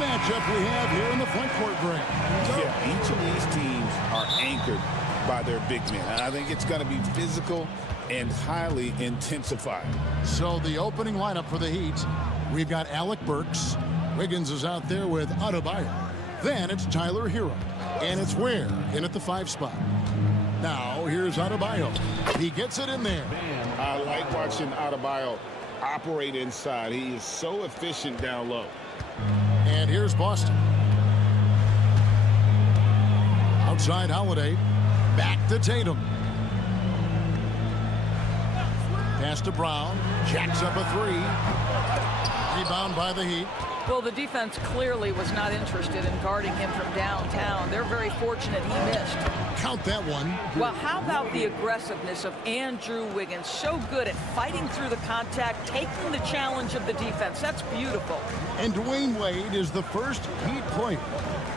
matchup we have here in the front court break. Yeah, each of these teams are anchored by their big men. And I think it's going to be physical and highly intensified. So the opening lineup for the Heat, we've got Alec Burks. Wiggins is out there with Adebayo. Then it's Tyler Hero. And it's Ware in at the 5 spot. Now here's Adebayo. He gets it in there. I like watching Adebayo operate inside. He is so efficient down low. And here's Boston. Outside Holiday. Back to Tatum. Pass to Brown. Jacks up a 3. Rebound by the Heat. Well, the defense clearly was not interested in guarding him from downtown. They're very fortunate he missed. Count that one. Well, how about the aggressiveness of Andrew Wiggins? So good at fighting through the contact, taking the challenge of the defense. That's beautiful. And Dwayne Wade is the first Heat player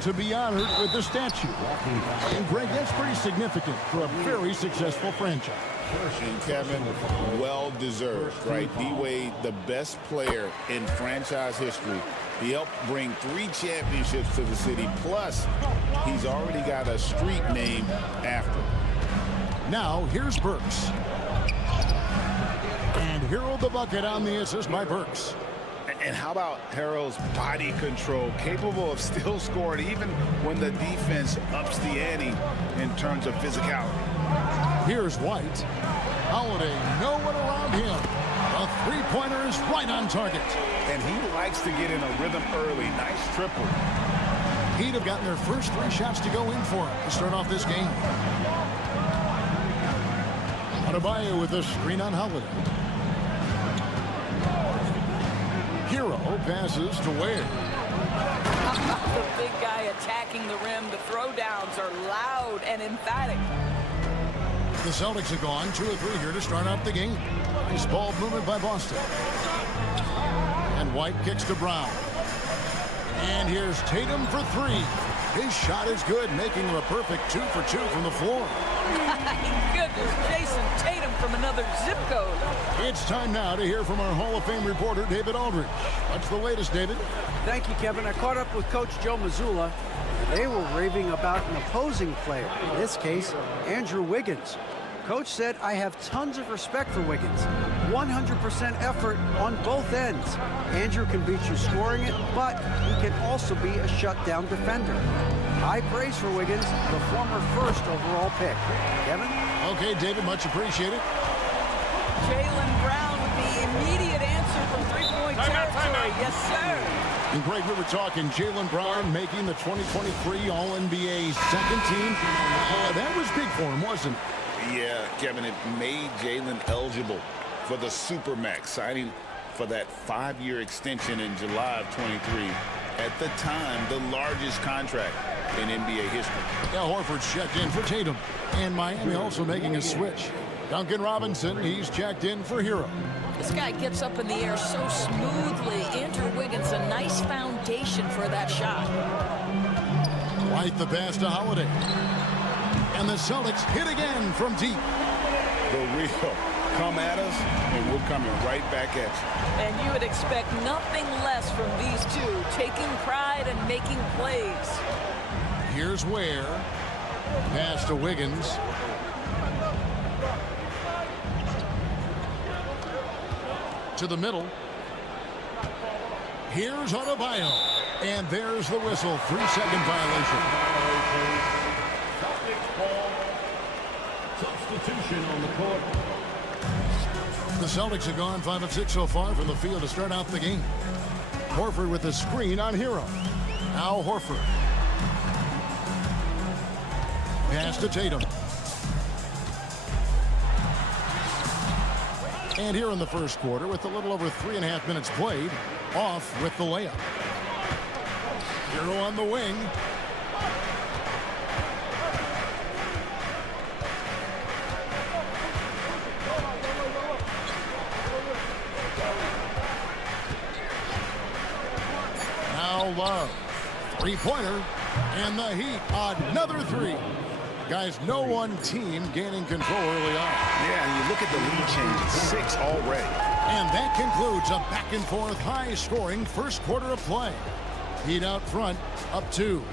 to be honored with the statue. And Greg, that's pretty significant for a very successful franchise. And Kevin, well-deserved, right? D-Wade, the best player in franchise history. He helped bring 3 championships to the city. Plus, he's already got a street named after him. Now, here's Burks. And Hero the bucket on the assist by Burks. And how about Harrell's body control, capable of still scoring even when the defense ups the ante in terms of physicality. Here's White. Holiday, no one around him. A 3-pointer is right on target. And he likes to get in a rhythm early. Nice triple. He'd have gotten their first 3 shots to go in for him to start off this game. Adebayo with a screen on Holiday. Hero passes to Ware. The big guy attacking the rim. The throwdowns are loud and emphatic. The Celtics have gone 2 of 3 here to start out the game. Nice ball movement by Boston. And White kicks to Brown. And here's Tatum for 3. His shot is good, making him a perfect 2 for 2 from the floor. Goodness, Jason Tatum from another zip code. It's time now to hear from our Hall of Fame reporter, David Aldridge. What's the latest, David? Thank you, Kevin. I caught up with Coach Joe Mazzulla. They were raving about an opposing player, in this case, Andrew Wiggins. Coach said, I have tons of respect for Wiggins. 100% effort on both ends. Andrew can beat you scoring it, but he can also be a shutdown defender. High praise for Wiggins, the former first overall pick. Kevin? Okay, David, much appreciated. Jaylen Brown with the immediate answer from 3-point territory. Yes, sir. And Greg, we were talking Jaylen Brown making the 2023 All-NBA second team. That was big for him, wasn't it? Yeah, Kevin, it made Jaylen eligible for the Supermax, signing for that 5-year extension in July of 23. At the time, the largest contract in NBA history. Yeah, Horford's checked in for Tatum. And Miami also making a switch. Duncan Robinson, he's checked in for Hero. This guy gets up in the air so smoothly. Andrew Wiggins, a nice foundation for that shot. White the pass to Holiday. And the Celtics hit again from deep. The real come at us, and we're coming right back at you. And you would expect nothing less from these two, taking pride and making plays. Here's Ware. Pass to Wiggins. To the middle. Here's Adebayo. And there's the whistle. 3-second violation. Substitution on the court. The Celtics have gone 5 of 6 so far from the field to start out the game. Horford with the screen on Hero. Now Horford. Pass to Tatum. And here in the first quarter, with a little over 3.5 minutes played, off with the layup. Hero on the wing. Now Love. Three-pointer. And the Heat, another three. Guys, no one team gaining control early on. Yeah, and you look at the lead changes, 6 already. And that concludes a back-and-forth, high-scoring first quarter of play. Heat out front, up 2.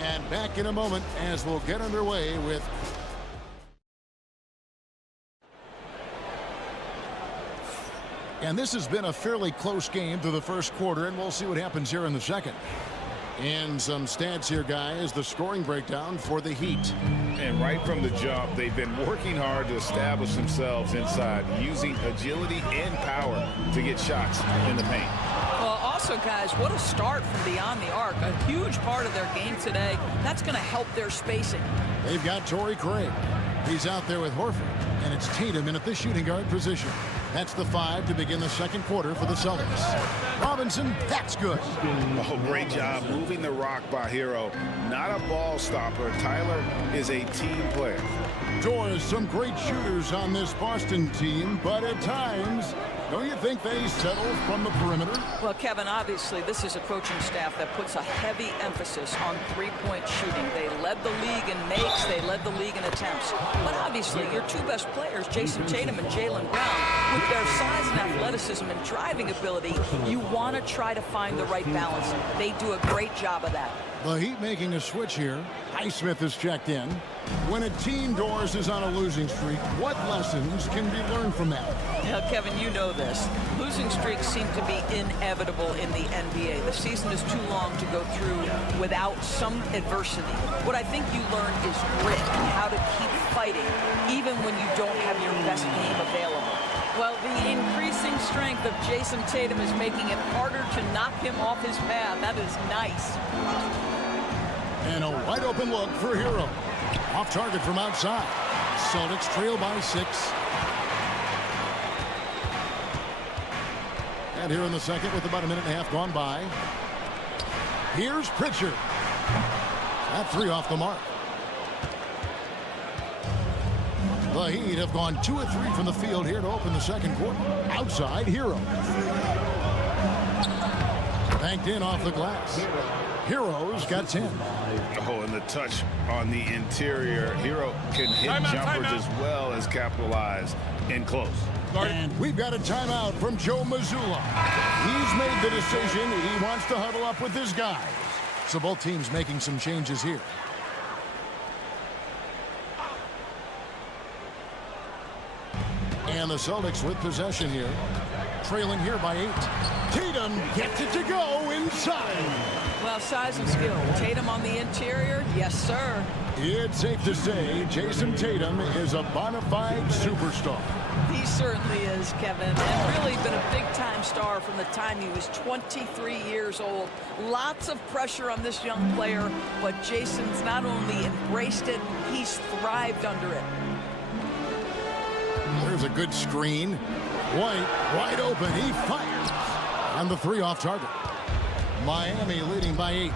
And back in a moment as we'll get underway with... And this has been a fairly close game through the first quarter, and we'll see what happens here in the second. And some stats here, guys. The scoring breakdown for the Heat. And right from the jump, they've been working hard to establish themselves inside, using agility and power to get shots in the paint. Well, also, guys, what a start from beyond the arc. A huge part of their game today. That's going to help their spacing. They've got Torrey Craig. He's out there with Horford. And it's Tatum in at the shooting guard position. That's the 5 to begin the second quarter for the Celtics. Robinson, that's good. Oh, great job moving the rock by Hero. Not a ball stopper. Tyler is a team player. Doors, some great shooters on this Boston team, but at times, don't you think they settle from the perimeter? Well, Kevin, obviously, this is a coaching staff that puts a heavy emphasis on three-point shooting. They led the league in makes. They led the league in attempts. But obviously, your two best players, Jason Tatum and Jaylen Brown, with their size and athleticism and driving ability, you want to try to find the right balance. They do a great job of that. The Heat making a switch here. Highsmith is checked in. When a team, Doors, is on a losing streak, what lessons can be learned from that? Now, Kevin, you know this. Losing streaks seem to be inevitable in the NBA. The season is too long to go through without some adversity. What I think you learn is grit and how to keep fighting, even when you don't have your best game available. Well, the increasing strength of Jason Tatum is making it harder to knock him off his path. That is nice. And a wide open look for Hero. Off target from outside. Celtics trail by 6. And here in the second with about a minute and a half gone by. Here's Pritchard. That 3 off the mark. The Heat have gone 2 of 3 from the field here to open the second quarter. Outside, Hero. Banked in off the glass. Hero's got 10. Oh, and the touch on the interior. Hero can hit jumpers as well as capitalize in close. And we've got a timeout from Joe Mazzulla. He's made the decision. He wants to huddle up with his guys. So both teams making some changes here. And the Celtics with possession here. Trailing here by 8. Tatum gets it to go inside. Well, size and skill. Tatum on the interior, yes, sir. It's safe to say Jason Tatum is a bona fide superstar. He certainly is, Kevin, and really been a big-time star from the time he was 23 years old. Lots of pressure on this young player, but Jason's not only embraced it, he's thrived under it. There's a good screen. White, wide open. He fires. And the 3 off target. Miami leading by 8.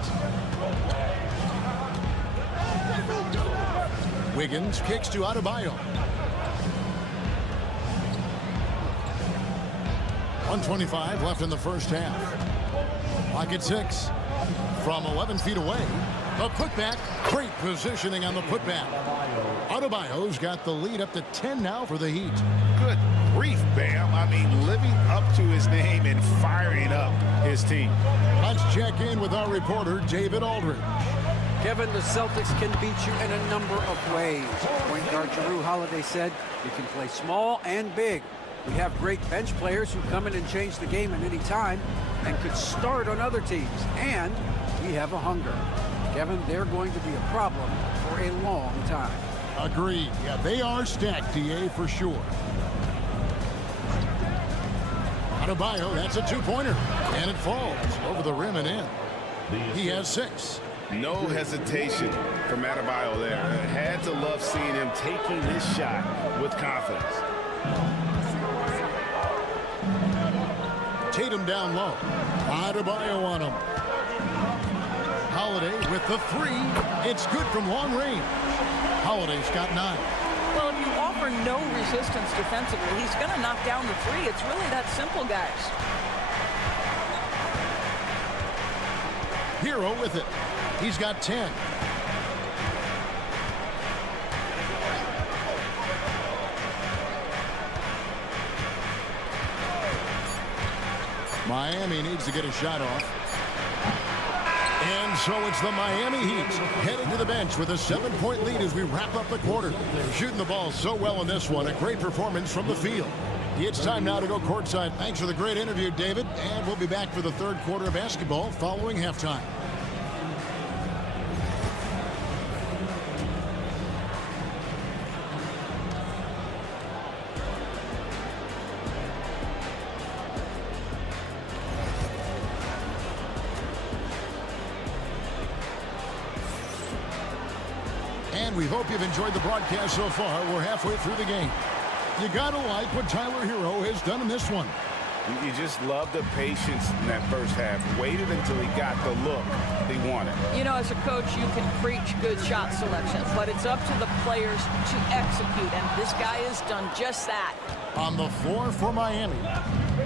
Wiggins kicks to Adebayo. 1:25 left in the first half. Clock at 6. From 11 feet away. The putback. Great positioning on the putback. Adebayo's got the lead up to 10 now for the Heat. Good grief, Bam. I mean, living up to his name and firing up his team. Let's check in with our reporter, David Aldridge. Kevin, the Celtics can beat you in a number of ways. Point guard Jrue Holiday said you can play small and big. We have great bench players who come in and change the game at any time and could start on other teams. And we have a hunger. Kevin, they're going to be a problem for a long time. Agreed. Yeah, they are stacked, DA, for sure. Adebayo, that's a two-pointer. And it falls over the rim and in. He has 6. No hesitation from Adebayo there. I had to love seeing him taking this shot with confidence. Tatum down low. Adebayo on him. Holiday with the 3. It's good from long range. Holiday's got 9. Well, if you offer no resistance defensively, he's going to knock down the 3. It's really that simple, guys. Hero with it. He's got 10. Miami needs to get a shot off. And so it's the Miami Heat heading to the bench with a 7-point lead as we wrap up the quarter. They're shooting the ball so well in this one. A great performance from the field. It's time now to go courtside. Thanks for the great interview, David. And we'll be back for the third quarter of basketball following halftime. And we hope you've enjoyed the broadcast so far. We're halfway through the game. You gotta like what Tyler Hero has done in this one. You just love the patience in that first half. Waited until he got the look he wanted. You know, as a coach, you can preach good shot selection, but it's up to the players to execute, and this guy has done just that. On the floor for Miami,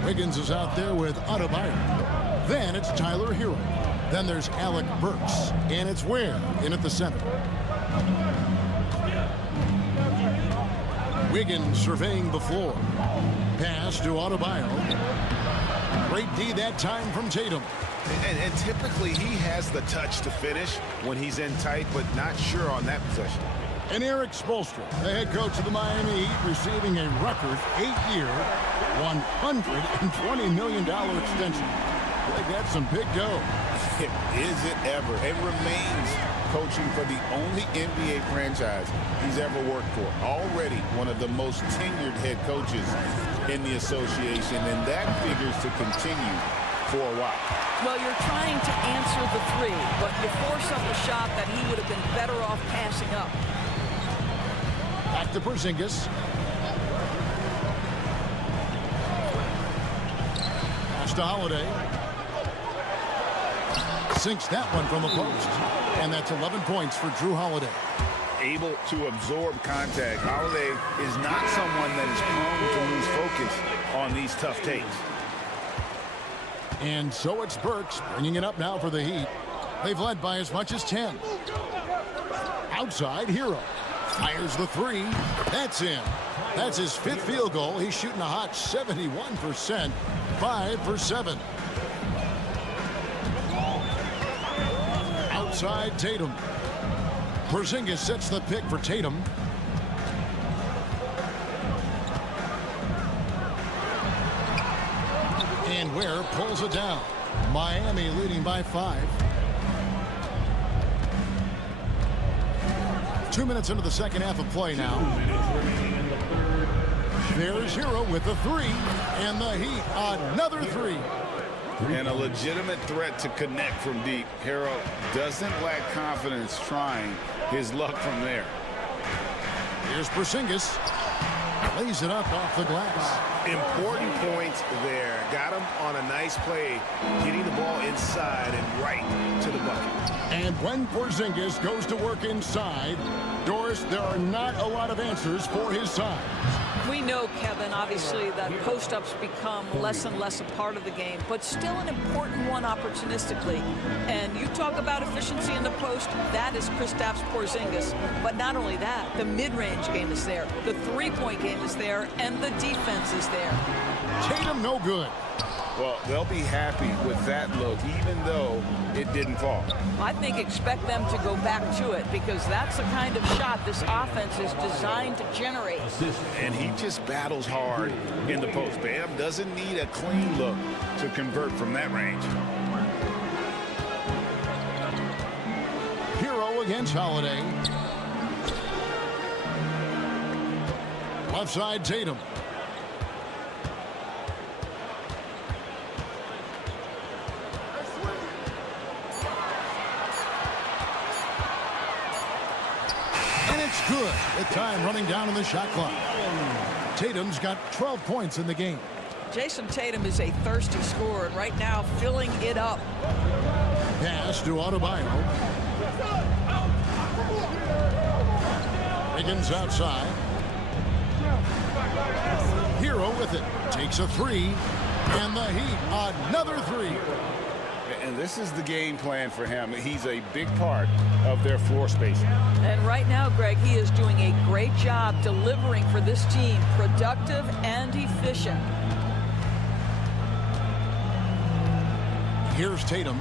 Wiggins is out there with Adebayo. Then it's Tyler Hero. Then there's Alec Burks, and it's Ware in at the center. Wiggins surveying the floor. Pass to Adebayo. Great D that time from Tatum. And typically he has the touch to finish when he's in tight, but not sure on that possession. And Eric Spoelstra, the head coach of the Miami Heat, receiving a record 8-year, $120 million extension. I think that's some big dough. Is it ever? It remains coaching for the only NBA franchise he's ever worked for. Already one of the most tenured head coaches in the association, and that figures to continue for a while. Well, you're trying to answer the 3, but you force up a shot that he would have been better off passing up. Back to Porzingis. Pass to Holiday. Sinks that one from the post. And that's 11 points for Drew Holiday. Able to absorb contact. Holiday is not someone that is prone to lose focus on these tough takes. And so it's Burks bringing it up now for the Heat. They've led by as much as 10. Outside, Hero. Fires the 3. That's in. That's his 5th field goal. He's shooting a hot 71%. 5 for 7. Outside Tatum. Porzingis sets the pick for Tatum. And Ware pulls it down. Miami leading by 5. 2 minutes into the second half of play now. There's Hero with the 3. And the Heat, another 3. And a legitimate threat to connect from deep. Hero doesn't lack confidence trying his luck from there. Here's Porzingis. Lays it up off the glass. Important points there. Got him on a nice play, getting the ball inside and right to the bucket. And when Porzingis goes to work inside, Doris, there are not a lot of answers for his size. We know, Kevin, obviously, that post-ups become less and less a part of the game, but still an important one opportunistically. And you talk about efficiency in the post, that is Kristaps Porzingis. But not only that, the mid-range game is there, the three-point game is there, and the defense is there. Tatum no good. Well, they'll be happy with that look, even though it didn't fall. I think expect them to go back to it because that's the kind of shot this offense is designed to generate. And he just battles hard in the post. Bam doesn't need a clean look to convert from that range. Hero against Holiday. Left side, Tatum. And it's good. With time running down in the shot clock. Tatum's got 12 points in the game. Jason Tatum is a thirsty scorer, and right now filling it up. Pass to Adebayo. Wiggins outside. Hero with it. Takes a three. And the Heat, another three. And this is the game plan for him. He's a big part of their floor spacing. And right now, Greg, he is doing a great job delivering for this team, productive and efficient. Here's Tatum.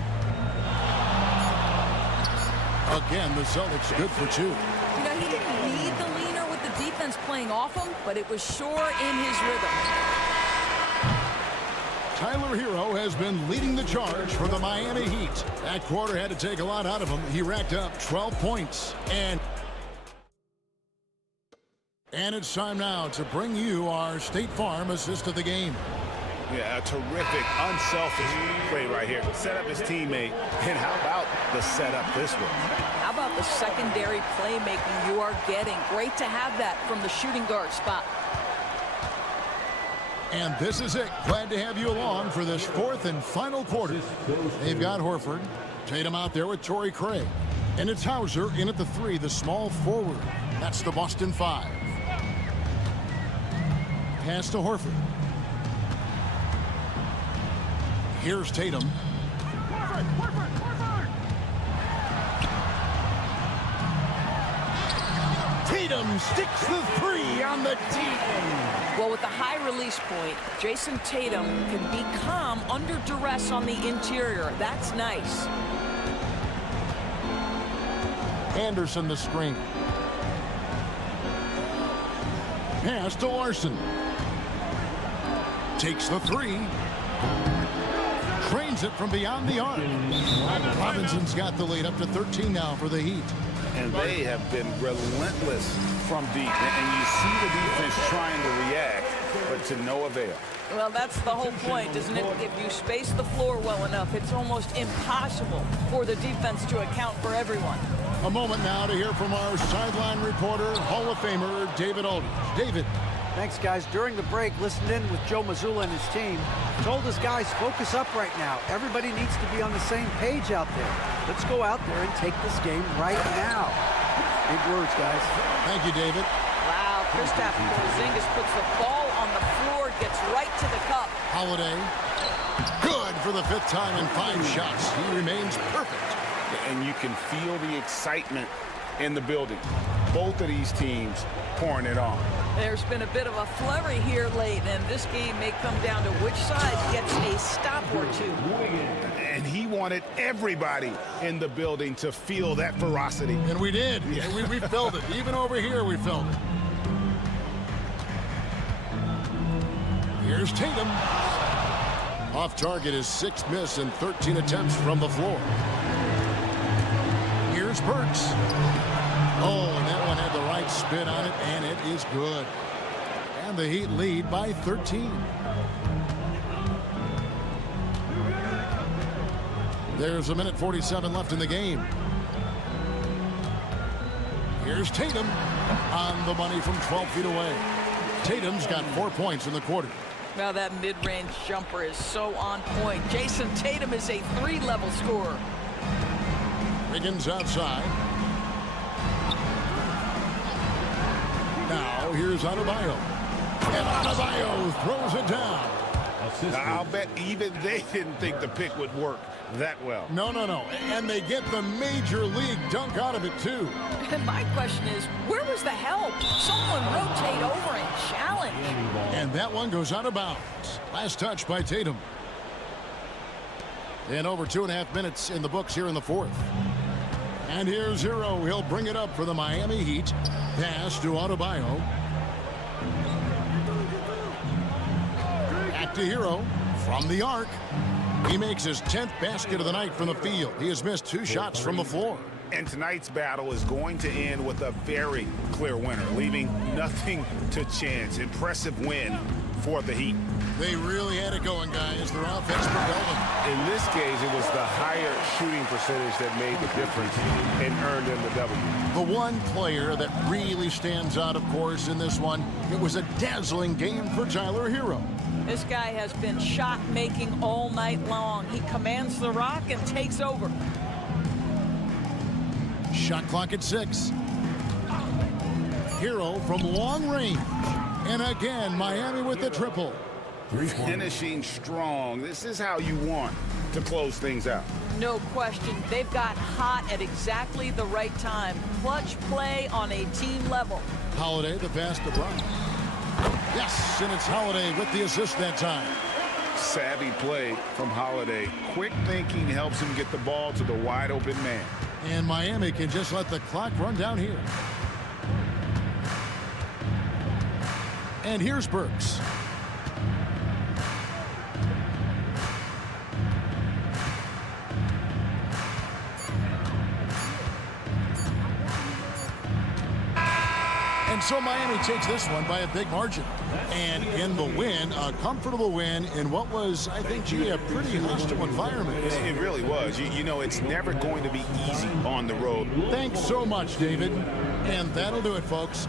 Again, the Celtics good for two. You know, he didn't need the leaner with the defense playing off him, but it was sure in his rhythm. Tyler Hero has been leading the charge for the Miami Heat. That quarter had to take a lot out of him. He racked up 12 points. And it's time now to bring you our State Farm assist of the game. Yeah, a terrific, unselfish play right here. Set up his teammate. And how about the setup this way? How about the secondary playmaking you are getting? Great to have that from the shooting guard spot. And this is it. Glad to have you along for this fourth and final quarter. They've got Horford. Tatum out there with Torrey Craig. And it's Hauser in at the three, the small forward. That's the Boston Five. Pass to Horford. Here's Tatum. Tatum sticks the three on the tee. Well, with the high release point, Jason Tatum can be calm under duress on the interior. That's nice. Anderson the screen. Pass to Larson. Takes the three. Trains it from beyond the arc. Robinson's got the lead up to 13 now for the Heat. And they have been relentless from deep. And you see the defense trying to react, but to no avail. Well, that's the whole point, isn't it? If you space the floor well enough, it's almost impossible for the defense to account for everyone. A moment now to hear from our sideline reporter, Hall of Famer David Aldridge. David. Thanks, guys. During the break, listened in with Joe Mazzulla and his team. Told us, guys, focus up right now. Everybody needs to be on the same page out there. Let's go out there and take this game right now. Big words, guys. Thank you, David. Wow, Kristaps Porzingis puts the ball on the floor, gets right to the cup. Holiday. Good for the fifth time in 5 shots. He remains perfect. And you can feel the excitement in the building. Both of these teams pouring it on. There's been a bit of a flurry here late, and this game may come down to which side gets a stop or two. And he wanted everybody in the building to feel that ferocity. And we did. Yeah. We felt it. Even over here, we felt it. Here's Tatum. Off target, his 6th miss and 13 attempts from the floor. Here's Burks. Oh, and that one had the right spin on it, and it is good. And the Heat lead by 13. There's 1:47 left in the game. Here's Tatum on the money from 12 feet away. Tatum's got 4 points in the quarter. Now that mid-range jumper is so on point. Jason Tatum is a 3-level scorer. Wiggins outside. Now here's Adebayo. And Adebayo throws it down. I'll bet even they didn't think the pick would work that well. No. And they get the major league dunk out of it, too. And my question is, where was the help? Someone rotate over and challenge. And that one goes out of bounds. Last touch by Tatum. And over 2.5 minutes in the books here in the fourth. And here's Hero. He'll bring it up for the Miami Heat. Pass to Adebayo. Back to Hero from the arc. He makes his 10th basket of the night from the field. He has missed 2 shots from the floor. And tonight's battle is going to end with a very clear winner, leaving nothing to chance. Impressive win for the Heat. They really had it going, guys. Their offense propelled them. In this case, it was the higher shooting percentage that made the difference and earned them the W. The one player that really stands out, of course, in this one, it was a dazzling game for Tyler Hero. This guy has been shot-making all night long. He commands the rock and takes over. Shot clock at 6. Hero from long range. And again, Miami with the triple. Finishing strong. This is how you want to close things out. No question. They've got hot at exactly the right time. Clutch play on a team level. Holiday, the pass to Brown. Yes, and it's Holiday with the assist that time. Savvy play from Holiday. Quick thinking helps him get the ball to the wide open man. And Miami can just let the clock run down here. And here's Burks. And so Miami takes this one by a big margin. And in the win, a comfortable win in what was, I think, gee, a pretty hostile environment. It really was. You know, it's never going to be easy on the road. Thanks so much, David. And that'll do it, folks.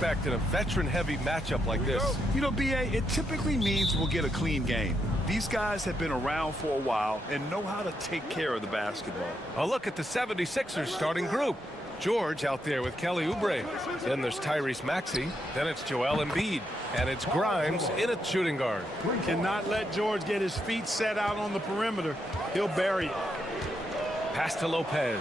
expect in a veteran-heavy matchup like this? You know, B.A., it typically means we'll get a clean game. These guys have been around for a while and know how to take care of the basketball. A look at the 76ers starting group. George out there with Kelly Oubre. Then there's Tyrese Maxey. Then it's Joel Embiid. And it's Grimes in a shooting guard. Cannot let George get his feet set out on the perimeter. He'll bury it. Pass to Lopez.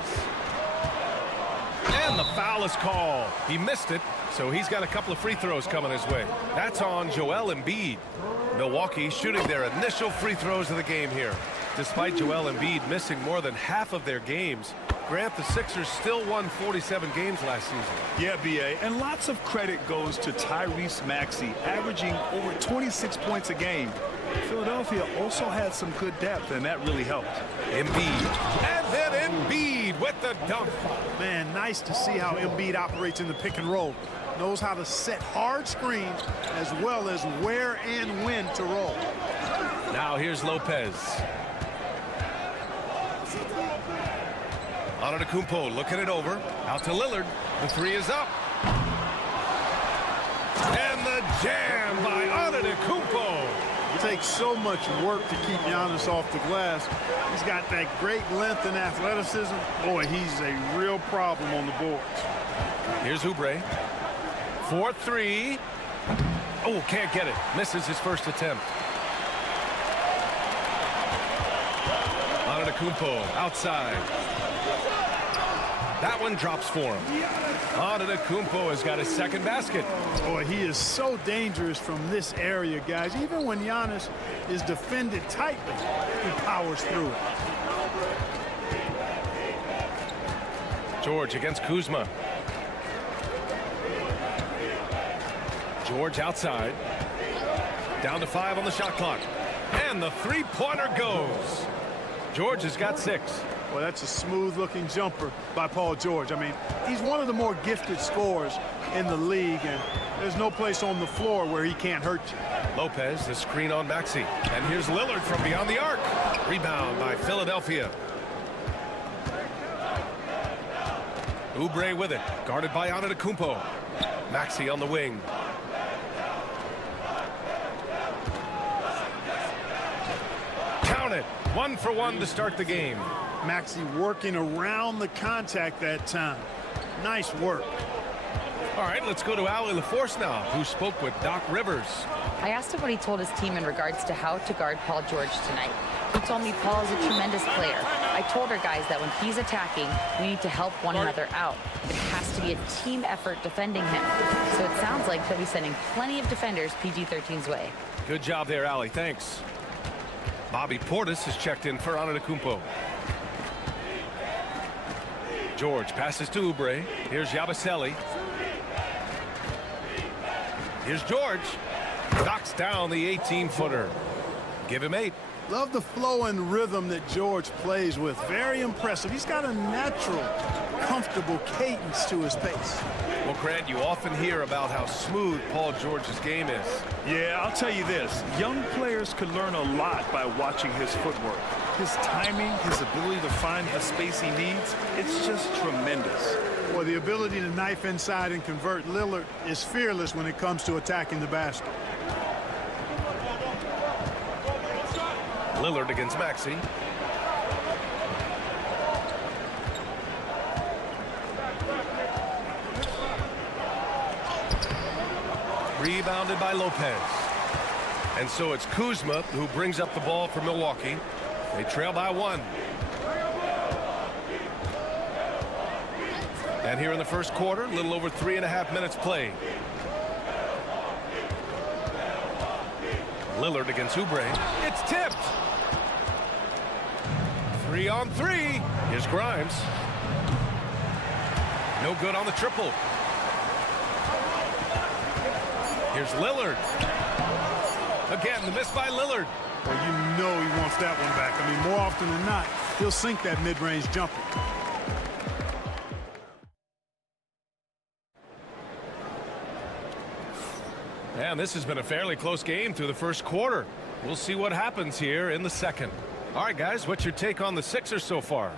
And the foul is called. He missed it, so he's got a couple of free throws coming his way. That's on Joel Embiid. Milwaukee shooting their initial free throws of the game here. Despite Joel Embiid missing more than half of their games, Grant, the Sixers still won 47 games last season. Yeah, B.A., and lots of credit goes to Tyrese Maxey, averaging over 26 points a game. Philadelphia also had some good depth, and that really helped. Embiid, and then Embiid with the dunk. Man, nice to see how Embiid operates in the pick and roll. Knows how to set hard screens as well as where and when to roll. Now here's Lopez. Antetokounmpo looking it over. Out to Lillard. The three is up. And the jam by Antetokounmpo. It takes so much work to keep Giannis off the glass. He's got that great length and athleticism. Boy, he's a real problem on the boards. Here's Oubre. 4-3. Oh, can't get it. Misses his first attempt. Antetokounmpo outside. That one drops for him. Antetokounmpo has got his second basket. Boy, he is so dangerous from this area, guys. Even when Giannis is defended tightly, he powers through it. George against Kuzma. George outside. Down to 5 on the shot clock. And the three-pointer goes. George has got 6. Well, that's a smooth-looking jumper by Paul George. I mean, he's one of the more gifted scorers in the league, and there's no place on the floor where he can't hurt you. Lopez, the screen on Maxey. And here's Lillard from beyond the arc. Rebound by Philadelphia. Oubre with it. Guarded by Antetokounmpo. Maxey on the wing. Count it. 1 for 1 to start the game. Maxey working around the contact that time. Nice work. All right, let's go to Allie LaForce now, who spoke with Doc Rivers. I asked him what he told his team in regards to how to guard Paul George tonight. He told me Paul is a tremendous player. I told our guys that when he's attacking, we need to help one another out. It has to be a team effort defending him. So it sounds like he'll be sending plenty of defenders PG-13's way. Good job there, Allie. Thanks. Bobby Portis has checked in for Antetokounmpo. George passes to Oubre. Here's Yabusele. Here's George. Knocks down the 18-footer. Give him 8. Love the flow and rhythm that George plays with. Very impressive. He's got a natural, comfortable cadence to his pace. Well, Grant, you often hear about how smooth Paul George's game is. Yeah, I'll tell you this. Young players could learn a lot by watching his footwork. His timing, his ability to find the space he needs, it's just tremendous. Well, the ability to knife inside and convert. Lillard is fearless when it comes to attacking the basket. Lillard against Maxey. Rebounded by Lopez. And so it's Kuzma who brings up the ball for Milwaukee. They trail by 1. And here in the first quarter, a little over 3.5 minutes played. Lillard against Oubre. It's tipped. 3-on-3. Here's Grimes. No good on the triple. Here's Lillard. Again, the miss by Lillard. Well, you know he wants that one back. I mean, more often than not, he'll sink that mid-range jumper. And this has been a fairly close game through the first quarter. We'll see what happens here in the second. All right, guys, what's your take on the Sixers so far?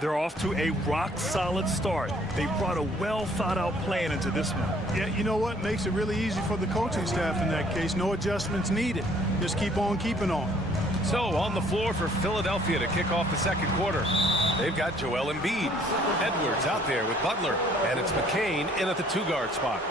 They're off to a rock-solid start. They brought a well-thought-out plan into this one. Yeah, you know what? Makes it really easy for the coaching staff in that case. No adjustments needed. Just keep on keeping on. So, on the floor for Philadelphia to kick off the second quarter, they've got Joel Embiid. Edwards out there with Butler, and it's McCain in at the 2-guard spot.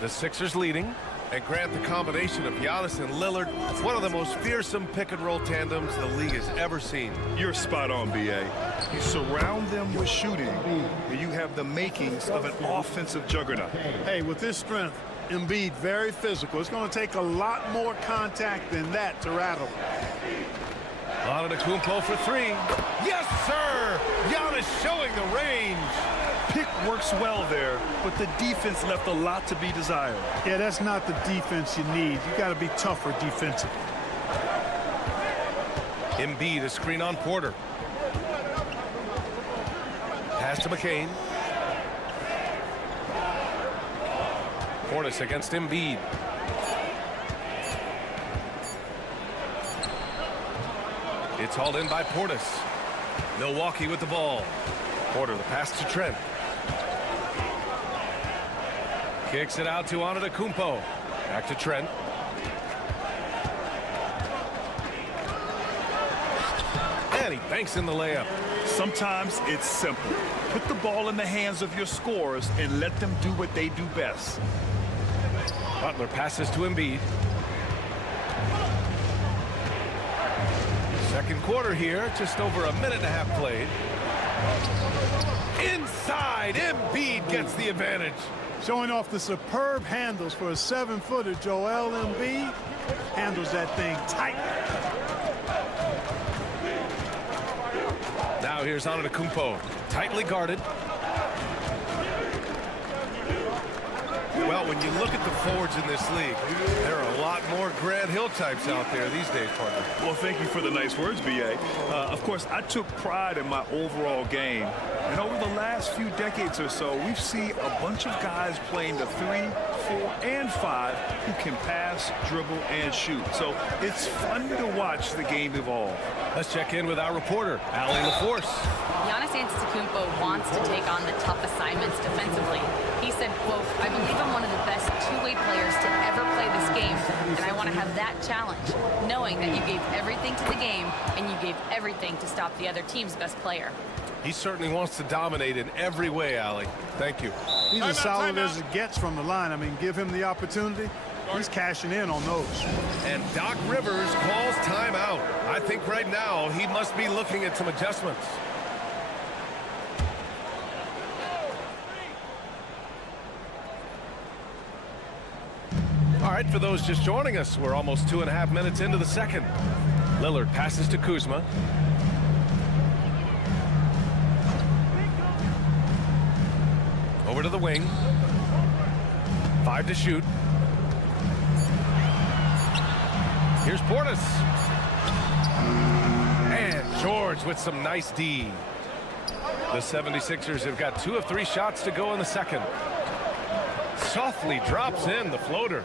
The Sixers leading. And Grant, the combination of Giannis and Lillard, one of the most fearsome pick-and-roll tandems the league has ever seen. You're spot on, B.A. You surround them with shooting, and you have the makings of an offensive juggernaut. Hey, with this strength, Embiid very physical. It's going to take a lot more contact than that to rattle him. Antetokounmpo for 3. Yes, sir! Giannis showing the range. Pick works well there, but the defense left a lot to be desired. Yeah, that's not the defense you need. You got to be tougher defensively. Embiid, a screen on Porter. Pass to McCain. Portis against Embiid. It's hauled in by Portis. Milwaukee with the ball. Porter, the pass to Trent. Kicks it out to Antetokounmpo. Back to Trent. And he banks in the layup. Sometimes it's simple. Put the ball in the hands of your scorers and let them do what they do best. Butler passes to Embiid. Second quarter here, just over a minute and a half played. Inside, Embiid gets the advantage. Showing off the superb handles for a 7-footer. Joel Embiid handles that thing tight. Now here's Antetokounmpo, tightly guarded. Well, when you look at the forwards in this league, there are a lot more Grant Hill types out there these days, partner. Well, thank you for the nice words, B.A. Of course, I took pride in my overall game. And over the last few decades or so, we've seen a bunch of guys playing the 3, 4, and 5 who can pass, dribble, and shoot. So it's fun to watch the game evolve. Let's check in with our reporter, Allie LaForce. Giannis Antetokounmpo wants to take on the tough assignments defensively. He said, quote, "I believe I'm one of the best two-way players to ever play this game, and I want to have that challenge, knowing that you gave everything to the game and you gave everything to stop the other team's best player." He certainly wants to dominate in every way, Allie. Thank you. He's as solid as it gets from the line. I mean, give him the opportunity. He's cashing in on those. And Doc Rivers calls timeout. I think right now he must be looking at some adjustments. All right, for those just joining us, we're almost 2.5 minutes into the second. Lillard passes to Kuzma. Over to the wing. 5 to shoot. Here's Portis. And George with some nice D. The 76ers have got 2 of 3 shots to go in the second. Softly drops in the floater.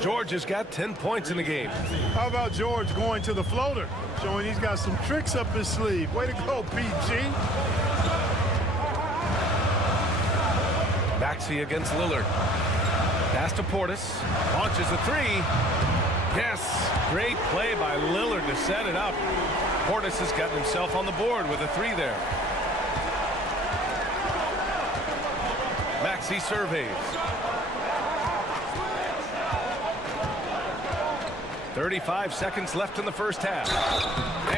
George has got 10 points in the game. How about George going to the floater, showing he's got some tricks up his sleeve. Way to go, PG. Maxey against Lillard. Pass to Portis. Launches a 3. Yes, great play by Lillard to set it up. Portis has gotten himself on the board with a 3 there. Maxey surveys. 35 seconds left in the first half.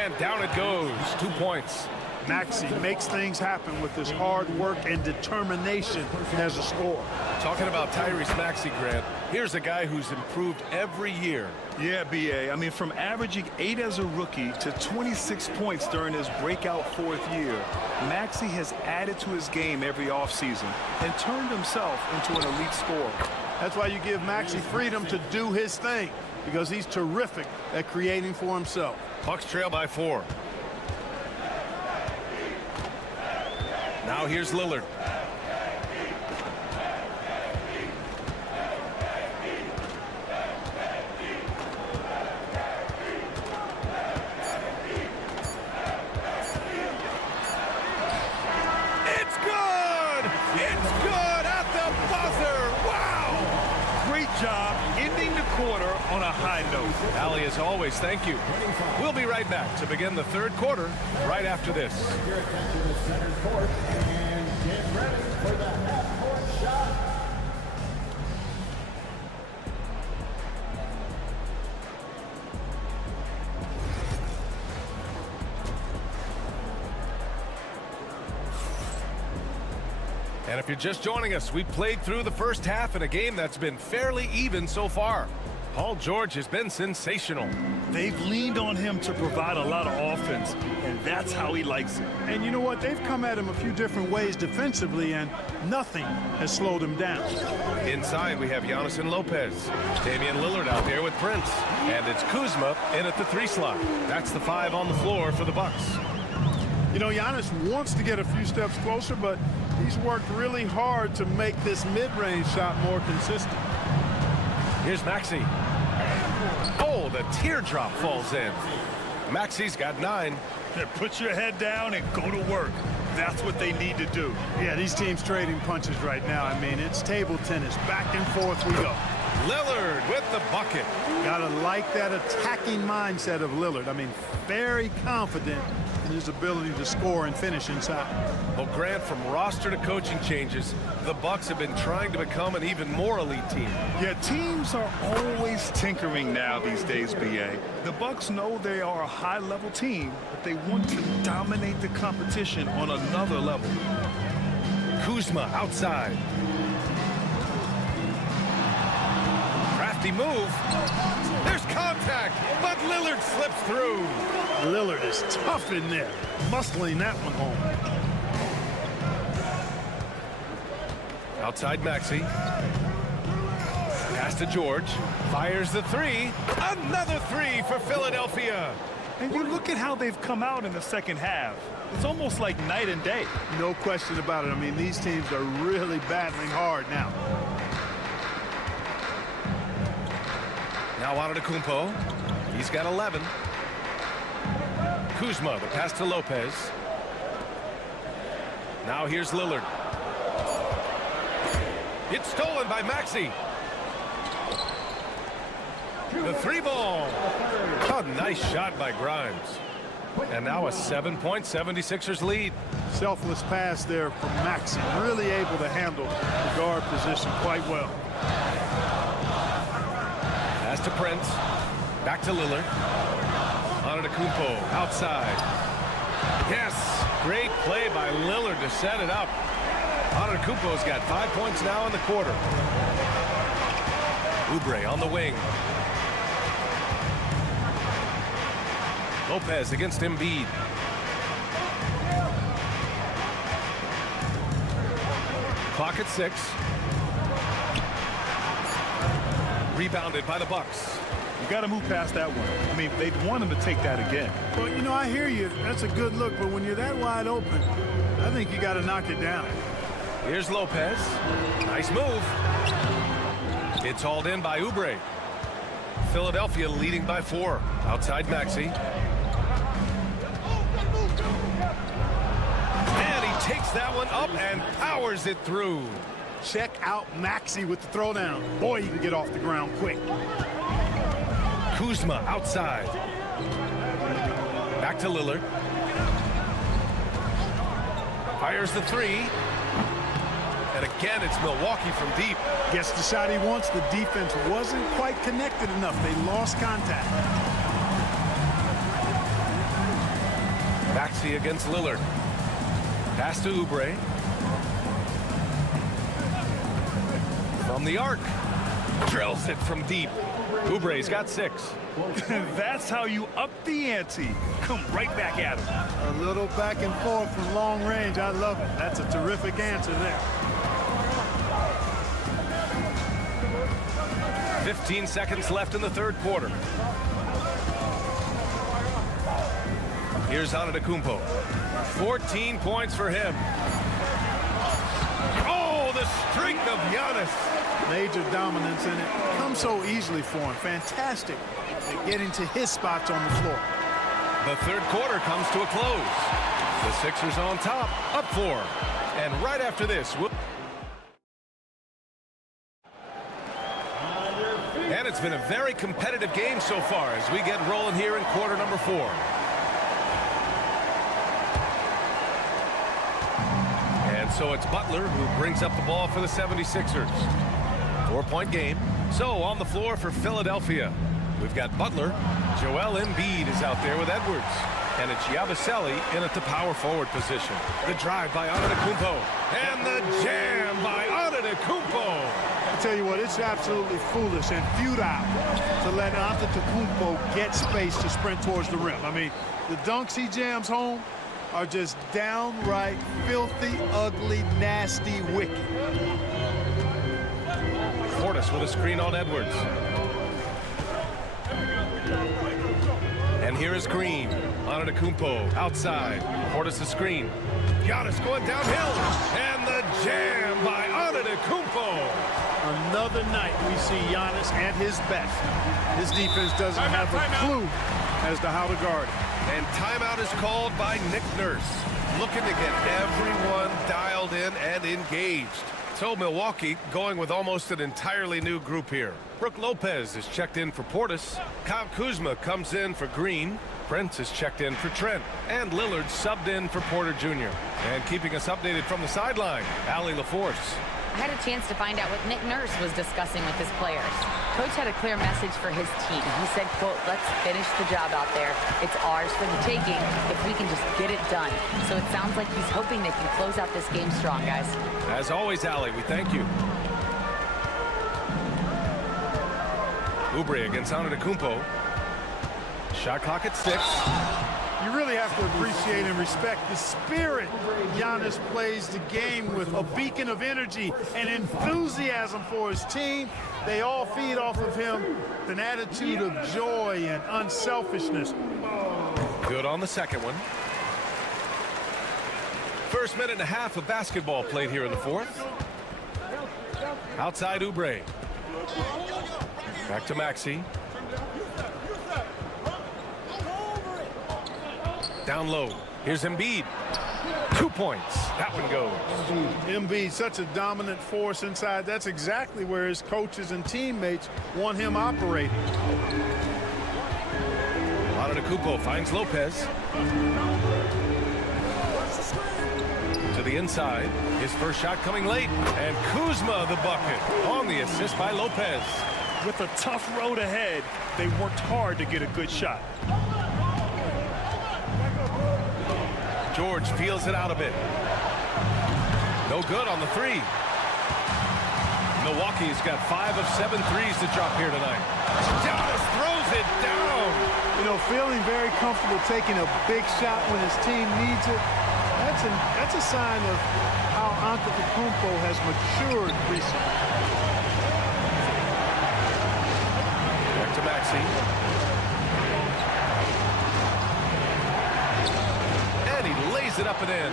And down it goes. 2 points. Maxey makes things happen with his hard work and determination as a scorer. Talking about Tyrese Maxey, Grant, here's a guy who's improved every year. Yeah, B.A. I mean, from averaging 8 as a rookie to 26 points during his breakout 4th year, Maxey has added to his game every offseason and turned himself into an elite scorer. That's why you give Maxey freedom to do his thing, because he's terrific at creating for himself. Bucks trail by 4. Now here's Lillard. It's good! It's good at the buzzer! Wow! Great job ending the quarter on a high note. Allie, as always, thank you. We'll be right back to begin the third quarter right after this. Your attention to center court and get ready for the half-court shot. And if you're just joining us, we played through the first half in a game that's been fairly even so far. Paul George has been sensational. They've leaned on him to provide a lot of offense, and that's how he likes it. And you know what? They've come at him a few different ways defensively, and nothing has slowed him down. Inside, we have Giannis and Lopez. Damian Lillard out there with Prince. And it's Kuzma in at the 3 slot. That's the 5 on the floor for the Bucks. You know, Giannis wants to get a few steps closer, but he's worked really hard to make this mid-range shot more consistent. Here's Maxey. Oh, the teardrop falls in. Maxey's got 9. Put your head down and go to work. That's what they need to do. Yeah, these teams trading punches right now. I mean, it's table tennis. Back and forth we go. Lillard with the bucket. Gotta like that attacking mindset of Lillard. I mean, very confident and his ability to score and finish inside. Well, Grant, from roster to coaching changes, the Bucks have been trying to become an even more elite team. Yeah, teams are always tinkering now these days, BA. The Bucks know they are a high-level team, but they want to dominate the competition on another level. Kuzma outside. Crafty move. There's contact, but Lillard slips through. Lillard is tough in there, muscling that one home. Outside Maxey. Pass to George. Fires the three. Another three for Philadelphia. And you look at how they've come out in the second half. It's almost like night and day. No question about it. I mean, these teams are really battling hard now. Now Antetokounmpo. He's got 11. Kuzma, the pass to Lopez. Now here's Lillard. It's stolen by Maxey. The three ball. Oh, nice shot by Grimes. And now a 7-point 76ers lead. Selfless pass there from Maxey. Really able to handle the guard position quite well. Pass to Prince. Back to Lillard. Antetokounmpo outside. Yes, great play by Lillard to set it up. Antetokounmpo's got 5 points now in the quarter. Oubre on the wing. Lopez against Embiid. Clock at 6. Rebounded by the Bucks. You got to move past that one. I mean, they'd want him to take that again. Well, you know, I hear you. That's a good look, but when you're that wide open, I think you got to knock it down. Here's Lopez. Nice move. It's hauled in by Oubre. Philadelphia leading by 4. Outside Maxey. And he takes that one up and powers it through. Check out Maxey with the throwdown. Boy, he can get off the ground quick. Kuzma outside. Back to Lillard. Fires the three. And again, it's Milwaukee from deep. Gets the shot he wants. The defense wasn't quite connected enough. They lost contact. Maxey against Lillard. Pass to Oubre. From the arc. Drills it from deep. Oubre's got 6. That's how you up the ante. Come right back at him. A little back and forth from long range. I love it. That's a terrific answer there. 15 seconds left in the third quarter. Here's Antetokounmpo. 14 points for him. Oh, the streak of Giannis. Major dominance, and it comes so easily for him. Fantastic at getting to his spots on the floor. The third quarter comes to a close. The Sixers on top, up 4. And right after this, and it's been a very competitive game so far as we get rolling here in quarter number 4. And so it's Butler who brings up the ball for the 76ers. 4-point game. So on the floor for Philadelphia, we've got Butler. Joel Embiid is out there with Edwards. And it's Yabusele in at the power forward position. The drive by Antetokounmpo. And the jam by Antetokounmpo. I tell you what, it's absolutely foolish and futile to let Antetokounmpo get space to sprint towards the rim. I mean, the dunks he jams home are just downright filthy, ugly, nasty, wicked. Portis with a screen on Edwards. And here is Green. Antetokounmpo outside. Portis a screen. Giannis going downhill. And the jam by Antetokounmpo. Another night we see Giannis at his best. His defense doesn't have a clue as to how to guard him. And timeout is called by Nick Nurse. Looking to get everyone dialed in and engaged. So Milwaukee going with almost an entirely new group here. Brook Lopez is checked in for Portis. Kyle Kuzma comes in for Green. Prince is checked in for Trent, and Lillard subbed in for Porter Jr. And keeping us updated from the sideline, Allie LaForce. I had a chance to find out what Nick Nurse was discussing with his players. Coach had a clear message for his team. He said, quote, let's finish the job out there. It's ours for the taking if we can just get it done. So it sounds like he's hoping they can close out this game strong, guys. As always, Allie, we thank you. Oubre against Antetokounmpo. Shot clock at 6. You really have to appreciate and respect the spirit Giannis plays the game with, a beacon of energy and enthusiasm for his team. They all feed off of him, an attitude of joy and unselfishness. Good on the second one. First minute and a half of basketball played here in the fourth. Outside Oubre. Back to Maxey. Down low. Here's Embiid. 2 points. That one goes. Embiid, such a dominant force inside. That's exactly where his coaches and teammates want him operating. Antetokounmpo finds Lopez. To the inside. His first shot coming late. And Kuzma the bucket on the assist by Lopez. With a tough road ahead, they worked hard to get a good shot. George feels it out a bit. No good on the 3. Milwaukee's got 5 of 7 threes to drop here tonight. Giannis throws it down. You know, feeling very comfortable taking a big shot when his team needs it. That's a sign of how Antetokounmpo has matured recently. Back to Maxey. It up and in.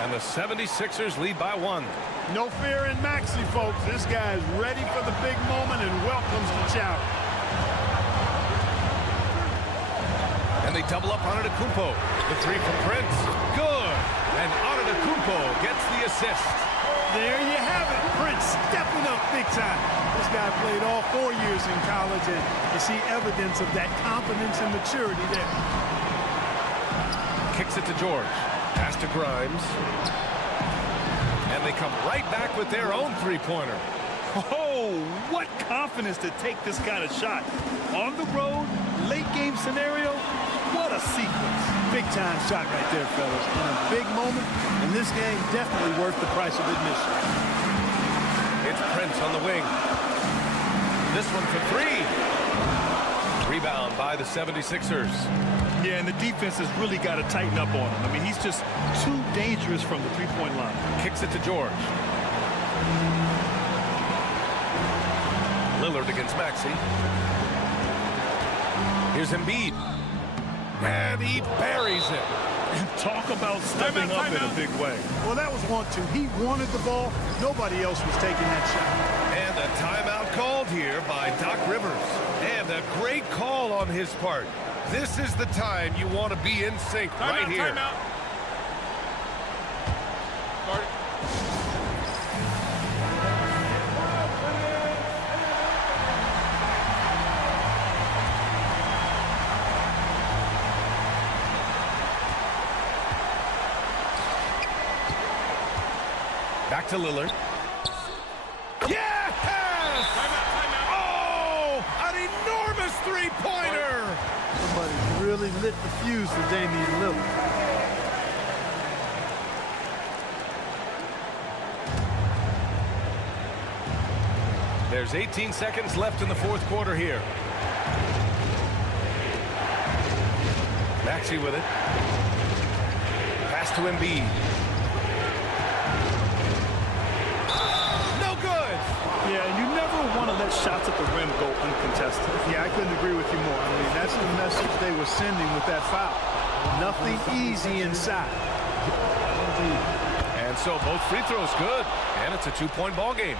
And the 76ers lead by 1. No fear in Maxey, folks. This guy is ready for the big moment and welcomes the challenge. And they double up on Antetokounmpo. The 3 from Prince. Good. And Antetokounmpo gets the assist. There you have it. Prince stepping up big time. This guy played all 4 years in college, and you see evidence of that confidence and maturity there. Kicks it to George. Pass to Grimes. And they come right back with their own three-pointer. Oh, what confidence to take this kind of shot. On the road, late game scenario, what a sequence. Big time shot right there, fellas. In a big moment, and this game definitely worth the price of admission. It's Prince on the wing. This one for 3. Rebound by the 76ers. Yeah, and the defense has really got to tighten up on him. I mean, he's just too dangerous from the three-point line. Kicks it to George. Lillard against Maxey. Here's Embiid. And he buries it. And talk about stepping up in a big way. Well, that was 1-2. He wanted the ball. Nobody else was taking that shot. And a timeout called here by Doc Rivers. And a great call on his part. This is the time you want to be in sync right here. Timeout. Start. Back to Lillard. Yes! Timeout. Oh, an enormous three-pointer. Somebody really lit the fuse for Damian Lillard. There's 18 seconds left in the fourth quarter here. Maxey with it. Pass to Embiid. No good. Yeah, you never want to let shots at the rim go uncontested. Yeah, I couldn't agree with you more. I mean, that's the message they were sending with that foul. Nothing easy inside. And so both free throws good. And it's a two-point ball game.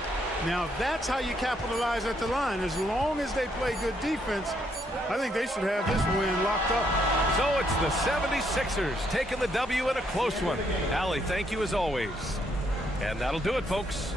Now, that's how you capitalize at the line. As long as they play good defense, I think they should have this win locked up. So it's the 76ers taking the W in a close one. Allie, thank you as always. And that'll do it, folks.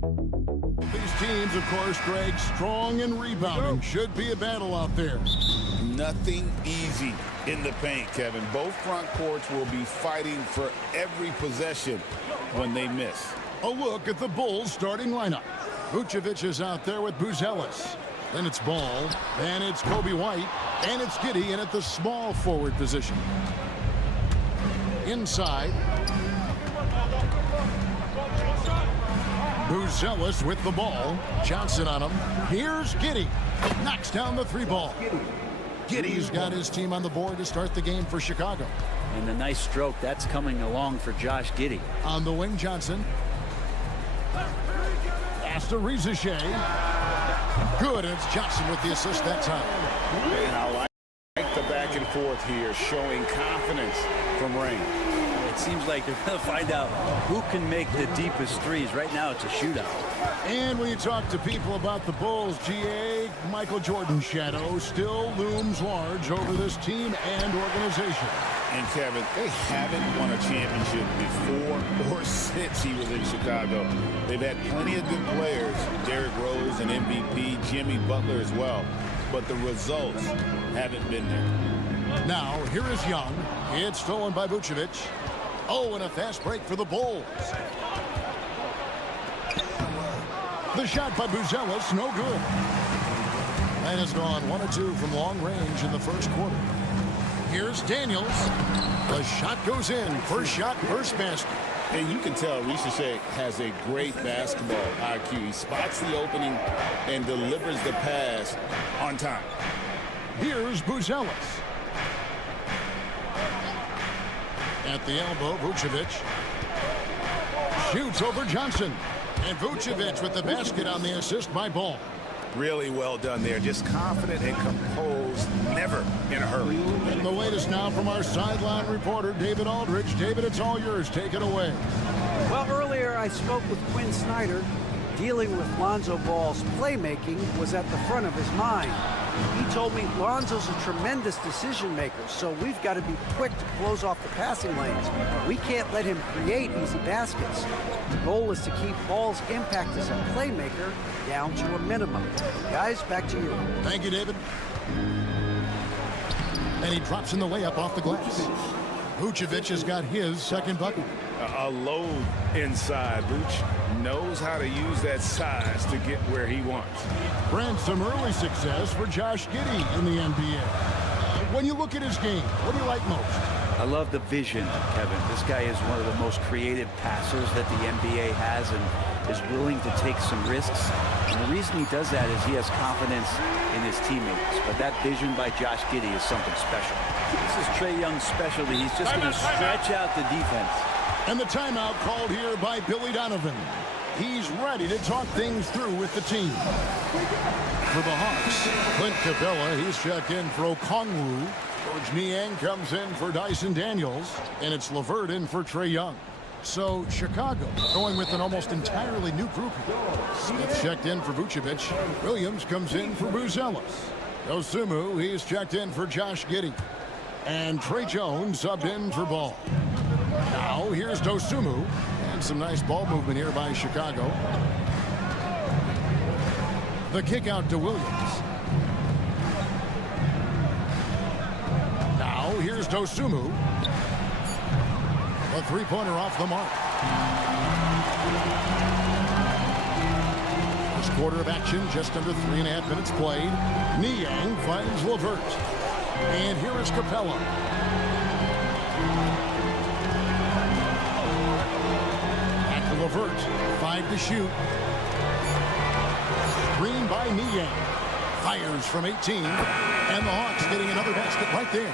These teams, of course, Greg, strong and rebounding. Should be a battle out there. Nothing easy in the paint, Kevin. Both front courts will be fighting for every possession when they miss. A look at the Bulls starting lineup. Vucevic is out there with Buzelis. Then it's Ball. Then it's Kobe White. And it's Giddey in at the small forward position. Inside. Buzelis with the ball. Johnson on him. Here's Giddey. Knocks down the three ball. Giddey's got his team on the board to start the game for Chicago. And the nice stroke that's coming along for Josh Giddey. On the wing, Johnson. Pass to Rizachet. Good, and it's Johnson with the assist that time. And I like the back and forth here, showing confidence from Rain. It seems like they're going to find out who can make the deepest threes. Right now, it's a shootout. And when you talk to people about the Bulls, GA, Michael Jordan's shadow still looms large over this team and organization. And Kevin, they haven't won a championship before or since he was in Chicago. They've had plenty of good players, Derrick Rose, an MVP, Jimmy Butler as well. But the results haven't been there. Now, here is Young. It's stolen by Vucevic. Oh, and a fast break for the Bulls. The shot by Buzelis, no good. And has gone 1 of 2 from long range in the first quarter. Here's Daniels. The shot goes in. First shot, first basket. And you can tell Rizachet has a great basketball IQ. He spots the opening and delivers the pass on time. Here's Buzelis. At the elbow, Vucevic. Shoots over Johnson. And Vucevic with the basket on the assist by Ball. Really well done there. Just confident and composed, never in a hurry. And the latest now from our sideline reporter, David Aldridge. David, it's all yours. Take it away. Well, earlier I spoke with Quinn Snyder. Dealing with Lonzo Ball's playmaking was at the front of his mind. He told me Lonzo's a tremendous decision maker, so we've got to be quick to close off the passing lanes. We can't let him create easy baskets. The goal is to keep Ball's impact as a playmaker down to a minimum. Guys, back to you. Thank you, David. And he drops in the layup off the glass. Vucevic has got his second bucket. A load inside. Vuce knows how to use that size to get where he wants. Brent, some early success for Josh Giddey in the NBA. When you look at his game, what do you like most? I love the vision, Kevin. This guy is one of the most creative passers that the NBA has and is willing to take some risks. And the reason he does that is he has confidence in his teammates. But that vision by Josh Giddey is something special. This is Trae Young's specialty. He's just going to stretch out the defense. And the timeout called here by Billy Donovan. He's ready to talk things through with the team. For the Hawks, Clint Capella, he's checked in for Okongwu. George Niang comes in for Dyson Daniels. And it's LeVert in for Trae Young. So Chicago going with an almost entirely new group here. Smith checked in for Vucevic. Williams comes in for Buzelis. Dosunmu, he's checked in for Josh Giddey. And Trey Jones subbed in for Ball. Now here's Dosunmu. And some nice ball movement here by Chicago. The kick out to Williams. Now here's Dosunmu. A three-pointer off the mark. First quarter of action, just under 3.5 minutes played. Niang finds LeVert. And here is Capella. Back to LeVert. 5 to shoot. Screen by Niang. Fires from 18. And the Hawks getting another basket right there.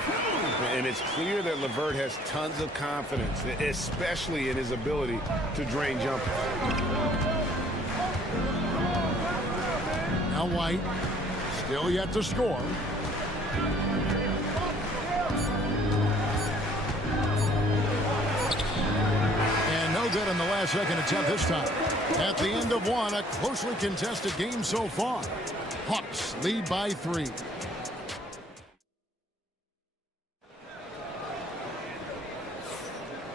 And it's clear that LeVert has tons of confidence, especially in his ability to drain jumpers. Now White, still yet to score. And no good in the last second attempt this time. At the end of one, a closely contested game so far. Hawks lead by 3.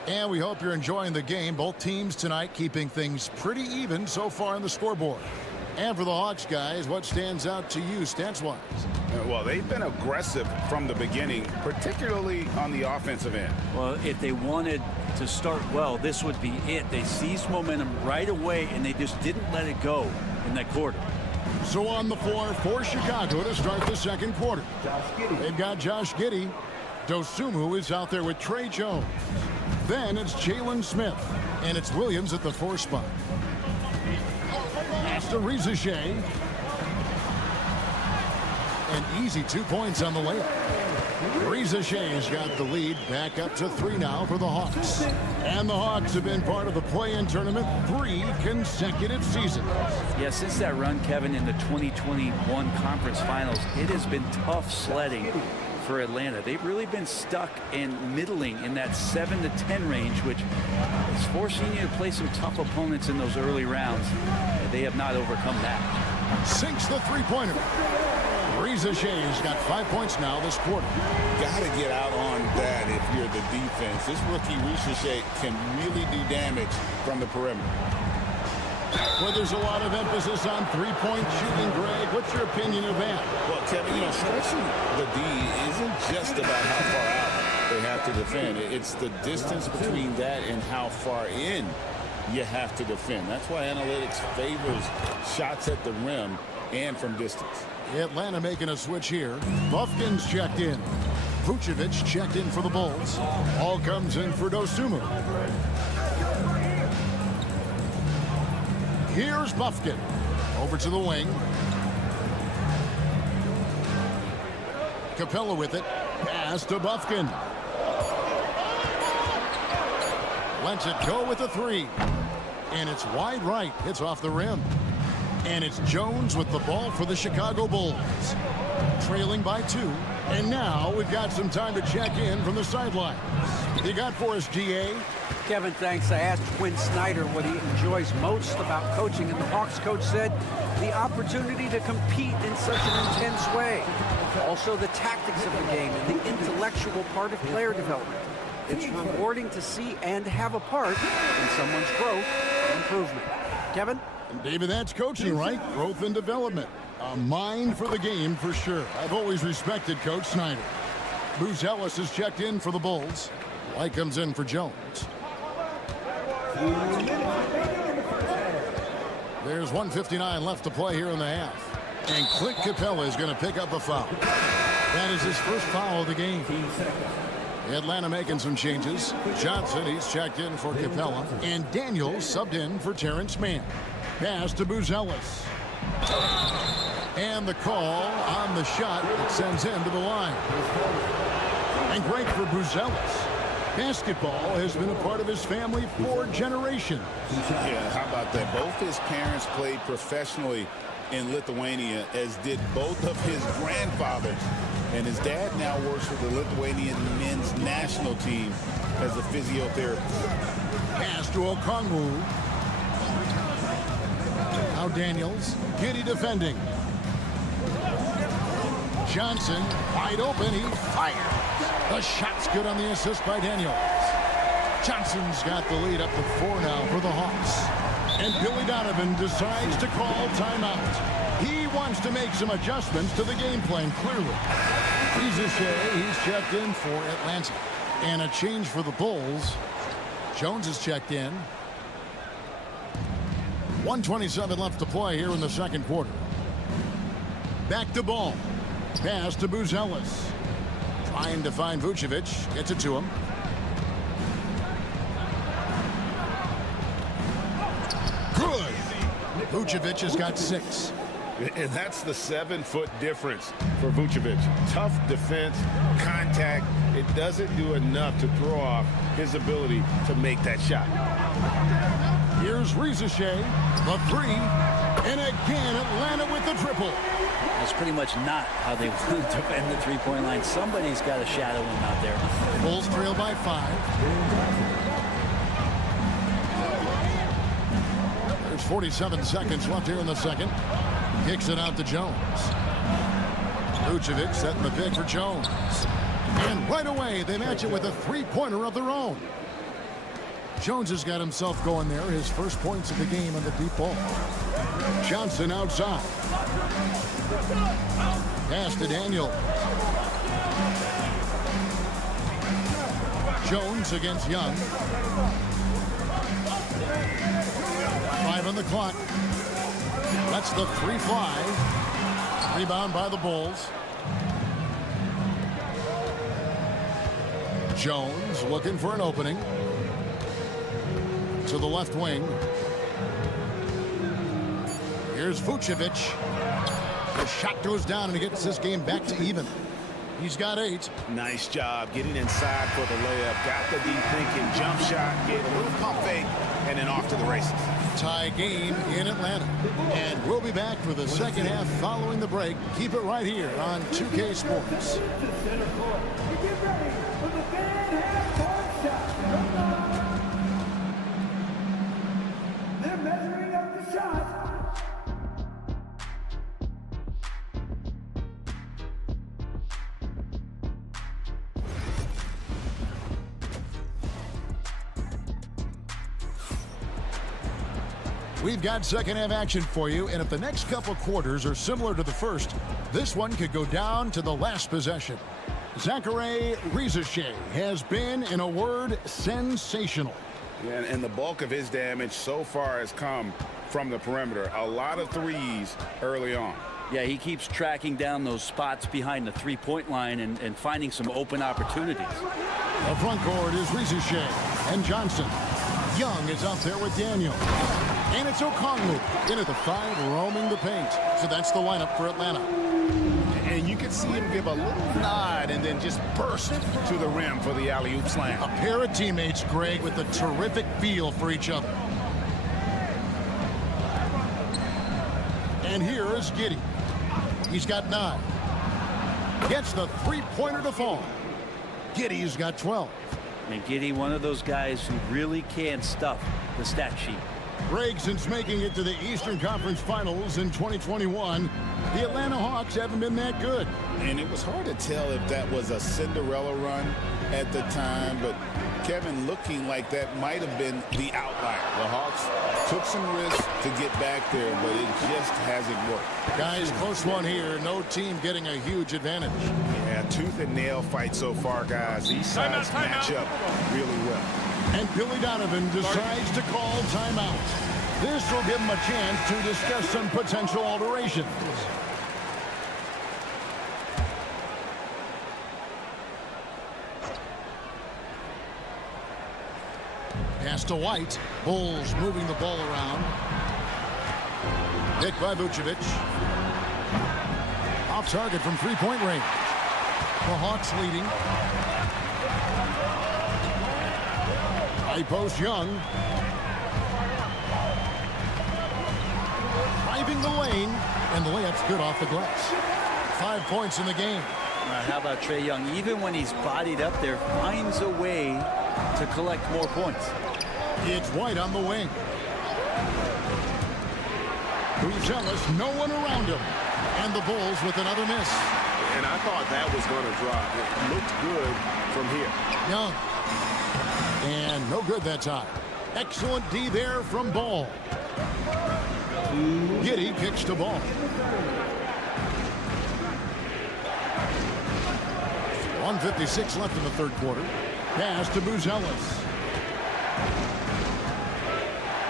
And we hope you're enjoying the game. Both teams tonight keeping things pretty even so far on the scoreboard. And for the Hawks, guys, what stands out to you stats-wise? Well, they've been aggressive from the beginning, particularly on the offensive end. Well, if they wanted to start well, this would be it. They seized momentum right away, and they just didn't let it go in that quarter. So on the floor for Chicago to start the second quarter. They've got Josh Giddey. Dosunmu is out there with Trey Jones. Then it's Jalen Smith. And it's Williams at the 4 spot. Pass to Rizichet. An easy 2 points on the layup. Rizichet's got the lead back up to 3 now for the Hawks. And the Hawks have been part of the play-in tournament 3 consecutive seasons. Yeah, since that run, Kevin, in the 2021 conference finals, it has been tough sledding for Atlanta. They've really been stuck in middling in that 7 to 10 range, which is forcing you to play some tough opponents in those early rounds. They have not overcome that. Sinks the three-pointer. Rizichet's got 5 points now this quarter. Got to get out on that if you're the defense. This rookie Rizichet can really do damage from the perimeter. Well, there's a lot of emphasis on three-point shooting, Greg. What's your opinion of that? Well, Kevin, stretching the D isn't just about how far out they have to defend. It's the distance between that and how far in you have to defend. That's why analytics favors shots at the rim and from distance. Atlanta making a switch here. Buffkin's checked in. Vucevic checked in for the Bulls. All comes in for Dosunmu. Here's Buffkin. Over to the wing. Capella with it. Pass to Buffkin. Lets it go with the 3. And it's wide right. Hits off the rim. And it's Jones with the ball for the Chicago Bulls. Trailing by 2. And now we've got some time to check in from the sidelines. You got for us, GA? Kevin, thanks. I asked Quinn Snyder what he enjoys most about coaching, and the Hawks coach said the opportunity to compete in such an intense way. Also the tactics of the game and the intellectual part of player development. It's rewarding to see and have a part in someone's growth and improvement. Kevin? David, that's coaching, right? Growth and development. A mind for the game for sure. I've always respected Coach Snyder. Bruce Ellis has checked in for the Bulls. White comes in for Jones. There's 1:59 left to play here in the half. And Clint Capella is going to pick up a foul. That is his first foul of the game. Atlanta making some changes. Johnson, he's checked in for Capella. And Daniels subbed in for Terrence Mann. Pass to Buzelis. And the call on the shot that sends him to the line. And great for Buzelis. Basketball has been a part of his family for generations. Yeah, how about that? Both his parents played professionally in Lithuania, as did both of his grandfathers. And his dad now works for the Lithuanian men's national team as a physiotherapist. Pass to Okongwu. Now Daniels. Giddey defending. Johnson wide open. He fires. The shot's good on the assist by Daniels. Johnson's got the lead up to 4 now for the Hawks. And Billy Donovan decides to call timeout. He wants to make some adjustments to the game plan, clearly. He's checked in for Atlanta. And a change for the Bulls. Jones is checked in. 1:27 left to play here in the second quarter. Back to ball. Pass to Buzelis. Trying to find Vucevic. Gets it to him. Good. Vucevic has got 6. And that's the 7-foot difference for Vucevic. Tough defense, contact. It doesn't do enough to throw off his ability to make that shot. Here's Rizichet, the 3, and again Atlanta with the triple. That's pretty much not how they want to defend the three-point line. Somebody's got to shadow him out there. Bulls trail by 5. There's 47 seconds left here in the second. Kicks it out to Jones. Vucevic setting the pick for Jones. And right away, they match it with a three-pointer of their own. Jones has got himself going there. His first points of the game on the deep ball. Johnson outside. Pass to Daniel. Jones against Young. 5 on the clock. That's the 3 fly. Rebound by the Bulls. Jones looking for an opening. To the left wing. Here's Vucevic. The shot goes down and he gets this game back to even. He's got 8. Nice job getting inside for the layup. Got the deep thinking jump shot, gave a little pump fake, and then off to the races. Tie game in Atlanta. And we'll be back for the second half following the break. Keep it right here on 2K Sports. They're measuring up the shot. We've got second half action for you, and if the next couple quarters are similar to the first, this one could go down to the last possession. Zachary Rizachet has been, in a word, sensational. And the bulk of his damage so far has come from the perimeter. A lot of threes early on. Yeah, he keeps tracking down those spots behind the three-point line and finding some open opportunities. The front court is Rizachet and Johnson. Young is out there with Daniel. And it's Okongwu in at the 5, roaming the paint. So that's the lineup for Atlanta. And you can see him give a little nod and then just burst to the rim for the alley-oop slam. A pair of teammates, Greg, with a terrific feel for each other. And here is Giddey. He's got 9. Gets the three-pointer to fall. Giddey's got 12. And Giddey, one of those guys who really can stuff the stat sheet. Greg, since making it to the Eastern Conference Finals in 2021, the Atlanta Hawks haven't been that good. And it was hard to tell if that was a Cinderella run at the time, but Kevin, looking like that might have been the outlier. The Hawks took some risks to get back there, but it just hasn't worked. Guys, close one here. No team getting a huge advantage. Yeah, tooth and nail fight so far, guys. These sides match up really well. And Billy Donovan decides to call timeout. This will give him a chance to discuss some potential alterations. Pass to White. Bulls moving the ball around. Picked by Vucevic. Off target from three-point range. The Hawks leading. High post Young. Driving the lane. And the layup's good off the glass. 5 points in the game. How about Trae Young? Even when he's bodied up there, finds a way to collect more points. It's White on the wing. Buzelis, no one around him. And the Bulls with another miss. And I thought that was going to drop. It looked good from here. Young. And no good that time. Excellent D there from Ball. Giddey kicks to Ball. 1:56 left in the third quarter. Pass to Buzelis.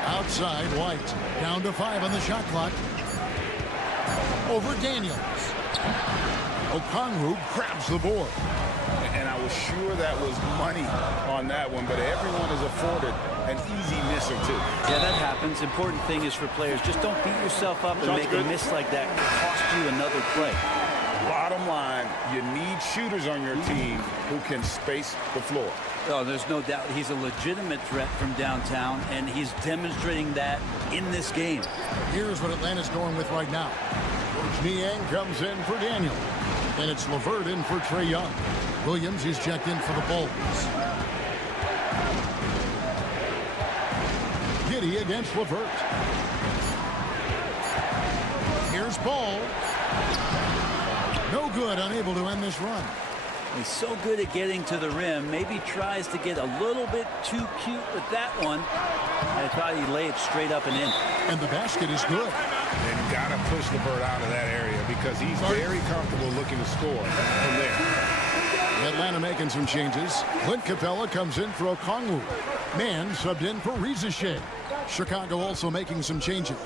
Outside, White. Down to 5 on the shot clock. Over Daniels. Okongwu grabs the board. And I was sure that was money on that one, but everyone is afforded an easy miss or two. Yeah, that happens. Important thing is for players, just don't beat yourself up and make a miss like that. It'll cost you another play. Bottom line, you need shooters on your team who can space the floor. Oh, there's no doubt he's a legitimate threat from downtown, and he's demonstrating that in this game. Here's what Atlanta's going with right now. Coach Niang comes in for Daniel. And it's LeVert in for Trae Young. Williams is checked in for the Bulls. Giddey against LeVert. Here's Ball. No good, unable to end this run. He's so good at getting to the rim. Maybe tries to get a little bit too cute with that one. I thought he'd lay it straight up and in. And the basket is good. And got to push LeVert out of that area because he's very comfortable looking to score from there. Atlanta making some changes. Clint Capella comes in for Okongwu. Mann subbed in for Rizachet. Chicago also making some changes.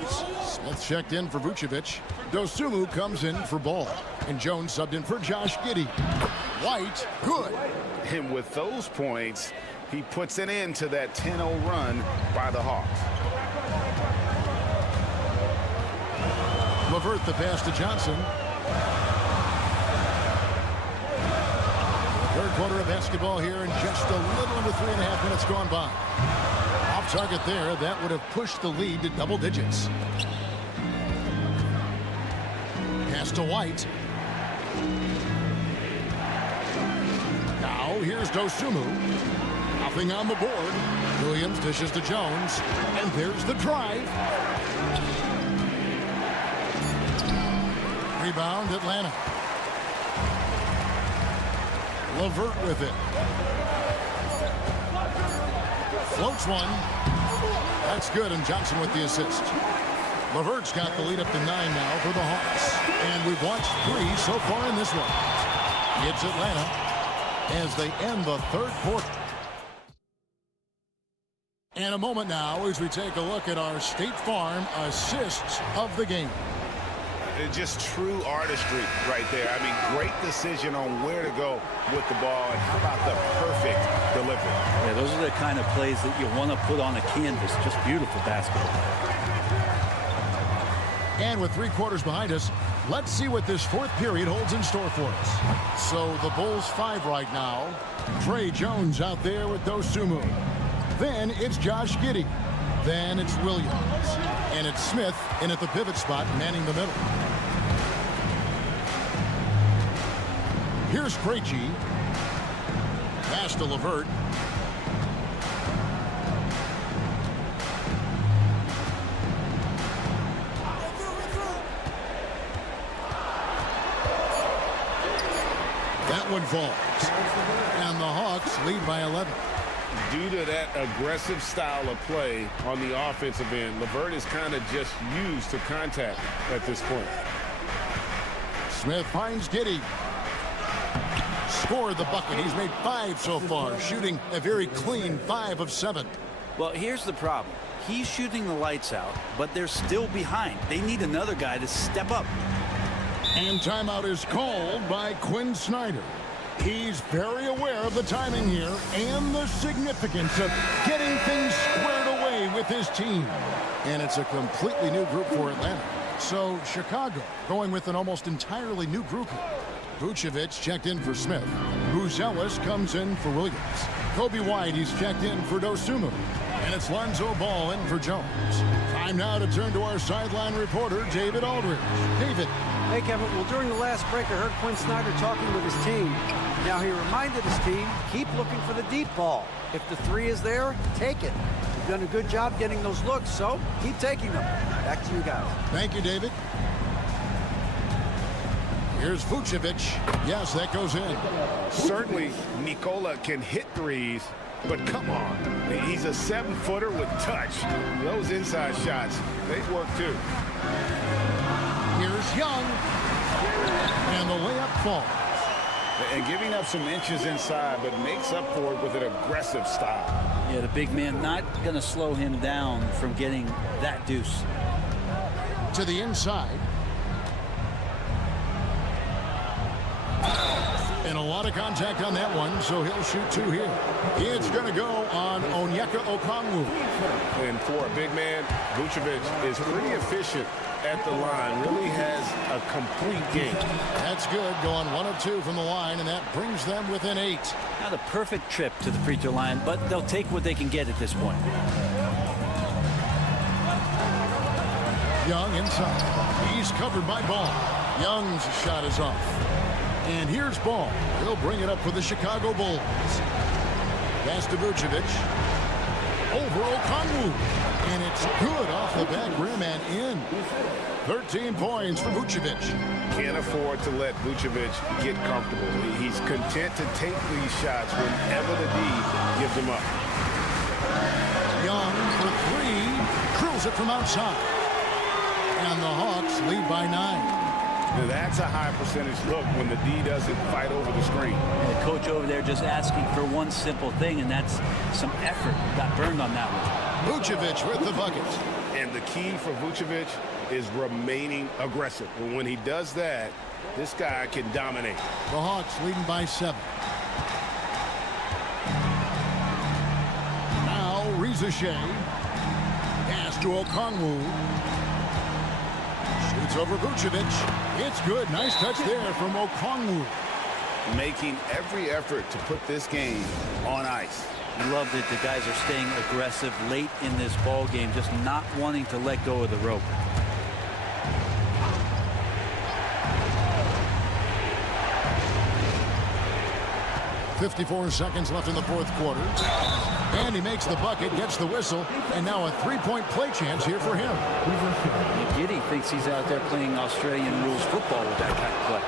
Smith checked in for Vucevic. Dosunmu comes in for Ball. And Jones subbed in for Josh Giddey. White, good. And with those points, he puts an end to that 10-0 run by the Hawks. LeVert the pass to Johnson. Third quarter of basketball here and just a little under 3.5 minutes gone by. Off target there, that would have pushed the lead to double digits. Pass to White. Now here's Dosunmu. Nothing on the board. Williams dishes to Jones. And there's the drive. Rebound Atlanta. LeVert with it. Floats one. That's good, and Johnson with the assist. LeVert's got the lead up to 9 now for the Hawks. And we've watched 3 so far in this one. It's Atlanta as they end the third quarter. And a moment now as we take a look at our State Farm assists of the game. Just true artistry right there. I mean, great decision on where to go with the ball, and how about the perfect delivery? Yeah, those are the kind of plays that you want to put on a canvas. Just beautiful basketball. And with 3 quarters behind us, let's see what this fourth period holds in store for us. So the Bulls 5 right now. Trey Jones out there with Dosunmu. Then it's Josh Giddey. Then it's Williams. And it's Smith in at the pivot spot, manning the middle. Here's Krejci. Pass to LeVert. That one falls. And the Hawks lead by 11. Due to that aggressive style of play on the offensive end, LeVert is kind of just used to contact at this point. Smith finds Giddey. Scored the bucket. He's made 5 so far, shooting a very clean 5 of 7. Well, here's the problem. He's shooting the lights out, but they're still behind. They need another guy to step up. And timeout is called by Quinn Snyder. He's very aware of the timing here and the significance of getting things squared away with his team. And it's a completely new group for Atlanta. So Chicago going with an almost entirely new group here. Vucevic checked in for Smith. Buzelis comes in for Williams. Kobe White, he's checked in for Dosunmu. And it's Lonzo Ball in for Jones. Time now to turn to our sideline reporter, David Aldridge. David. Hey, Kevin. Well, during the last break, I heard Quinn Snyder talking with his team. Now, he reminded his team, keep looking for the deep ball. If the 3 is there, take it. You've done a good job getting those looks, so keep taking them. Back to you guys. Thank you, David. Here's Vucevic. Yes, that goes in. Certainly, Nikola can hit threes, but come on. He's a 7-footer with touch. Those inside shots, they work too. Here's Young. And the layup falls. And giving up some inches inside, but makes up for it with an aggressive style. Yeah, the big man not going to slow him down from getting that deuce. To the inside. And a lot of contact on that one, so he'll shoot 2 here. It's going to go on Onyeka Okongwu. And for a big man, Vucevic is pretty efficient at the line. Really has a complete game. That's good, going 1 of 2 from the line, and that brings them within 8. Not a perfect trip to the free throw line, but they'll take what they can get at this point. Young inside. He's covered by Ball. Young's shot is off. And here's Ball. He'll bring it up for the Chicago Bulls. Pass to Vucevic. over Okongwu. And it's good off the back rim and in. 13 points for Vucevic. Can't afford to let Vucevic get comfortable. He's content to take these shots whenever the D gives them up. Young for three. Drills it from outside. And the Hawks lead by 9. Now that's a high percentage look when the D doesn't fight over the screen. And the coach over there just asking for one simple thing, and that's some effort. Got burned on that one. Vucevic with the bucket. And the key for Vucevic is remaining aggressive. And when he does that, this guy can dominate. The Hawks leading by 7. Now Rizashea. Pass to Okongwu. Shoots over Vucevic. It's good. Nice touch there from Okongwu. Making every effort to put this game on ice. I love that the guys are staying aggressive late in this ball game, just not wanting to let go of the rope. .54 seconds left in the fourth quarter. And he makes the bucket, gets the whistle, and now a three-point play chance here for him. Giddy thinks he's out there playing Australian rules football with that kind of play.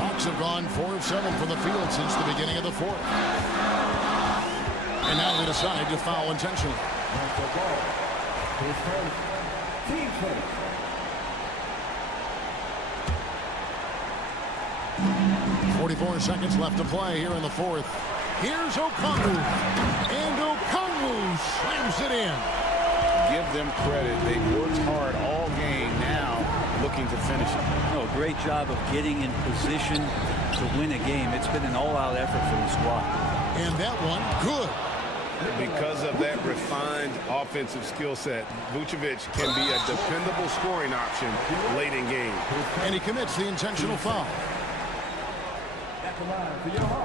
Hawks have gone 4 of 7 from the field since the beginning of the fourth. And now they decide to foul intentionally. 44 seconds left to play here in the fourth. Here's Okongwu. And Okongwu slams it in. Give them credit. They've worked hard all game, now looking to finish it. No, great job of getting in position to win a game. It's been an all-out effort from the squad. And that one, good. Because of that refined offensive skill set, Vucevic can be a dependable scoring option late in game. And he commits the intentional foul.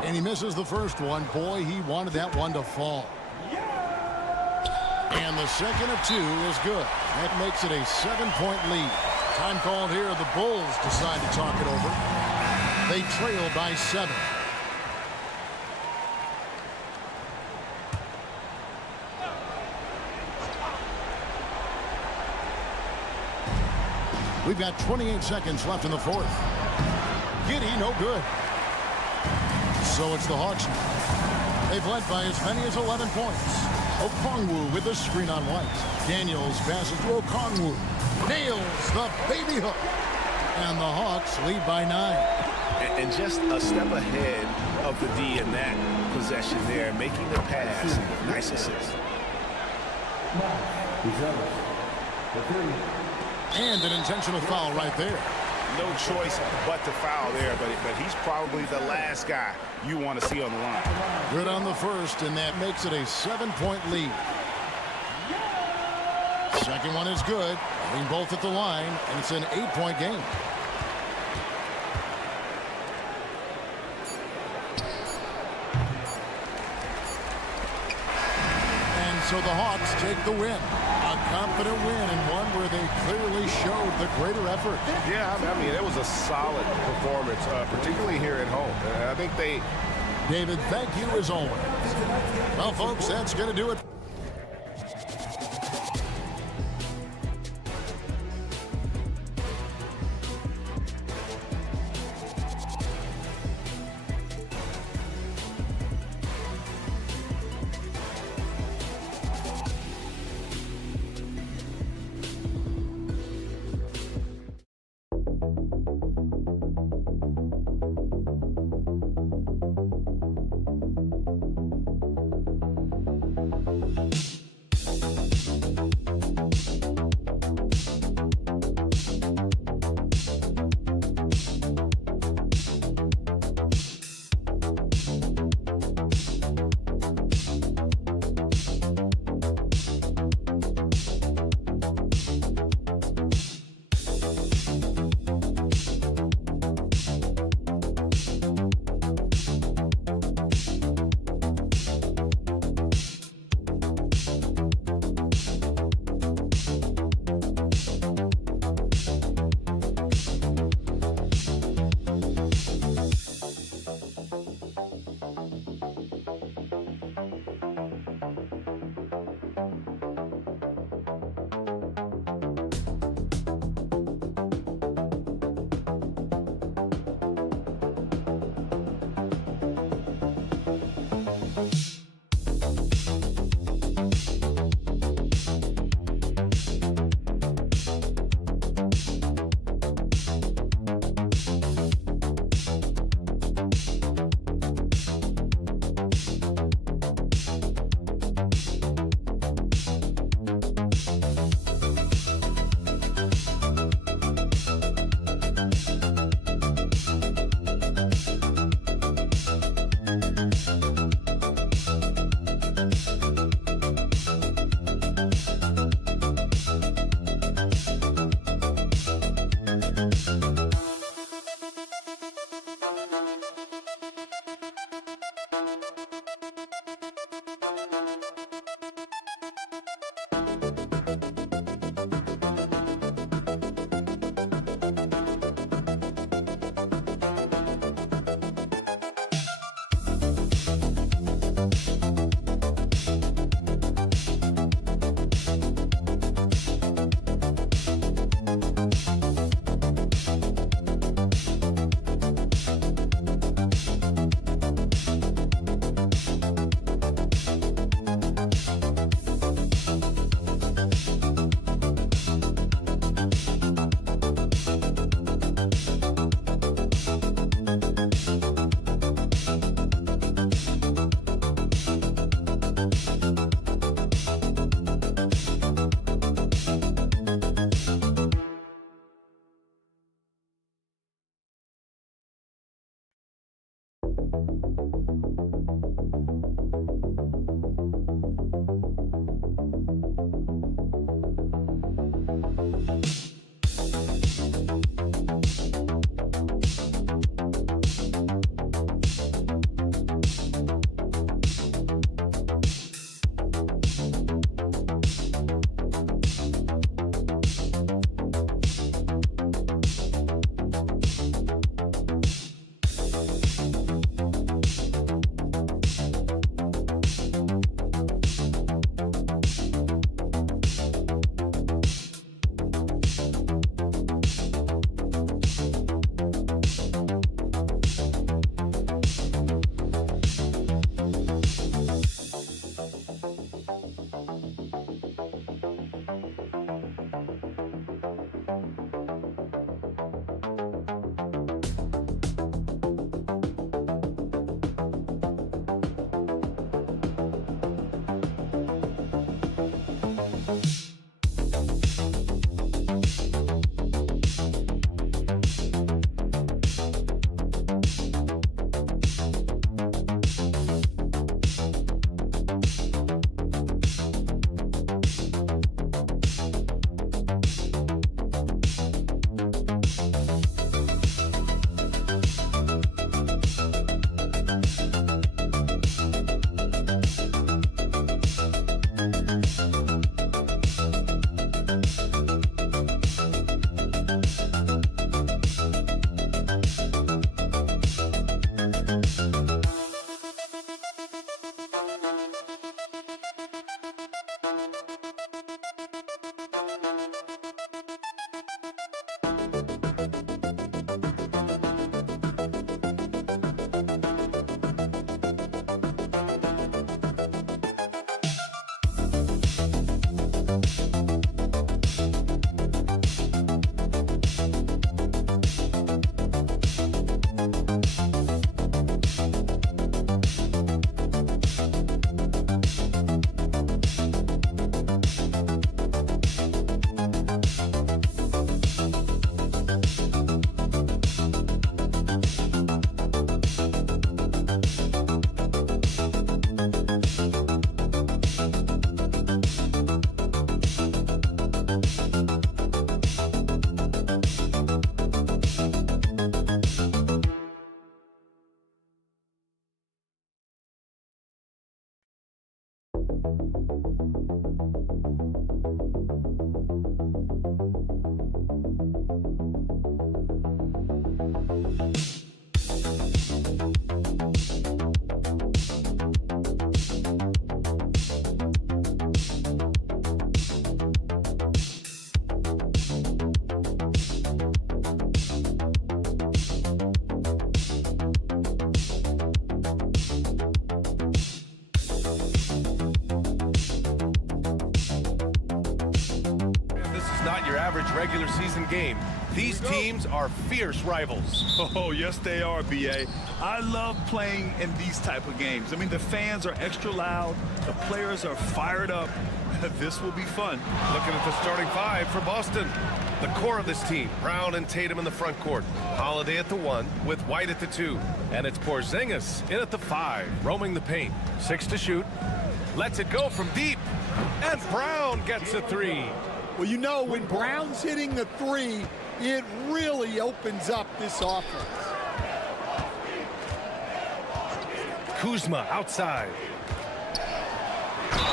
And he misses the first one. Boy, he wanted that one to fall. And the second of 2 is good. That makes it a 7-point lead. Time called here. The Bulls decide to talk it over. They trail by 7. We've got 28 seconds left in the fourth. Giddy, no good. So it's the Hawks. They've led by as many as 11 points. Okongwu with the screen on White. Daniels passes to Okongwu. Nails the baby hook. And the Hawks lead by 9. And just a step ahead of the D in that possession there, making the pass. Nice assist. And an intentional foul right there. No choice but to foul there, but he's probably the last guy you want to see on the line. Good on the first, and that makes it a 7-point lead. Second one is good. Hitting both at the line, and it's an 8-point game. And so the Hawks take the win. A confident win, and one where they clearly showed the greater effort. Yeah, I mean, it was a solid performance, particularly here at home. I think they... David, thank you as always. Well, folks, that's going to do it. Regular season game. These teams are fierce rivals. Oh, yes, they are, B.A. I love playing in these type of games. I mean, the fans are extra loud. The players are fired up. This will be fun. Looking at the starting five for Boston. The core of this team, Brown and Tatum in the front court. Holiday at the 1 with White at the 2. And it's Porzingis in at the 5, roaming the paint. 6 to shoot. Lets it go from deep. And Brown gets a 3. Well, you know, when Brown's hitting the 3, it really opens up this offense. Kuzma outside.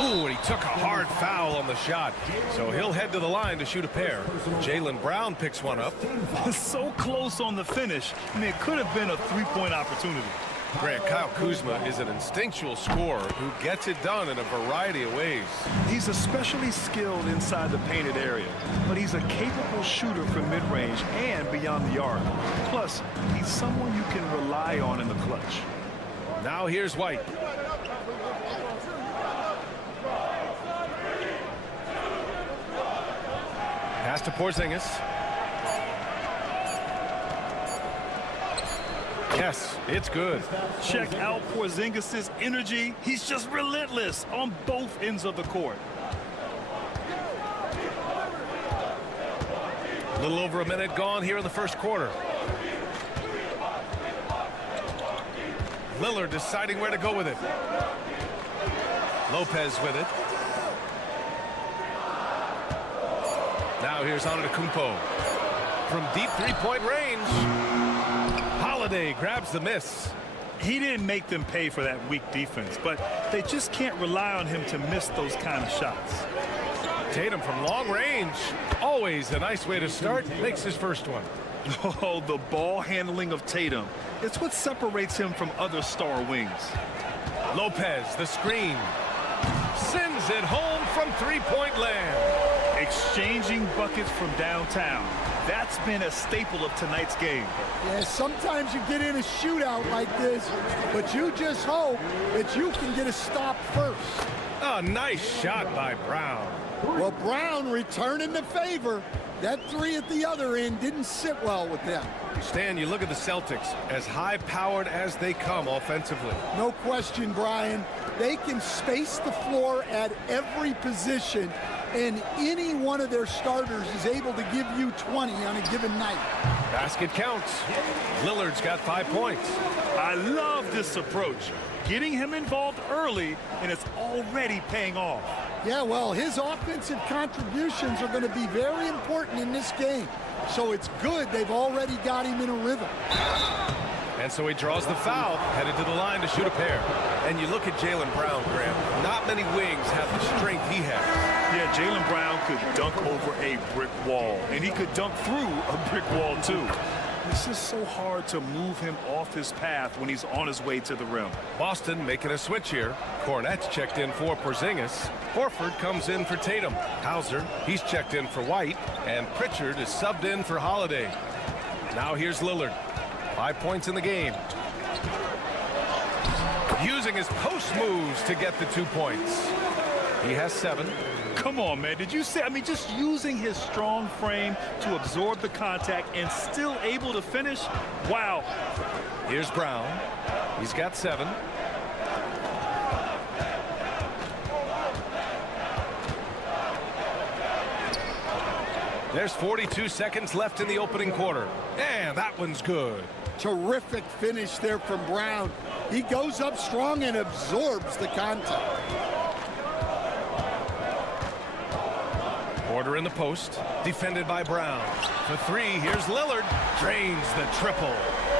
Ooh, and he took a hard foul on the shot. So he'll head to the line to shoot a pair. Jaylen Brown picks one up. So close on the finish. I mean, it could have been a three-point opportunity. Grant, Kyle Kuzma is an instinctual scorer who gets it done in a variety of ways. He's especially skilled inside the painted area, but he's a capable shooter from mid-range and beyond the arc. Plus, he's someone you can rely on in the clutch. Now here's White. Pass to Porzingis. Yes, it's good. Check out Porzingis' energy. He's just relentless on both ends of the court. A little over a minute gone here in the first quarter. Lillard deciding where to go with it. Lopez with it. Now here's Antetokounmpo. From deep three-point range. Holiday grabs the miss. He didn't make them pay for that weak defense, but they just can't rely on him to miss those kind of shots. Tatum from long range. Always a nice way to start. Makes his first one. Oh, the ball handling of Tatum. It's what separates him from other star wings. Lopez, the screen. Sends it home from three-point land. Exchanging buckets from downtown. That's been a staple of tonight's game. Yeah, sometimes you get in a shootout like this, but you just hope that you can get a stop first. A nice shot by Brown. Well, Brown returning the favor. That three at the other end didn't sit well with them. Stan, you look at the Celtics, as high-powered as they come offensively. No question, Brian. They can space the floor at every position, and any one of their starters is able to give you 20 on a given night. Basket counts. Lillard's got 5 points. I love this approach. Getting him involved early, and it's already paying off. Yeah, well, his offensive contributions are going to be very important in this game. So it's good they've already got him in a rhythm. And so he draws the foul, headed to the line to shoot a pair. And you look at Jaylen Brown, Graham. Not many wings have the strength he has. Yeah, Jaylen Brown could dunk over a brick wall, and he could dunk through a brick wall, too. It's just so hard to move him off his path when he's on his way to the rim. Boston making a switch here. Cornette's checked in for Porzingis. Horford comes in for Tatum. Hauser, he's checked in for White. And Pritchard is subbed in for Holiday. Now here's Lillard. 5 points in the game. Using his post moves to get the 2 points. He has 7. Come on, man. Did you see? I mean, just using his strong frame to absorb the contact and still able to finish. Wow. Here's Brown. He's got 7. There's 42 seconds left in the opening quarter. And that one's good. Terrific finish there from Brown. He goes up strong and absorbs the contact. Porter in the post, defended by Brown. For 3, here's Lillard. Drains the triple.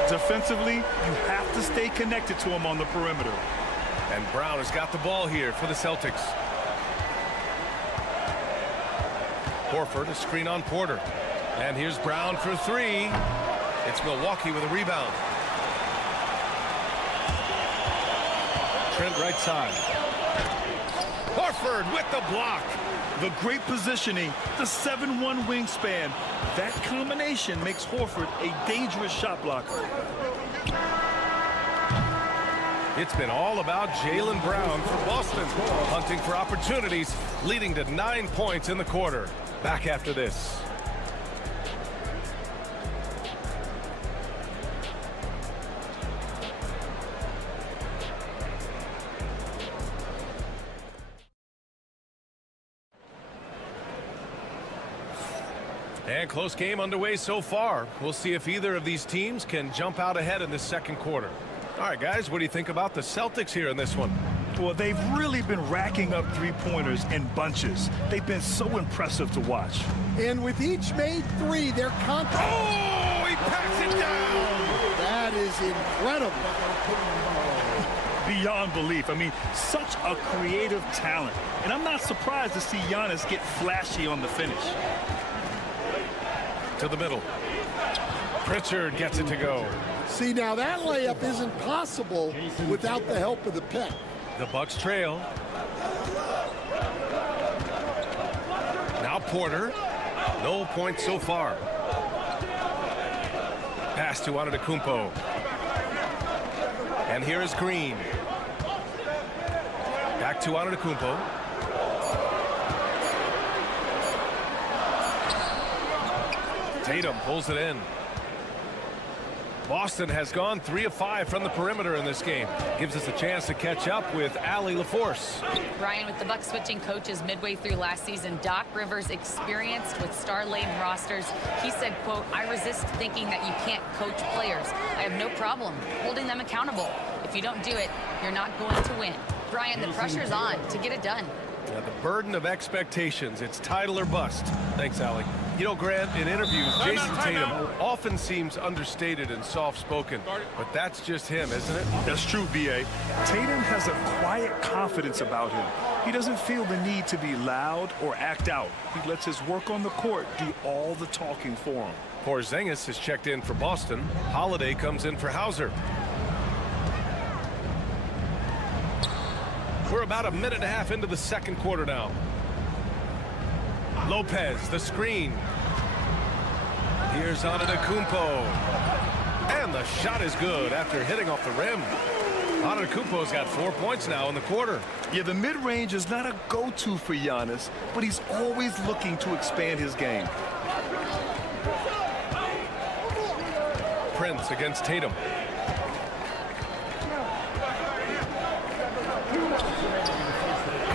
Defensively, you have to stay connected to him on the perimeter. And Brown has got the ball here for the Celtics. Horford, a screen on Porter. And here's Brown for 3. It's Milwaukee with a rebound. Trent right side. Horford with the block. The great positioning, the 7'1" wingspan. That combination makes Horford a dangerous shot blocker. It's been all about Jaylen Brown for Boston, hunting for opportunities, leading to 9 points in the quarter. Back after this. And close game underway so far. We'll see if either of these teams can jump out ahead in the second quarter. All right, guys, what do you think about the Celtics here in this one? Well, they've really been racking up three-pointers in bunches. They've been so impressive to watch. And with each made 3, they're contact. Oh, he packs it down. That is incredible. Beyond belief. I mean, such a creative talent. And I'm not surprised to see Giannis get flashy on the finish. To the middle. Pritchard gets it to go. See, now that layup isn't possible without the help of the pick. The Bucks trail. Now Porter. No points so far. Pass to Antetokounmpo. And here is Green. Back to Antetokounmpo. Tatum pulls it in. Boston has gone 3 of 5 from the perimeter in this game. Gives us a chance to catch up with Allie LaForce. Brian, with the Bucks switching coaches midway through last season, Doc Rivers, experienced with star-laden rosters, he said, quote, "I resist thinking that you can't coach players. I have no problem holding them accountable. If you don't do it, you're not going to win." Brian, the pressure's on to get it done. The burden of expectations. It's title or bust. Thanks, Allie. You know, Grant, in interviews, Jason Tatum often seems understated and soft-spoken, but that's just him, isn't it? That's true, B.A. Tatum has a quiet confidence about him. He doesn't feel the need to be loud or act out. He lets his work on the court do all the talking for him. Porzingis is checked in for Boston. Holiday comes in for Hauser. We're about a minute and a half into the second quarter now. Lopez, the screen. Here's Antetokounmpo. And the shot is good after hitting off the rim. Antetokounmpo's got 4 points now in the quarter. Yeah, the mid-range is not a go-to for Giannis, but he's always looking to expand his game. Prince against Tatum.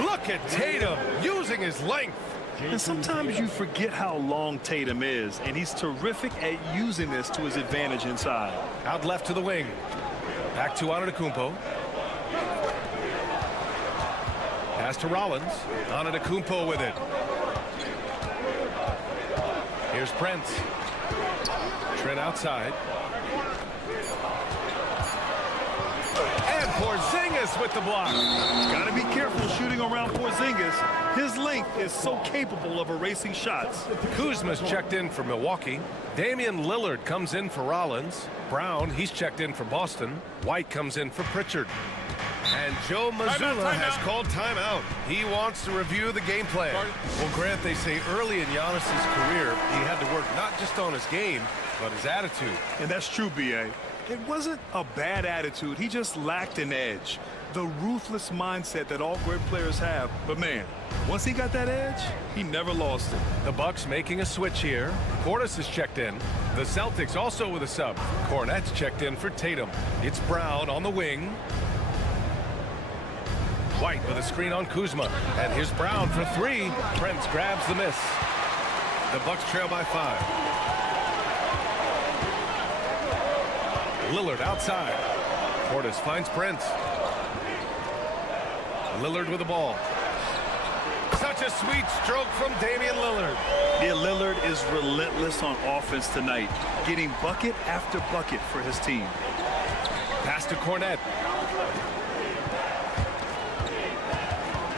Look at Tatum using his length. And sometimes you forget how long Tatum is, and he's terrific at using this to his advantage inside. Out left to the wing. Back to Antetokounmpo. Pass to Rollins. Antetokounmpo with it. Here's Prince. Trent outside. And Porzingis with the block. Got to be careful shooting around Porzingis. His length is so capable of erasing shots. Kuzma's checked in for Milwaukee. Damian Lillard comes in for Rollins. Brown, he's checked in for Boston. White comes in for Pritchard. And Joe Mazzulla has called timeout. He wants to review the game plan. Well, Grant, they say early in Giannis's career, he had to work not just on his game, but his attitude. And that's true, B.A. It wasn't a bad attitude. He just lacked an edge. The ruthless mindset that all great players have. But, man, once he got that edge, he never lost it. The Bucks making a switch here. Portis is checked in. The Celtics also with a sub. Cornette's checked in for Tatum. It's Brown on the wing. White with a screen on Kuzma. And here's Brown for 3. Prince grabs the miss. The Bucks trail by 5. Lillard outside. Portis finds Prince. Lillard with the ball. Such a sweet stroke from Damian Lillard. Yeah, Lillard is relentless on offense tonight, getting bucket after bucket for his team. Pass to Cornette.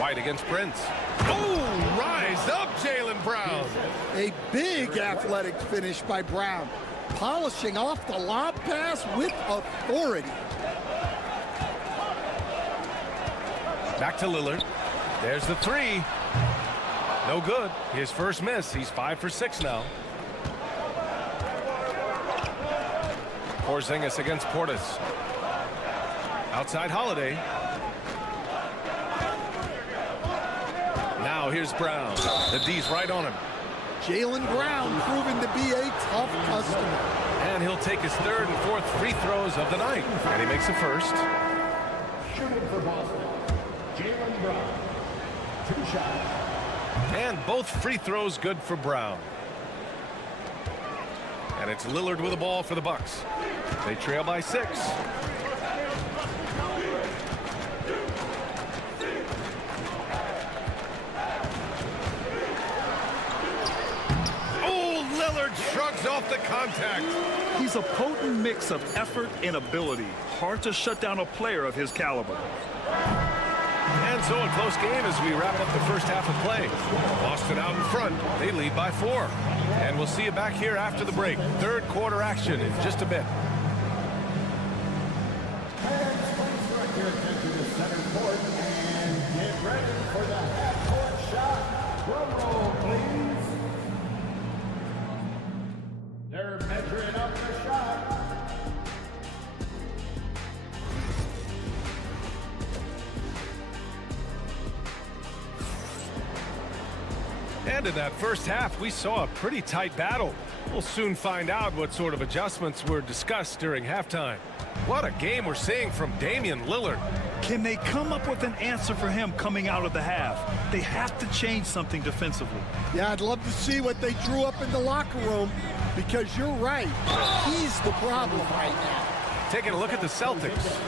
White against Prince. Oh, rise up, Jaylen Brown. A big athletic finish by Brown, polishing off the lob pass with authority. Back to Lillard. There's the 3. No good. His first miss. He's 5 for 6 now. Porzingis against Portis. Outside Holiday. Now here's Brown. The D's right on him. Jaylen Brown proving to be a tough customer. And he'll take his 3rd and 4th free throws of the night. And he makes the first. Shooting for Boston, Jaylen Brown. 2 shots. And both free throws good for Brown. And it's Lillard with the ball for the Bucks. They trail by 6. Lillard shrugs off the contact. He's a potent mix of effort and ability. Hard to shut down a player of his caliber. And so a close game as we wrap up the first half of play. Boston out in front. They lead by 4. And we'll see you back here after the break. 3rd quarter action in just a bit. Your attention to center court and get ready for the half-court shot. Drum roll, please. They're measuring up the shot. And in that first half, we saw a pretty tight battle. We'll soon find out what sort of adjustments were discussed during halftime. What a game we're seeing from Damian Lillard. Can they come up with an answer for him coming out of the half? They have to change something defensively. Yeah, I'd love to see what they drew up in the locker room, because you're right. He's the problem right now. Taking a look at the Celtics.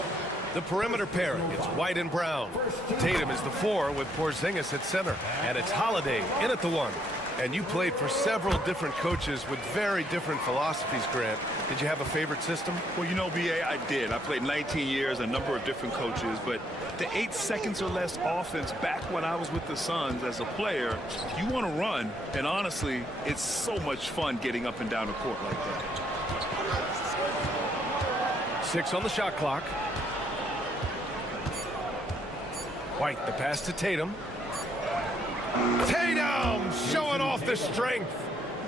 The perimeter pairing, it's White and Brown. Tatum is the 4 with Porzingis at center. And it's Holiday in at the 1. And you played for several different coaches with very different philosophies, Grant. Did you have a favorite system? Well, you know, B.A., I did. I played 19 years, a number of different coaches, but the 8 seconds or less offense back when I was with the Suns as a player, you want to run, and honestly, it's so much fun getting up and down the court like that. 6 on the shot clock. White, the pass to Tatum. Tatum showing off the strength.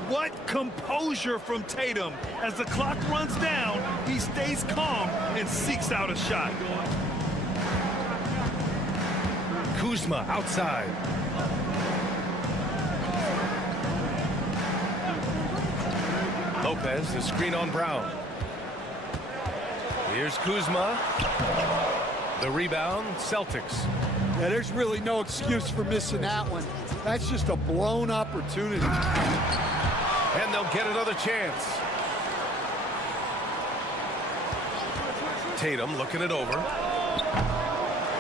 What composure from Tatum. As the clock runs down, he stays calm and seeks out a shot. Kuzma outside. Lopez, the screen on Brown. Here's Kuzma. The rebound, Celtics. Yeah, there's really no excuse for missing that one. That's just a blown opportunity. And they'll get another chance. Tatum looking it over.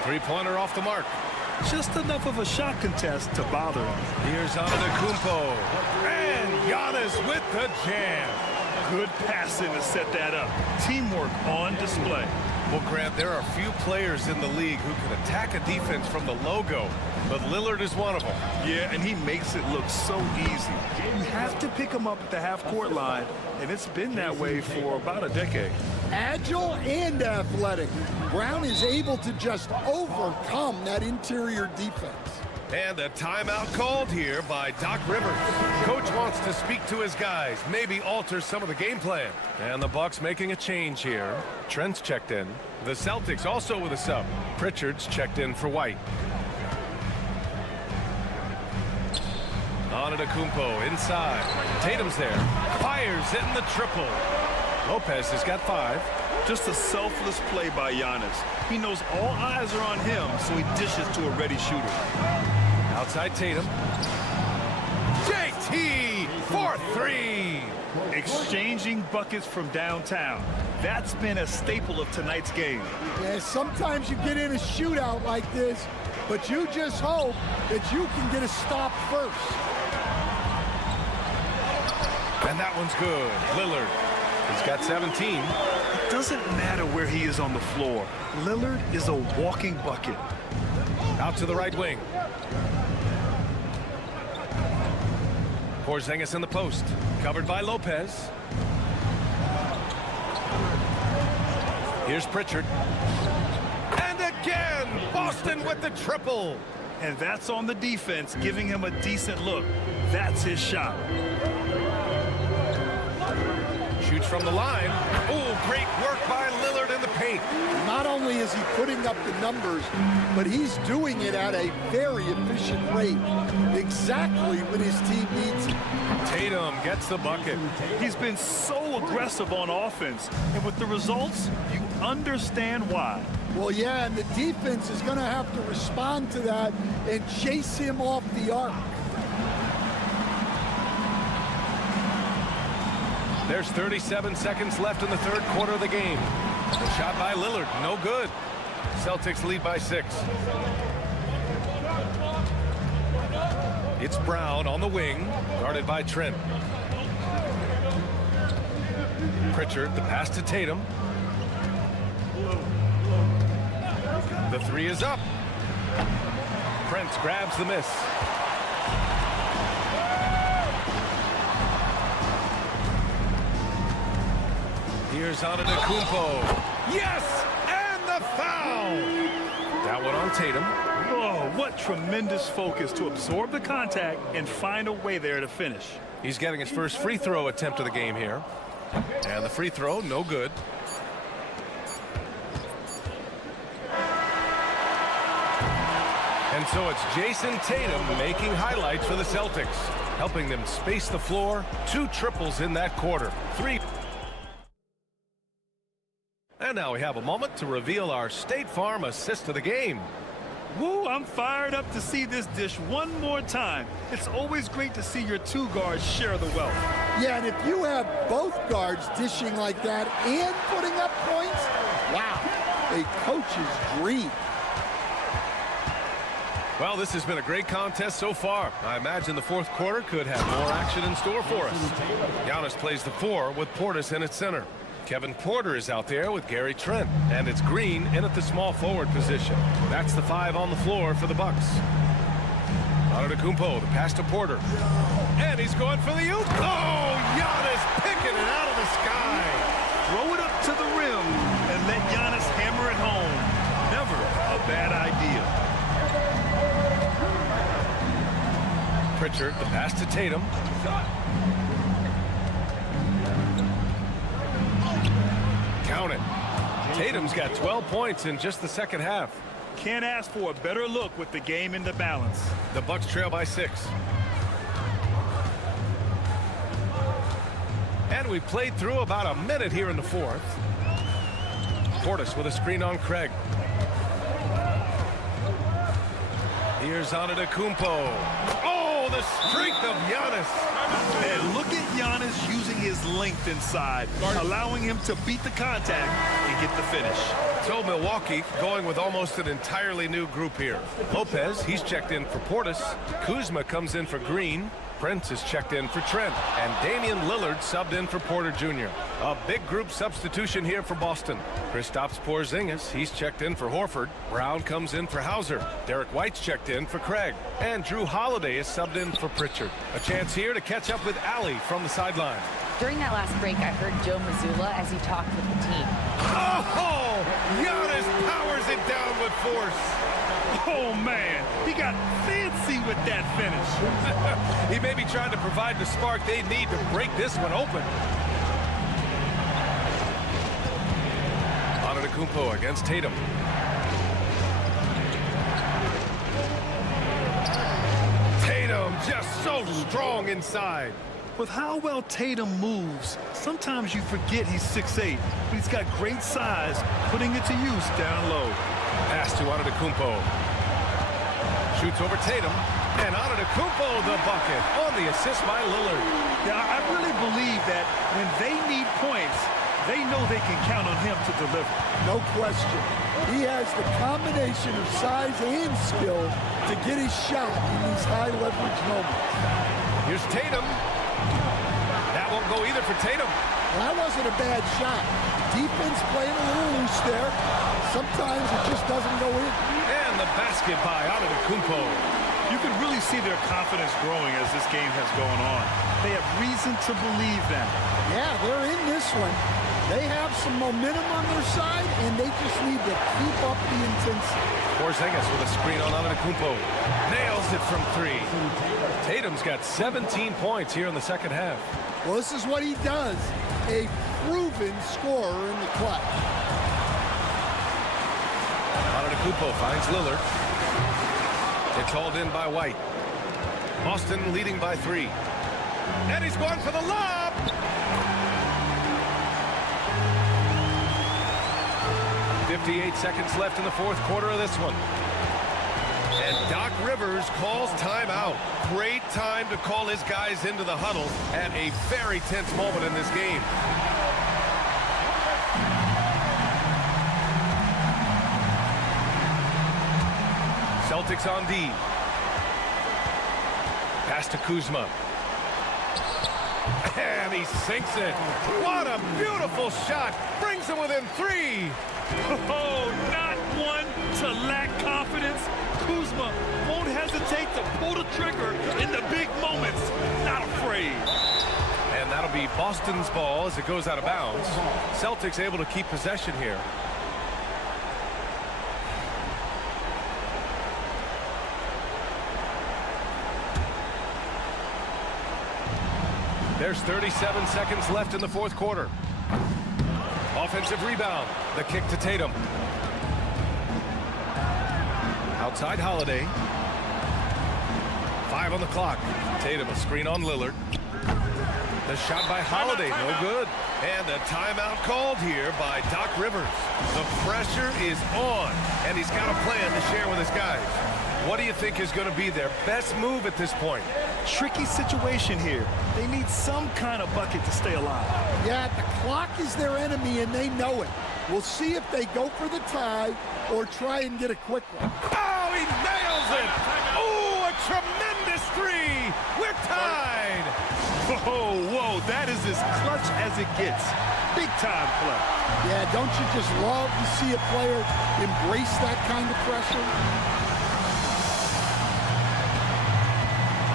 Three-pointer off the mark. Just enough of a shot contest to bother him. Here's Antetokounmpo. And Giannis with the jam. Good passing to set that up. Teamwork on display. Well, Grant, there are few players in the league who can attack a defense from the logo, but Lillard is one of them. Yeah, and he makes it look so easy. You have to pick him up at the half-court line, and it's been that way for about a decade. Agile and athletic. Brown is able to just overcome that interior defense. And a timeout called here by Doc Rivers. Coach wants to speak to his guys, maybe alter some of the game plan. And the Bucks making a change here. Trent's checked in. The Celtics also with a sub. Pritchard's checked in for White. Antetokounmpo inside. Tatum's there. Fires in the triple. Lopez has got 5. Just a selfless play by Giannis. He knows all eyes are on him, so he dishes to a ready shooter. Outside Tatum. JT for 3. Exchanging buckets from downtown. That's been a staple of tonight's game. Yeah, sometimes you get in a shootout like this, but you just hope that you can get a stop first. And that one's good. Lillard. He's got 17. It doesn't matter where he is on the floor. Lillard is a walking bucket. Out to the right wing. Porzingis in the post. Covered by Lopez. Here's Pritchard. And again, Boston with the triple. And that's on the defense, giving him a decent look. That's his shot. Shoots from the line. Oh, great work by Lillard in the paint. Not only is he putting up the numbers, but he's doing it at a very efficient rate. Exactly when his team needs it. Tatum gets the bucket. He's been so aggressive on offense. And with the results, you understand why. Well, yeah, and the defense is going to have to respond to that and chase him off the arc. There's 37 seconds left in the third quarter of the game. The shot by Lillard, no good. Celtics lead by 6. It's Brown on the wing, guarded by Trent. Pritchard, the pass to Tatum. The 3 is up. Prince grabs the miss. Here's Antetokounmpo. Yes! And the foul! That one on Tatum. Oh, what tremendous focus to absorb the contact and find a way there to finish. He's getting his first free throw attempt of the game here. And the free throw, no good. And so it's Jason Tatum making highlights for the Celtics, helping them space the floor. 2 triples in that quarter. 3. And now we have a moment to reveal our State Farm assist of the game. Woo, I'm fired up to see this dish one more time. It's always great to see your 2 guards share the wealth. Yeah, and if you have both guards dishing like that and putting up points, wow, a coach's dream. Well, this has been a great contest so far. I imagine the fourth quarter could have more action in store for us. Giannis plays the 4 with Portis in at center. Kevin Porter is out there with Gary Trent, and it's Green in at the small forward position. That's the 5 on the floor for the Bucks. Antetokounmpo, the pass to Porter. And he's going for the oop. Oh, Giannis picking it out of the sky. Throw it up to the rim and let Giannis hammer it home. Never a bad idea. Pritchard, the pass to Tatum. Count it. Tatum's got 12 points in just the second half. Can't ask for a better look with the game in the balance. The Bucks trail by 6. And we played through about a minute here in the fourth. Portis with a screen on Craig. Here's Antetokounmpo. Oh, the strength of Giannis. And look at Giannis using his length inside, allowing him to beat the contact and get the finish. So Milwaukee going with almost an entirely new group here. Lopez, he's checked in for Portis. Kuzma comes in for Green. Prince is checked in for Trent. And Damian Lillard subbed in for Porter Jr. A big group substitution here for Boston. Kristaps Porzingis, he's checked in for Horford. Brown comes in for Hauser. Derek White's checked in for Craig. And Drew Holiday is subbed in for Pritchard. A chance here to catch up with Allie from the sideline. During that last break, I heard Joe Mazzulla as he talked with the team. Oh! Giannis powers it down with force. Oh, man. He got fancy with that finish. He may be trying to provide the spark they need to break this one open. Antetokounmpo against Tatum. Tatum just so strong inside. With how well Tatum moves, sometimes you forget he's 6'8", but he's got great size, putting it to use down low. Pass to Antetokounmpo. Shoots over Tatum, and Antetokounmpo the bucket on the assist by Lillard. Yeah, I really believe that when they need points, they know they can count on him to deliver. No question. He has the combination of size and skill to get his shot in these high leverage moments. Here's Tatum. That won't go either for Tatum. Well, that wasn't a bad shot. Defense playing a little loose there. Sometimes it just doesn't go in. And the basket by Antetokounmpo. You can really see their confidence growing as this game has gone on. They have reason to believe that. Yeah, they're in this one. They have some momentum on their side, and they just need to keep up the intensity. Porzingis with a screen on Antetokounmpo. Nails it from 3. Tatum's got 17 points here in the second half. Well, this is what he does. A proven scorer in the clutch. Antetokounmpo finds Lillard. It's hauled in by White. Boston leading by 3. And he's going for the lob. .58 seconds left in the fourth quarter of this one. And Doc Rivers calls timeout. Great time to call his guys into the huddle at a very tense moment in this game. Celtics on D. Pass to Kuzma. And he sinks it. What a beautiful shot. Brings him within 3. Oh, not one to lack confidence. Kuzma won't hesitate to pull the trigger in the big moments. Not afraid. And that'll be Boston's ball as it goes out of bounds. Celtics able to keep possession here. There's 37 seconds left in the fourth quarter. Offensive rebound. The kick to Tatum. Outside Holiday. 5 on the clock. Tatum a screen on Lillard. The shot by Holiday, no good. And a timeout called here by Doc Rivers. The pressure is on, and he's got a plan to share with his guys. What do you think is going to be their best move at this point? Tricky situation here. They need some kind of bucket to stay alive. Yeah, the clock is their enemy, and they know it. We'll see if they go for the tie or try and get a quick one. Oh, he nails it! Oh, a tremendous three! We're tied! Whoa, that is as clutch as it gets. Big time play. Yeah, don't you just love to see a player embrace that kind of pressure?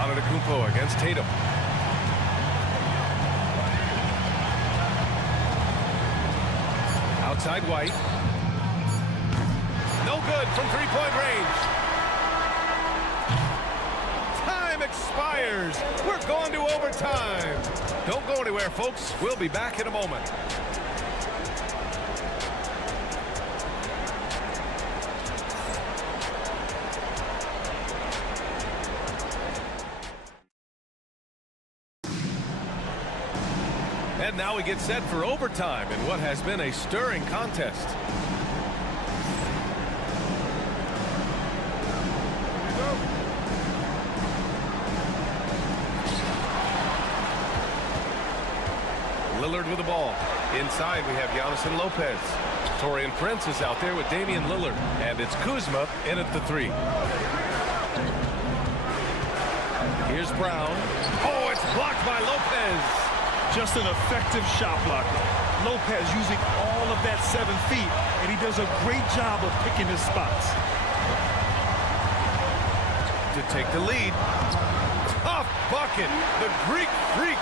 Antetokounmpo against Tatum. Outside White. No good from three-point range. Time expires. We're going to overtime. Don't go anywhere, folks. We'll be back in a moment. And now we get set for overtime in what has been a stirring contest. Lillard with the ball. Inside we have Giannis and Lopez. Taurean Prince is out there with Damian Lillard. And it's Kuzma in at the 3. Here's Brown. Oh, it's blocked by Lopez. Just an effective shot blocker. Lopez using all of that 7 feet, and he does a great job of picking his spots. To take the lead. Tough bucket. The Greek freak.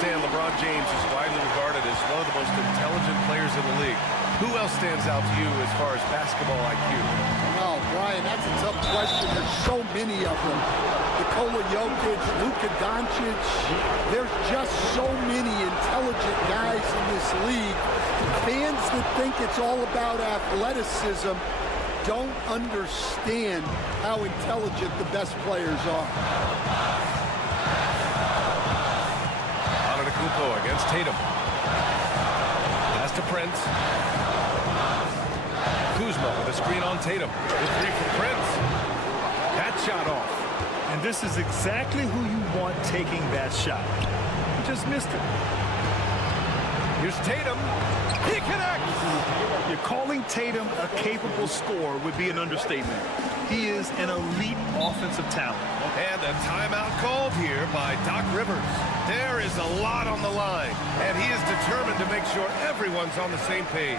Stan, LeBron James is widely regarded as one of the most intelligent players in the league. Who else stands out to you as far as basketball IQ? Oh, Brian, that's a tough question. There's so many of them. Nikola Jokic, Luka Doncic. There's just so many intelligent guys in this league. Fans that think it's all about athleticism don't understand how intelligent the best players are. Antetokounmpo against Tatum. Pass to Prince. Kuzma with a screen on Tatum. The 3 from Prince. That shot off. And this is exactly who you want taking that shot. He just missed it. Here's Tatum. He connects. You're calling Tatum a capable scorer would be an understatement. He is an elite offensive talent. And a timeout called here by Doc Rivers. There is a lot on the line, and he is determined to make sure everyone's on the same page.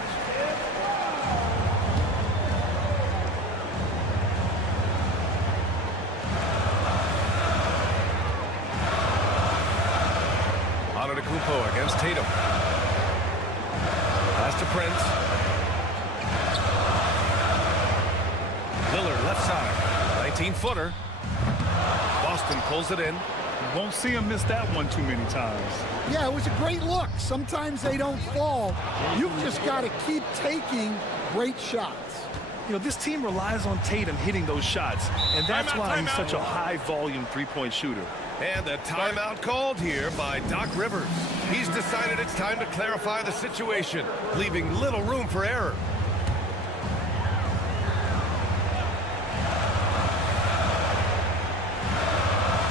Antetokounmpo against Tatum. Pass to Prince. Lillard left side. 19-footer. Boston pulls it in. You won't see him miss that one too many times. Yeah, it was a great look. Sometimes they don't fall. You've just got to keep taking great shots. You know, this team relies on Tatum hitting those shots, and that's why he's such a high-volume three-point shooter. And the timeout called here by Doc Rivers. He's decided it's time to clarify the situation, leaving little room for error.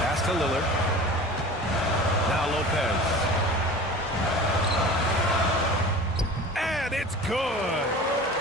Pass to Lillard. Now Lopez. And it's good.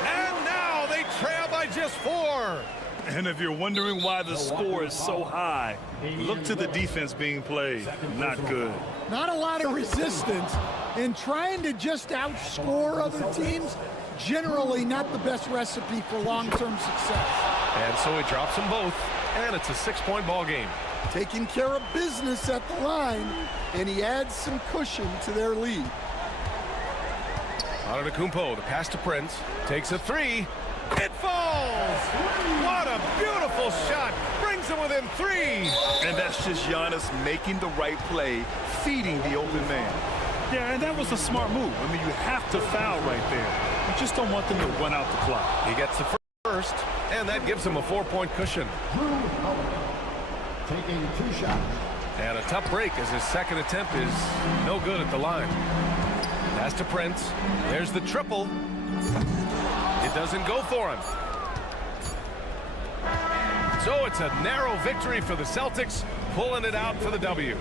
And now they trail by just 4. And if you're wondering why the score is so high, look to the defense being played. Not good. Not a lot of resistance, and trying to just outscore other teams, generally not the best recipe for long-term success. And so he drops them both, and it's a 6-point ball game. Taking care of business at the line, and he adds some cushion to their lead. Antetokounmpo, the pass to Prince, takes a 3. It falls! What a beautiful shot! Brings him within 3! And that's just Giannis making the right play, feeding the open man. Yeah, and that was a smart move. I mean, you have to foul right there. You just don't want them to run out the clock. He gets the first, And that gives him a 4-point cushion. Taking 2 shots. And a tough break as his second attempt is no good at the line. Pass to Prince. There's the triple. It doesn't go for him. So it's a narrow victory for the Celtics, pulling it out for the W.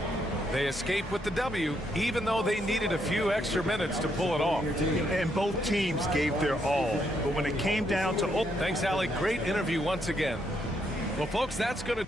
They escape with the W, even though they needed a few extra minutes to pull it off. And both teams gave their all. But when it came down to... Thanks, Allie. Great interview once again. Well, folks, that's going to...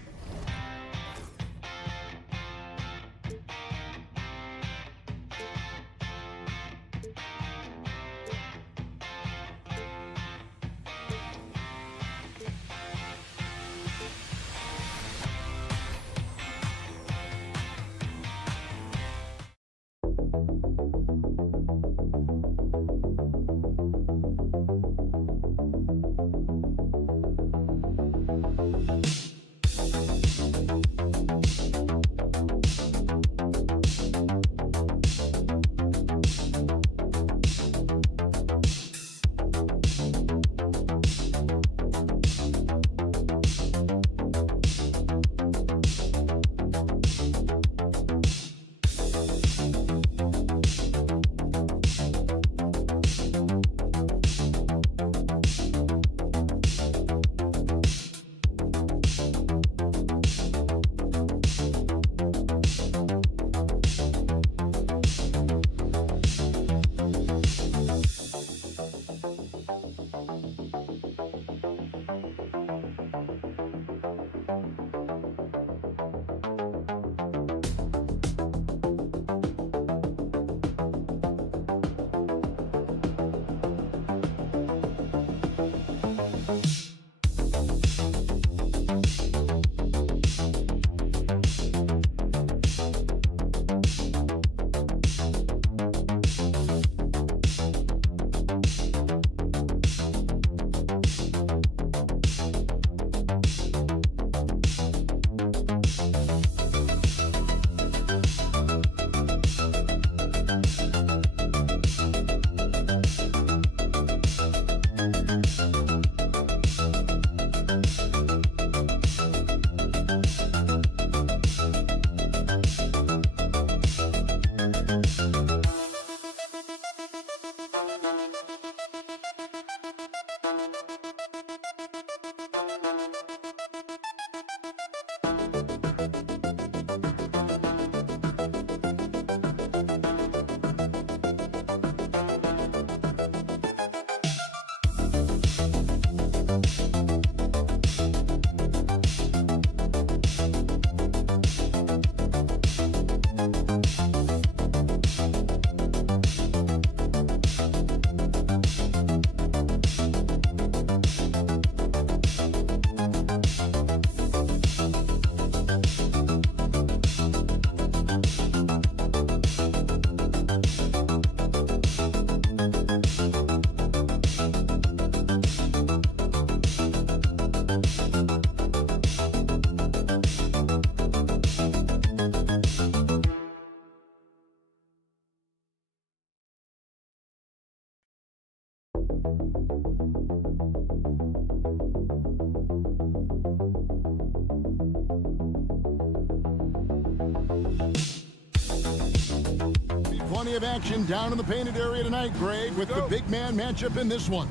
Plenty of action down in the painted area tonight, Greg, with the big man matchup in this one.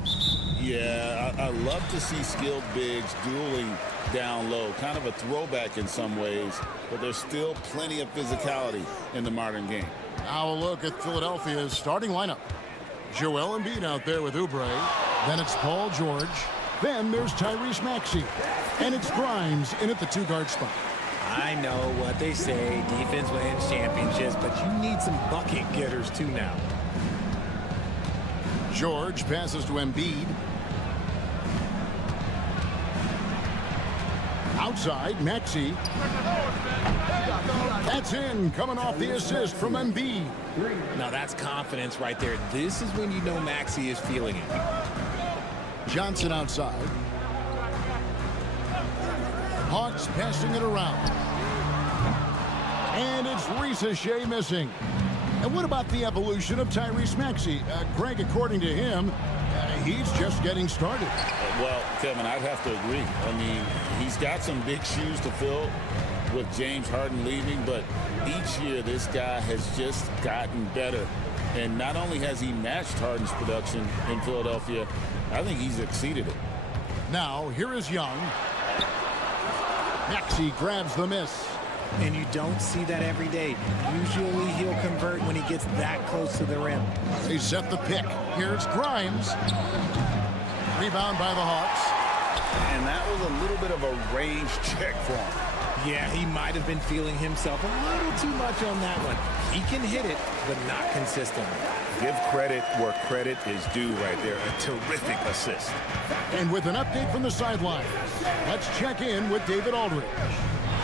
Yeah, I love to see skilled bigs dueling down low. Kind of a throwback in some ways, but there's still plenty of physicality in the modern game. Now a look at Philadelphia's starting lineup. Joel Embiid out there with Oubre. Then it's Paul George. Then there's Tyrese Maxey. And it's Grimes in at the 2-guard spot. I know what they say, defense wins championships, but you need some bucket getters too now. George passes to Embiid. Outside, Maxey. That's in, coming off the assist from Embiid. Now that's confidence right there. This is when you know Maxey is feeling it. Johnson outside. Hawks passing it around. And it's Ricochet missing. And what about the evolution of Tyrese Maxey? Greg, according to him, he's just getting started. Well, Kevin, I'd have to agree. I mean, he's got some big shoes to fill with James Harden leaving, but each year this guy has just gotten better. And not only has he matched Harden's production in Philadelphia, I think he's exceeded it. Now, here is Young. Maxey grabs the miss. And you don't see that every day. Usually he'll convert when he gets that close to the rim. They set the pick. Here's Grimes. Rebound by the Hawks. And that was a little bit of a range check for him. Yeah, he might have been feeling himself a little too much on that one. He can hit it, but not consistently. Give credit where credit is due right there. A terrific assist. And with an update from the sideline, let's check in with David Aldridge.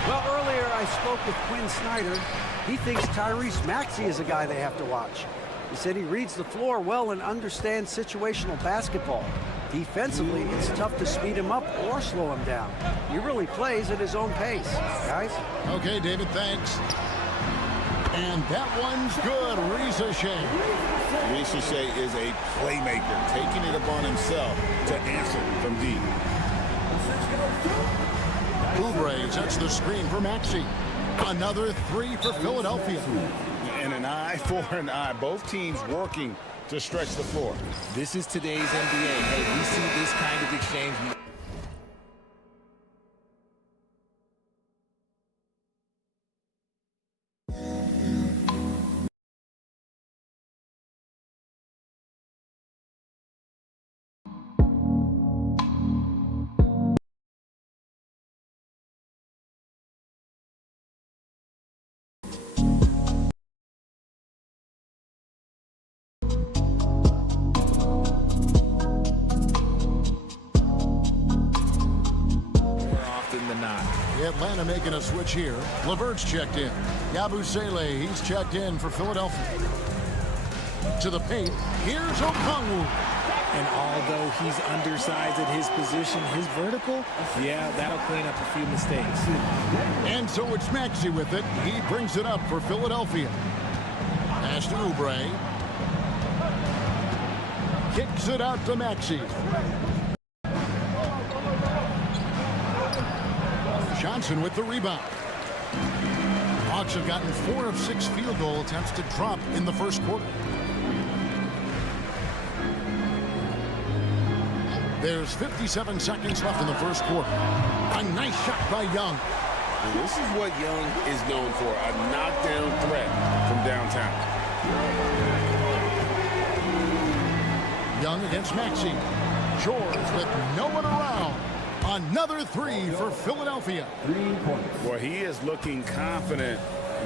Well, earlier I spoke with Quinn Snyder. He thinks Tyrese Maxey is a guy they have to watch. He said he reads the floor well and understands situational basketball. Defensively, it's tough to speed him up or slow him down. He really plays at his own pace, guys. Okay, David, thanks. And that one's good. Ricochet. Ricochet is a playmaker, taking it upon himself to answer from deep. Oubre sets the screen for Maxey. Another three for Philadelphia. And an eye for an eye. Both teams working to stretch the floor. This is today's NBA. Hey, we see this kind of exchange. Atlanta making a switch here. LeVert's checked in. Yabusele, he's checked in for Philadelphia. To the paint, here's Okongwu. And although he's undersized at his position, his vertical, yeah, that'll clean up a few mistakes. And so it's Maxey with it. He brings it up for Philadelphia. Pass to Oubre. Kicks it out to Maxey. Johnson with the rebound. Hawks have gotten 4 of 6 field goal attempts to drop in the first quarter. There's 57 seconds left in the first quarter. A nice shot by Young. And this is what Young is known for, a knockdown threat from downtown. Young against Maxey. George with no one around. Another three for Philadelphia. 3 points. Boy, he is looking confident.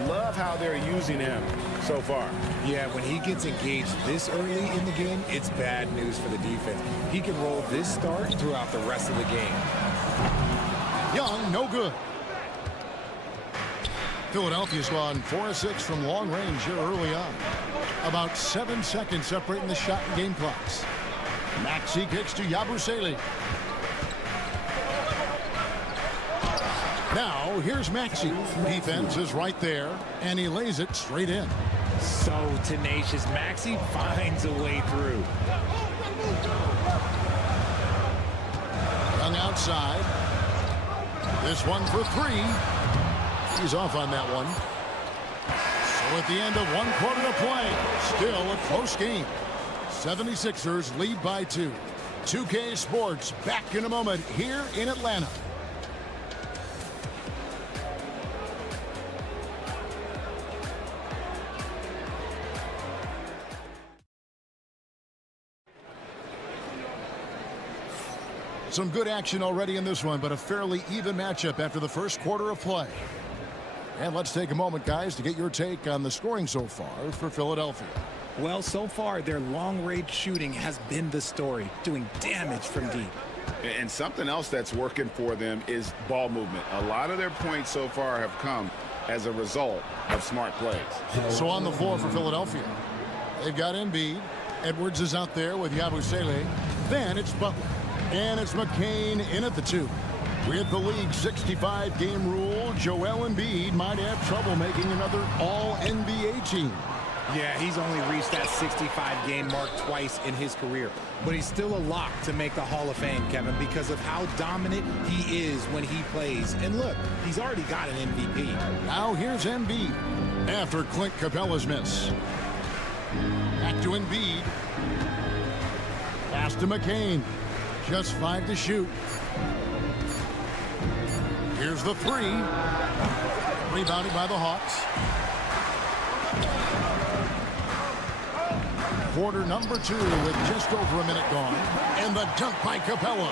Love how they're using him so far. Yeah, when he gets engaged this early in the game, it's bad news for the defense. He can roll this start throughout the rest of the game. Young, no good. Philadelphia's gone 4 of 6 from long range here early on. About 7 seconds separating the shot and game clocks. Maxey kicks to Yabusele. Now, here's Maxey. Defense is right there, and he lays it straight in. So tenacious. Maxey finds a way through. Young outside. This one for 3. He's off on that one. So at the end of 1 quarter of play, still a close game. 76ers lead by 2. 2K Sports back in a moment here in Atlanta. Some good action already in this one, but a fairly even matchup after the first quarter of play. And let's take a moment, guys, to get your take on the scoring so far for Philadelphia. Well, so far, their long-range shooting has been the story, doing damage from deep. And something else that's working for them is ball movement. A lot of their points so far have come as a result of smart plays. So on the floor for Philadelphia, they've got Embiid. Edwards is out there with Yabusele. Then it's Butler. And it's McCain in at the 2. With the league's 65-game rule, Joel Embiid might have trouble making another All-NBA team. Yeah, he's only reached that 65-game mark twice in his career. But he's still a lock to make the Hall of Fame, Kevin, because of how dominant he is when he plays. And look, he's already got an MVP. Now here's Embiid after Clint Capella's miss. Back to Embiid. Pass to McCain. Just 5 to shoot. Here's the 3. Rebounded by the Hawks. Quarter number 2 with just over a minute gone. And the dunk by Capella.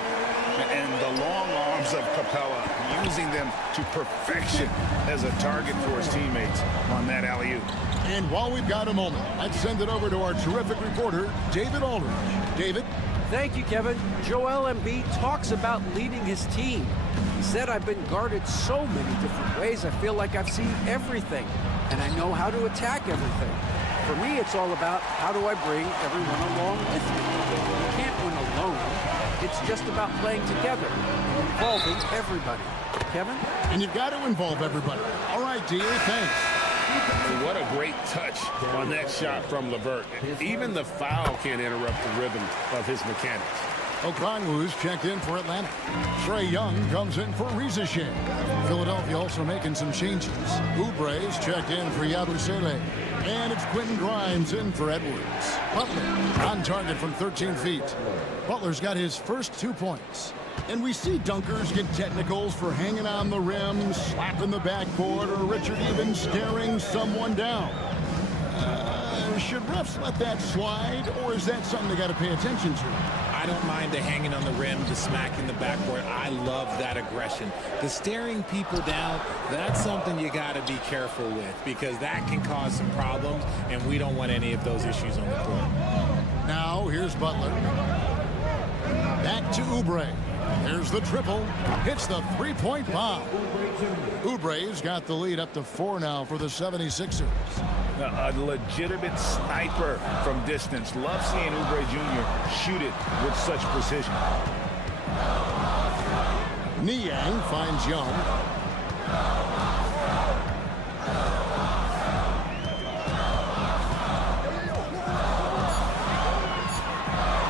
And the long arms of Capella, using them to perfection as a target for his teammates on that alley-oop. And while we've got a moment, let's send it over to our terrific reporter, David Aldridge. David? Thank you, Kevin. Joel Embiid talks about leading his team. He said, I've been guarded so many different ways, I feel like I've seen everything, and I know how to attack everything. For me, it's all about how do I bring everyone along with me. You can't win alone. It's just about playing together and involving everybody. Kevin? And you've got to involve everybody. All right, D.A., thanks. What a great touch on that shot from LeVert. Even the foul can't interrupt the rhythm of his mechanics. Okongwu's checked in for Atlanta. Trae Young comes in for Riza-Shea. Philadelphia also making some changes. Oubre's checked in for Yabusele. And it's Quentin Grimes in for Edwards. Butler on target from 13 feet. Butler's got his first 2 points. And we see dunkers get technicals for hanging on the rim, slapping the backboard, or Richard even staring someone down. Should refs let that slide, or is that something they got to pay attention to? I don't mind the hanging on the rim, the smacking the backboard. I love that aggression. The staring people down, that's something you got to be careful with because that can cause some problems, and we don't want any of those issues on the court. Now, here's Butler. Back to Oubre. There's the triple. Hits the three-point bomb. Oubre's got the lead up to 4 now for the 76ers. A legitimate sniper from distance. Love seeing Oubre Jr. shoot it with such precision. Niang finds Young.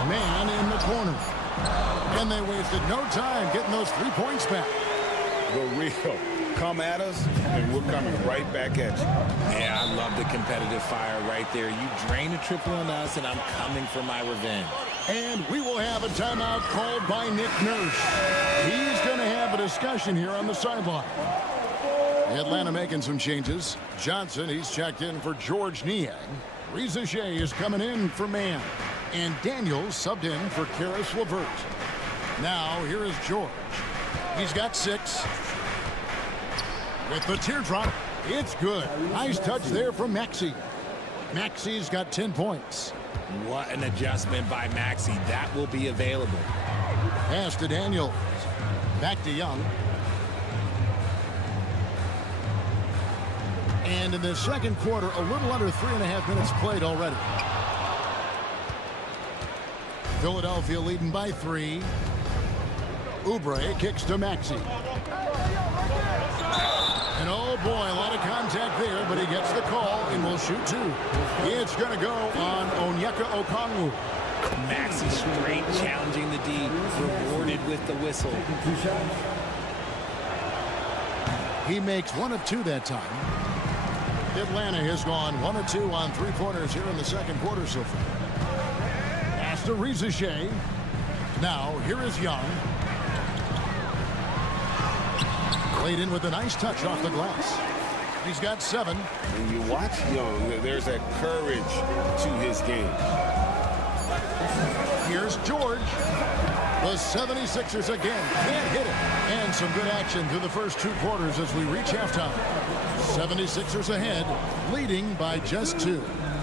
Man in the corner. And they wasted no time getting those 3 points back. The real. Come at us, and we're coming right back at you. Yeah, I love the competitive fire right there. You drain a triple on us, and I'm coming for my revenge. And we will have a timeout called by Nick Nurse. He's going to have a discussion here on the sideline. Atlanta making some changes. Johnson, he's checked in for George Niang. Riza-Shea is coming in for Mann. And Daniels subbed in for Karis LeVert. Now, here is George. He's got 6. With the teardrop, it's good. Nice touch there from Maxey. Maxey's got 10 points. What an adjustment by Maxey. That will be available. Pass to Daniels. Back to Young. And in the second quarter, a little under 3.5 minutes played already. Philadelphia leading by 3. Oubre kicks to Maxey. And oh boy, a lot of contact there, but he gets the call and will shoot 2. It's going to go on Onyeka Okongwu. Maxey straight challenging the D, rewarded with the whistle. He makes 1 of 2 that time. Atlanta has gone 1 of 2 on 3-pointers here in the second quarter so far. Pass to Riza-Shea. Now, here is Young. Played in with a nice touch off the glass. He's got 7. When you watch Young, there's that courage to his game. Here's George. The 76ers again can't hit it. And some good action through the first 2 quarters as we reach halftime. 76ers ahead, leading by just 2.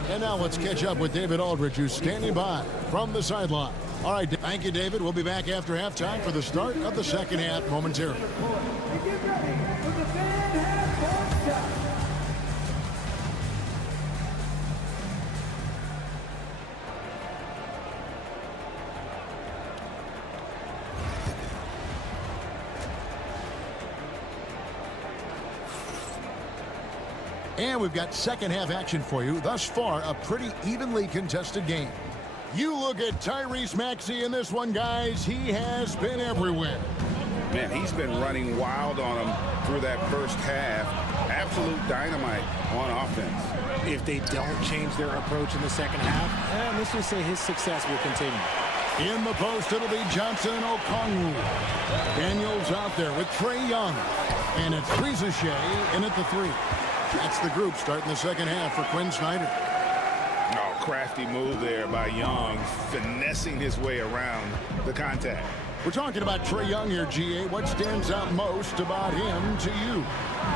And now let's catch up with David Aldridge, who's standing by from the sideline. All right, thank you, David. We'll be back after halftime for the start of the second half momentarily. Get ready for the fan half shot. And we've got second half action for you. Thus far, a pretty evenly contested game. You look at Tyrese Maxey in this one, guys. He has been everywhere. Man, he's been running wild on him through that first half. Absolute dynamite on offense. If they don't change their approach in the second half, let's just say his success will continue. In the post, it'll be Johnson and Okongwu. Daniels out there with Trae Young. And it's Shea in at the 3. That's the group starting the second half for Quinn Snyder. Oh, crafty move there by Young, finessing his way around the contact. We're talking about Trae Young here, GA. What stands out most about him to you?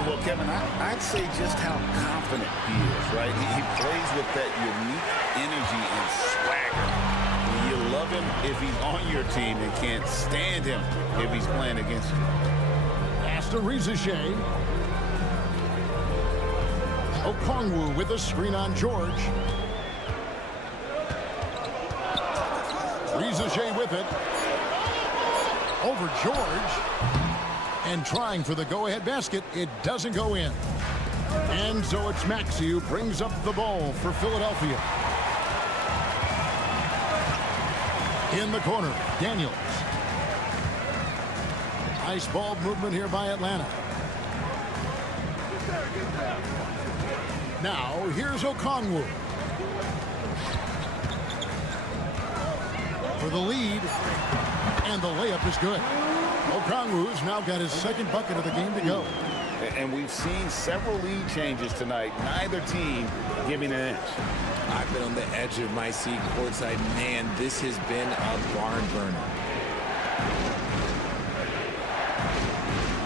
Well, Kevin, I'd say just how confident he is, right? He plays with that unique energy and swagger. You love him if he's on your team and can't stand him if he's playing against you. Pass to Shea. Okongwu with a screen on George. Shea with it. Over George. And trying for the go-ahead basket. It doesn't go in. And so it's Maxey who brings up the ball for Philadelphia. In the corner, Daniels. Nice ball movement here by Atlanta. Now, here's Okongwu. For the lead. And the layup is good. Okongwu's now got his second bucket of the game to go. And we've seen several lead changes tonight. Neither team giving an inch. I've been on the edge of my seat courtside. Man, this has been a barn burner.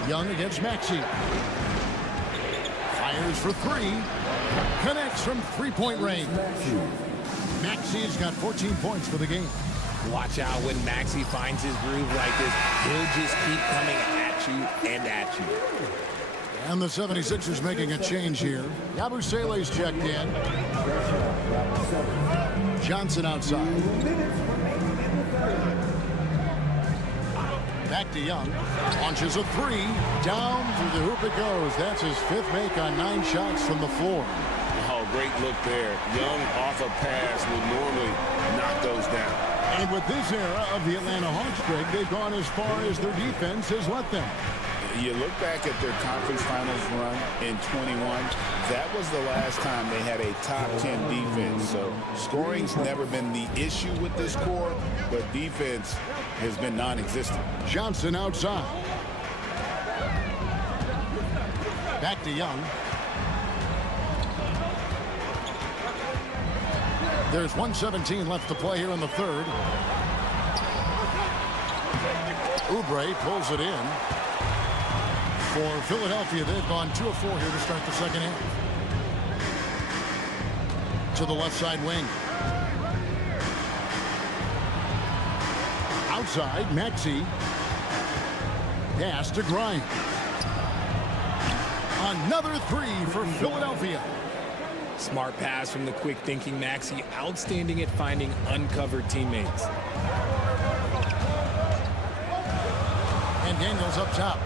Young against Maxey. Fires for 3. Connects from three-point range. Maxey's got 14 points for the game. Watch out when Maxey finds his groove like this. He'll just keep coming at you and at you. And the 76ers making a change here. Yabusele's checked in. Johnson outside. Back to Young. Launches a 3. Down through the hoop it goes. That's his 5th make on 9 shots from the floor. Oh, great look there. Young off a pass would normally knock those down. And with this era of the Atlanta Hawks, Greg, they've gone as far as their defense has let them. You look back at their conference finals run in 21, that was the last time they had a top 10 defense. So scoring's never been the issue with this core, but defense has been non-existent. Johnson outside. Back to Young. There's 1:17 left to play here in the third. Oubre pulls it in. For Philadelphia, they've gone 2 of 4 here to start the second half. To the left side wing. Outside, Maxey. Pass to Grimes. Another 3 for Philadelphia. Smart pass from the quick-thinking Maxey. Outstanding at finding uncovered teammates. And Daniels up top.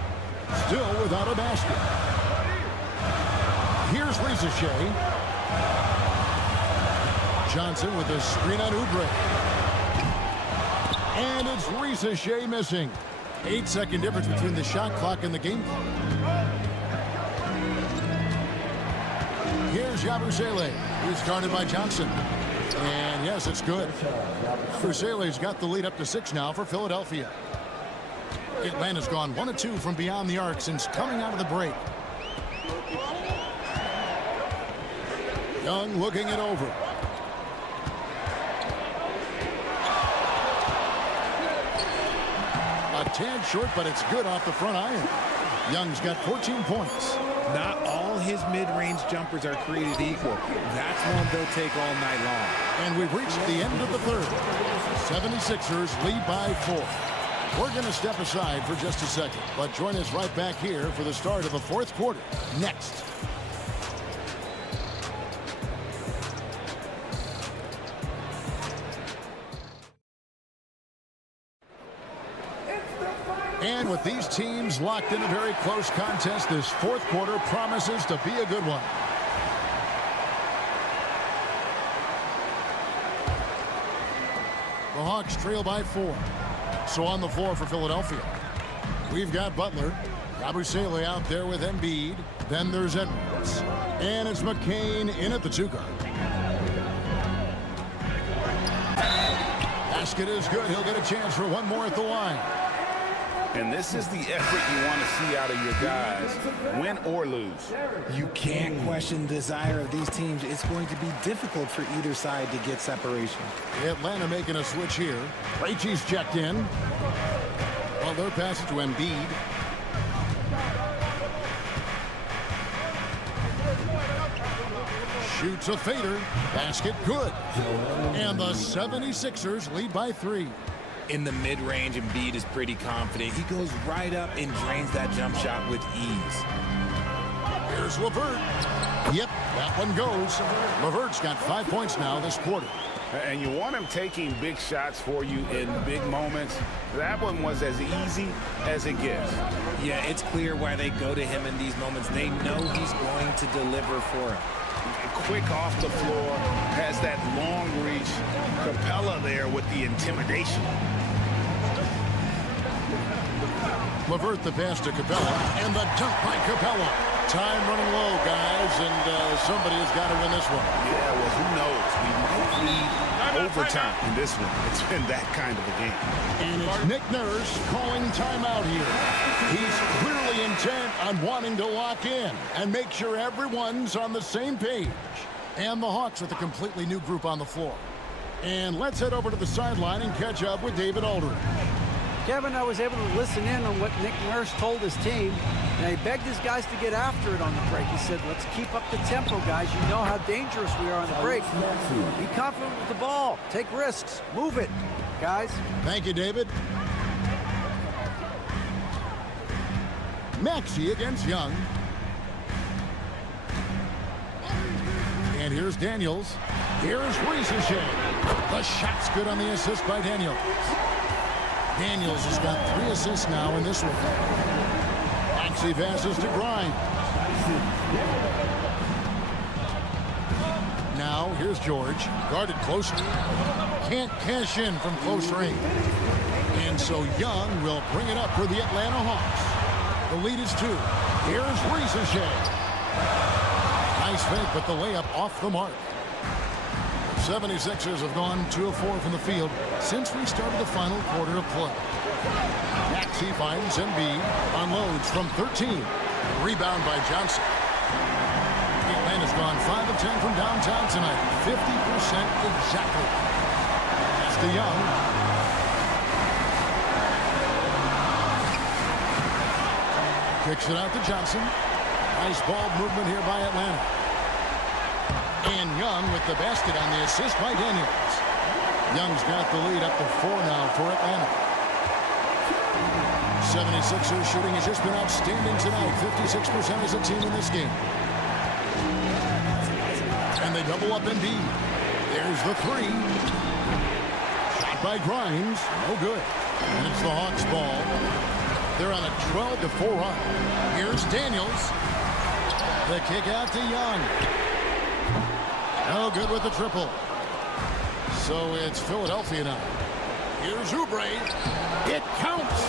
Still without a basket. Here's Shea. Johnson with a screen on Oubre. And it's Shea missing. 8-second difference between the shot clock and the game clock. Here's Yabusele. He's guarded by Johnson. And yes, it's good. Yabusele's got the lead up to 6 now for Philadelphia. Atlanta's gone 1 of 2 from beyond the arc since coming out of the break. Young looking it over. A tad short, but it's good off the front iron. Young's got 14 points. Not all his mid-range jumpers are created equal. That's one they'll take all night long. And we've reached the end of the third. 76ers lead by 4. We're going to step aside for just a second, but join us right back here for the start of the fourth quarter. Next. And with these teams locked in a very close contest, this fourth quarter promises to be a good one. The Hawks trail by 4. So on the floor for Philadelphia, we've got Butler. Yabusele out there with Embiid. Then there's Edwards. And it's McCain in at the 2 guard. Basket is good. He'll get a chance for one more at the line. And this is the effort you want to see out of your guys, win or lose. You can't question the desire of these teams. It's going to be difficult for either side to get separation. Atlanta making a switch here. Krejci's checked in. Well, their pass it to Embiid. Shoots a fader. Basket good. And the 76ers lead by 3. In the mid-range, Embiid is pretty confident. He goes right up and drains that jump shot with ease. Here's LeVert. Yep, that one goes. LeVert's got 5 points now this quarter. And you want him taking big shots for you in big moments. That one was as easy as it gets. Yeah, it's clear why they go to him in these moments. They know he's going to deliver for them. Quick off the floor, has that long reach. Capella there with the intimidation. LeVert the pass to Capella, and the dunk by Capella. Time running low, guys, and somebody has got to win this one. Yeah, well, who knows? We might need overtime in this one. It's been that kind of a game. And it's Nick Nurse calling timeout here. He's clearly intent on wanting to lock in and make sure everyone's on the same page. And the Hawks with a completely new group on the floor. And let's head over to the sideline and catch up with David Aldridge. Kevin, I was able to listen in on what Nick Nurse told his team, and he begged his guys to get after it on the break. He said, let's keep up the tempo, guys. You know how dangerous we are on the break. Be confident with the ball. Take risks. Move it, guys. Thank you, David. Maxey against Young. And here's Daniels. Here's Rieseshay. The shot's good on the assist by Daniels. Daniels has got 3 assists now in this one. Maxey passes to Grimes. Now here's George. Guarded closely. Can't cash in from close range. And so Young will bring it up for the Atlanta Hawks. The lead is 2. Here's Rieseshay. Nice fake, but the layup off the mark. 76ers have gone 2 of 4 from the field since we started the final quarter of play. Maxey finds Embiid, unloads from 13. Rebound by Johnson. Atlanta's gone 5 of 10 from downtown tonight. 50% exactly. That's to Young. Kicks it out to Johnson. Nice ball movement here by Atlanta. And Young with the basket on the assist by Daniels. Young's got the lead up to 4 now for Atlanta. 76ers shooting has just been outstanding tonight. 56% as a team in this game. And they double up Embiid. There's the 3. Shot by Grimes. No good. And it's the Hawks ball. They're on a 12-4 run. Here's Daniels. The kick out to Young. No good with the triple. So it's Philadelphia now. Here's Oubre. It counts.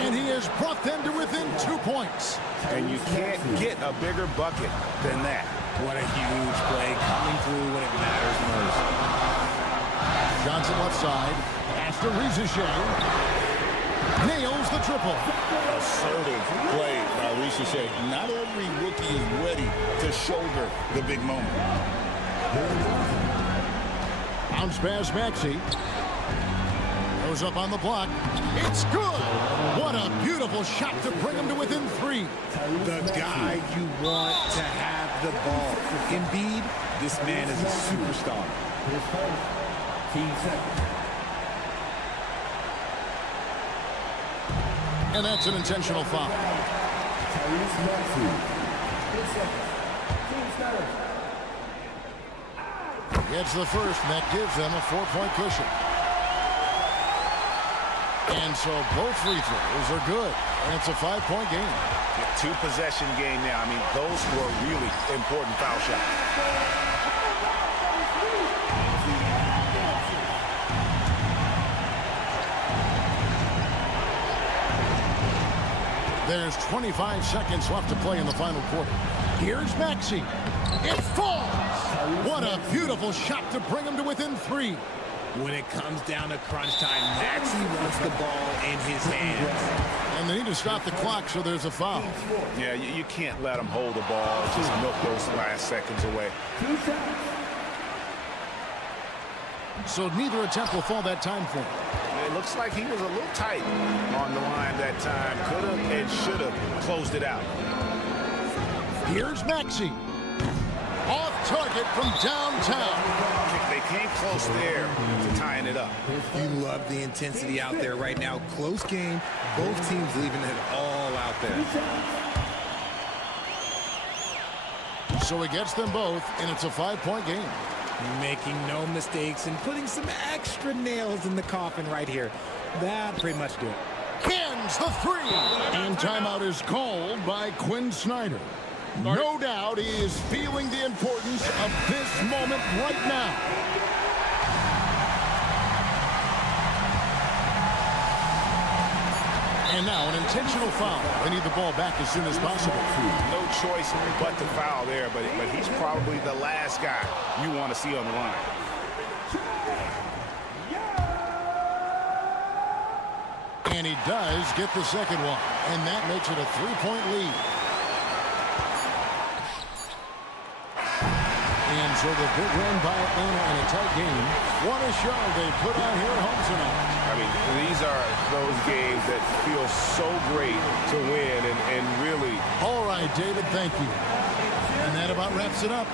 And he has brought them to within 2 points. And you can't get a bigger bucket than that. What a huge play coming through when it matters most. Johnson left side. After Rieseshay. Nails the triple. Assertive play by Rieseshay. Not every rookie is ready to shoulder the big moment. Bounce pass Maxey. Goes up on the block. It's good. What a beautiful shot to bring him to within 3. The guy you want to have the ball. Embiid, this man is a superstar. And that's an intentional foul. Gets the first, and that gives them a 4-point cushion. And so both free throws are good. And it's a 5-point game. 2-possession game now. I mean, those were really important foul shots. There's 25 seconds left to play in the final quarter. Here's Maxey. It falls. What a beautiful shot to bring him to within 3. When it comes down to crunch time, Maxey wants the ball in his hands. And they need to stop the clock, so there's a foul. Yeah, you can't let him hold the ball. Just milk those last seconds away. So neither attempt will fall that time for him. It looks like he was a little tight on the line that time. Could have and should have closed it out. Here's Maxey. Off target from downtown. They came close there to tying it up. You love the intensity out there right now. Close game. Both teams leaving it all out there. So he gets them both, and it's a 5-point game. Making no mistakes and putting some extra nails in the coffin right here. That pretty much do it. Cans the 3. And timeout is called by Quinn Snyder. No doubt he is feeling the importance of this moment right now. And now an intentional foul. They need the ball back as soon as possible. No choice but to foul there, but he's probably the last guy you want to see on the line. And he does get the second one, and that makes it a 3-point lead. And so the big win by Atlanta in a tight game. What a show they put on here at home tonight. I mean, these are those games that feel so great to win and really. All right, David, thank you. And that about wraps it up.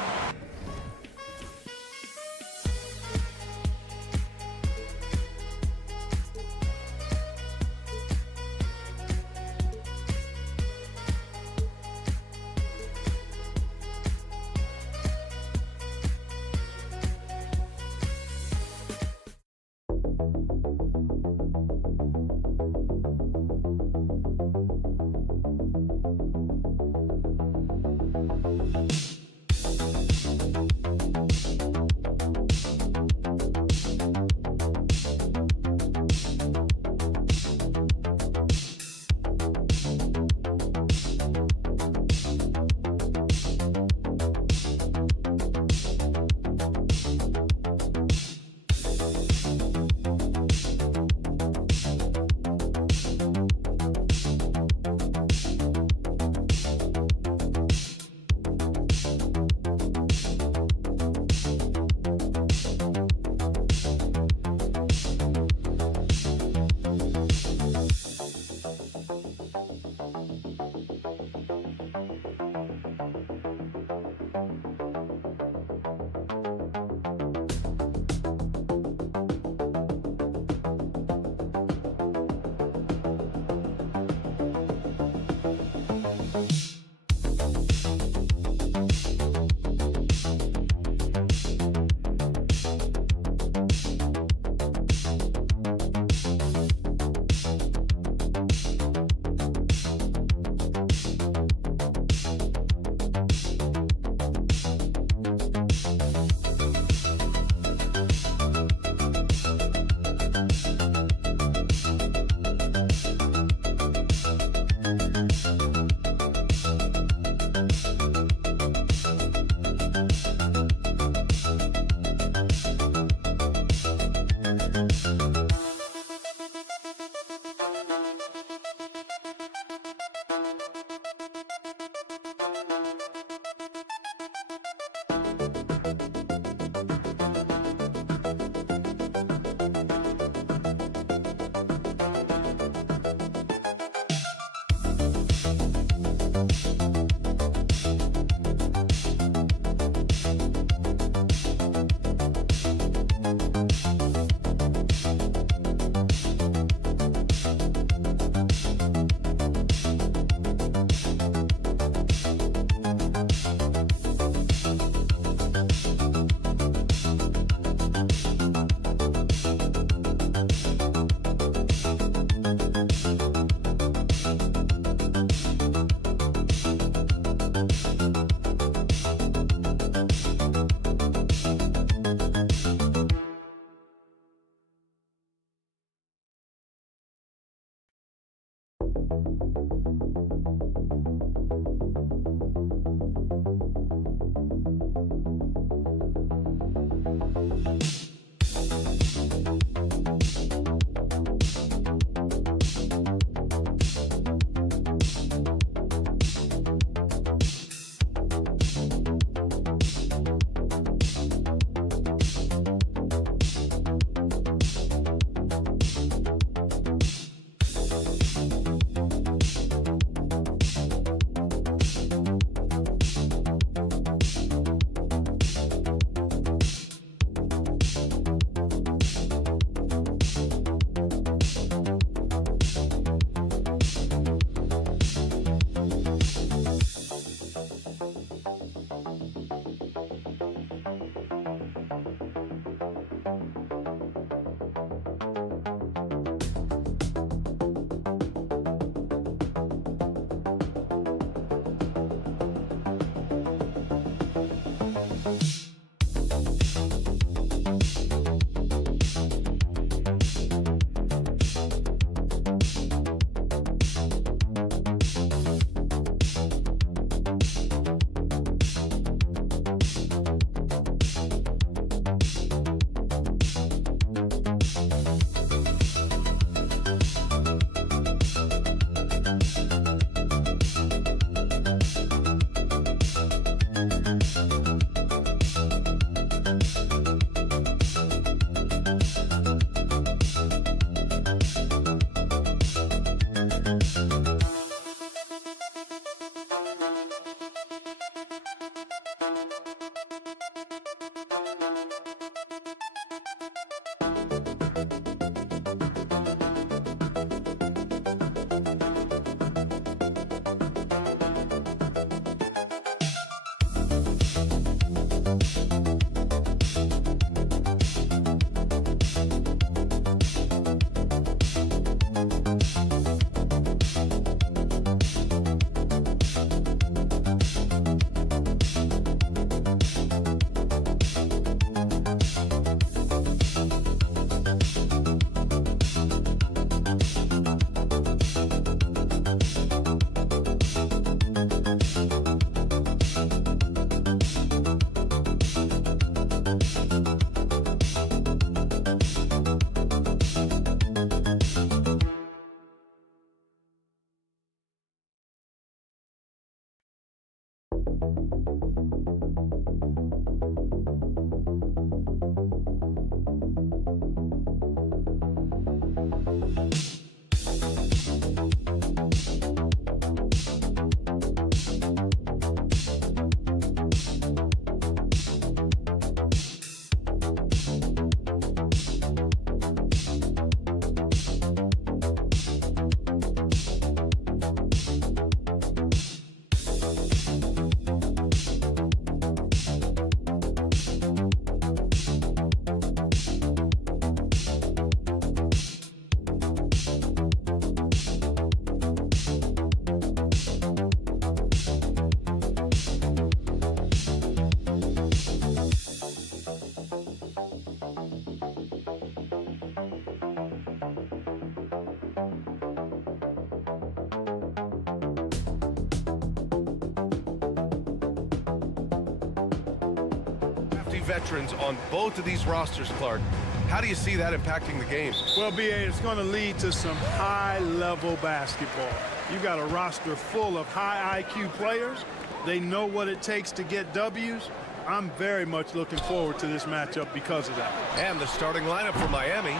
Veterans on both of these rosters, Clark. How do you see that impacting the game? Well, BA, it's going to lead to some high-level basketball. You've got a roster full of high IQ players. They know what it takes to get W's. I'm very much looking forward to this matchup because of that. And the starting lineup for Miami.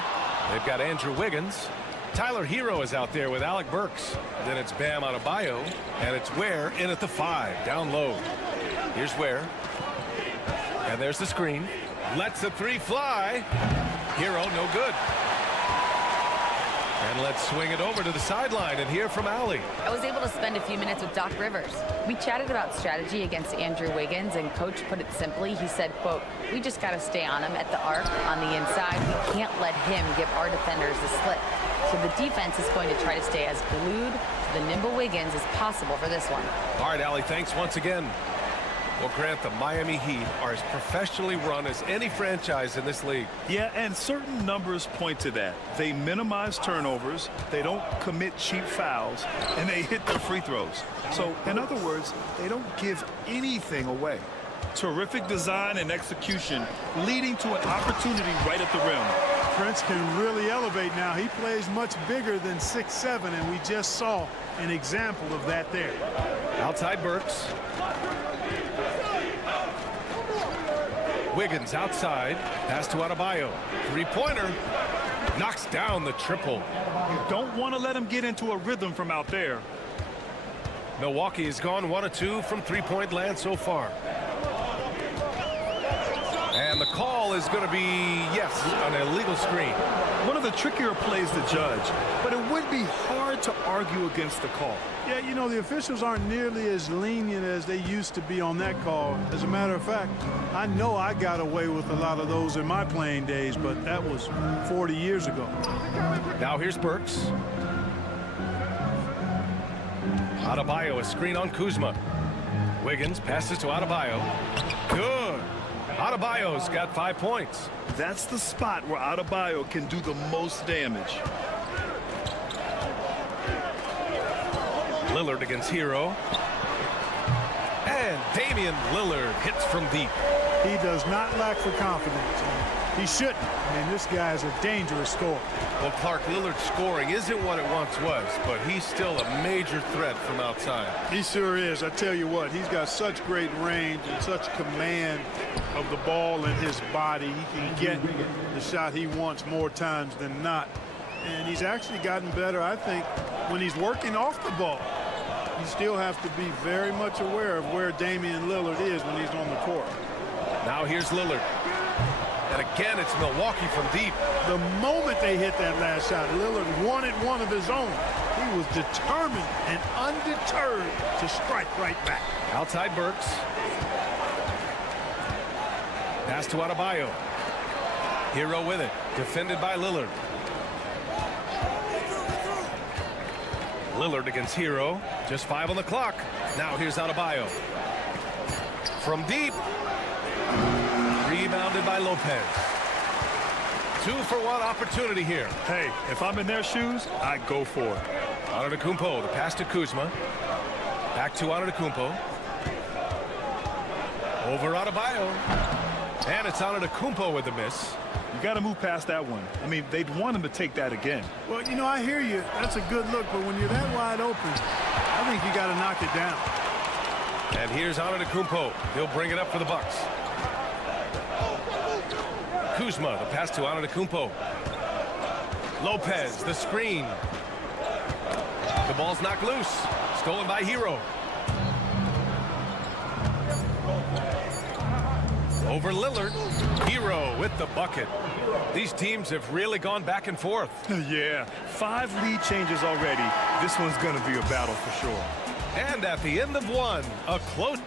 They've got Andrew Wiggins. Tyler Hero is out there with Alec Burks. Then it's Bam Adebayo. And it's Ware in at the 5, down low. Here's Ware. And there's the screen. Lets the 3 fly. Hero, no good. And let's swing it over to the sideline and hear from Allie. I was able to spend a few minutes with Doc Rivers. We chatted about strategy against Andrew Wiggins, and Coach put it simply. He said, quote, "We just got to stay on him at the arc on the inside. We can't let him give our defenders the slip." So the defense is going to try to stay as glued to the nimble Wiggins as possible for this one. All right, Allie, thanks once again. Well, Grant, the Miami Heat are as professionally run as any franchise in this league. Yeah, and certain numbers point to that. They minimize turnovers, they don't commit cheap fouls, and they hit their free throws. So, in other words, they don't give anything away. Terrific design and execution, leading to an opportunity right at the rim. Prince can really elevate now. He plays much bigger than 6'7", and we just saw an example of that there. Outside Burks. Wiggins outside. Pass to Adebayo. Three-pointer. Knocks down the triple. You don't want to let him get into a rhythm from out there. Milwaukee has gone 1 of 2 from three-point land so far. And the call is going to be, yes, an illegal screen. One of the trickier plays to judge, but it would be hard to argue against the call. Yeah, you know, the officials aren't nearly as lenient as they used to be on that call. As a matter of fact, I know I got away with a lot of those in my playing days, but that was 40 years ago. Now here's Burks. Adebayo, a screen on Kuzma. Wiggins passes to Adebayo. Good. Adebayo's got 5 points. That's the spot where Adebayo can do the most damage. Lillard against Hero. And Damian Lillard hits from deep. He does not lack for confidence. He shouldn't. I mean, this guy is a dangerous scorer. Well, Clark, Lillard's scoring isn't what it once was, but he's still a major threat from outside. He sure is. I tell you what, he's got such great range and such command of the ball in his body. He can get the shot he wants more times than not. And he's actually gotten better, I think, when he's working off the ball. You still have to be very much aware of where Damian Lillard is when he's on the court. Now here's Lillard. And again, it's Milwaukee from deep. The moment they hit that last shot, Lillard wanted one of his own. He was determined and undeterred to strike right back. Outside Burks. Pass to Adebayo. Hero with it. Defended by Lillard. Lillard against Hero. Just 5 on the clock. Now here's Adebayo. From deep. Rebounded by Lopez. 2-for-1 opportunity here. Hey, if I'm in their shoes, I go for it. Antetokounmpo, the pass to Kuzma. Back to Antetokounmpo. Over Adebayo. And it's Antetokounmpo with the miss. You got to move past that one. I mean, they'd want him to take that again. Well, you know, I hear you. That's a good look, but when you're that wide open, I think you got to knock it down. And here's Antetokounmpo. He'll bring it up for the Bucks. Kuzma, the pass to Antetokounmpo. Lopez, the screen. The ball's knocked loose. Stolen by Hero. Over Lillard. Hero with the bucket. These teams have really gone back and forth. Yeah, 5 lead changes already. This one's going to be a battle for sure. And at the end of one, a close.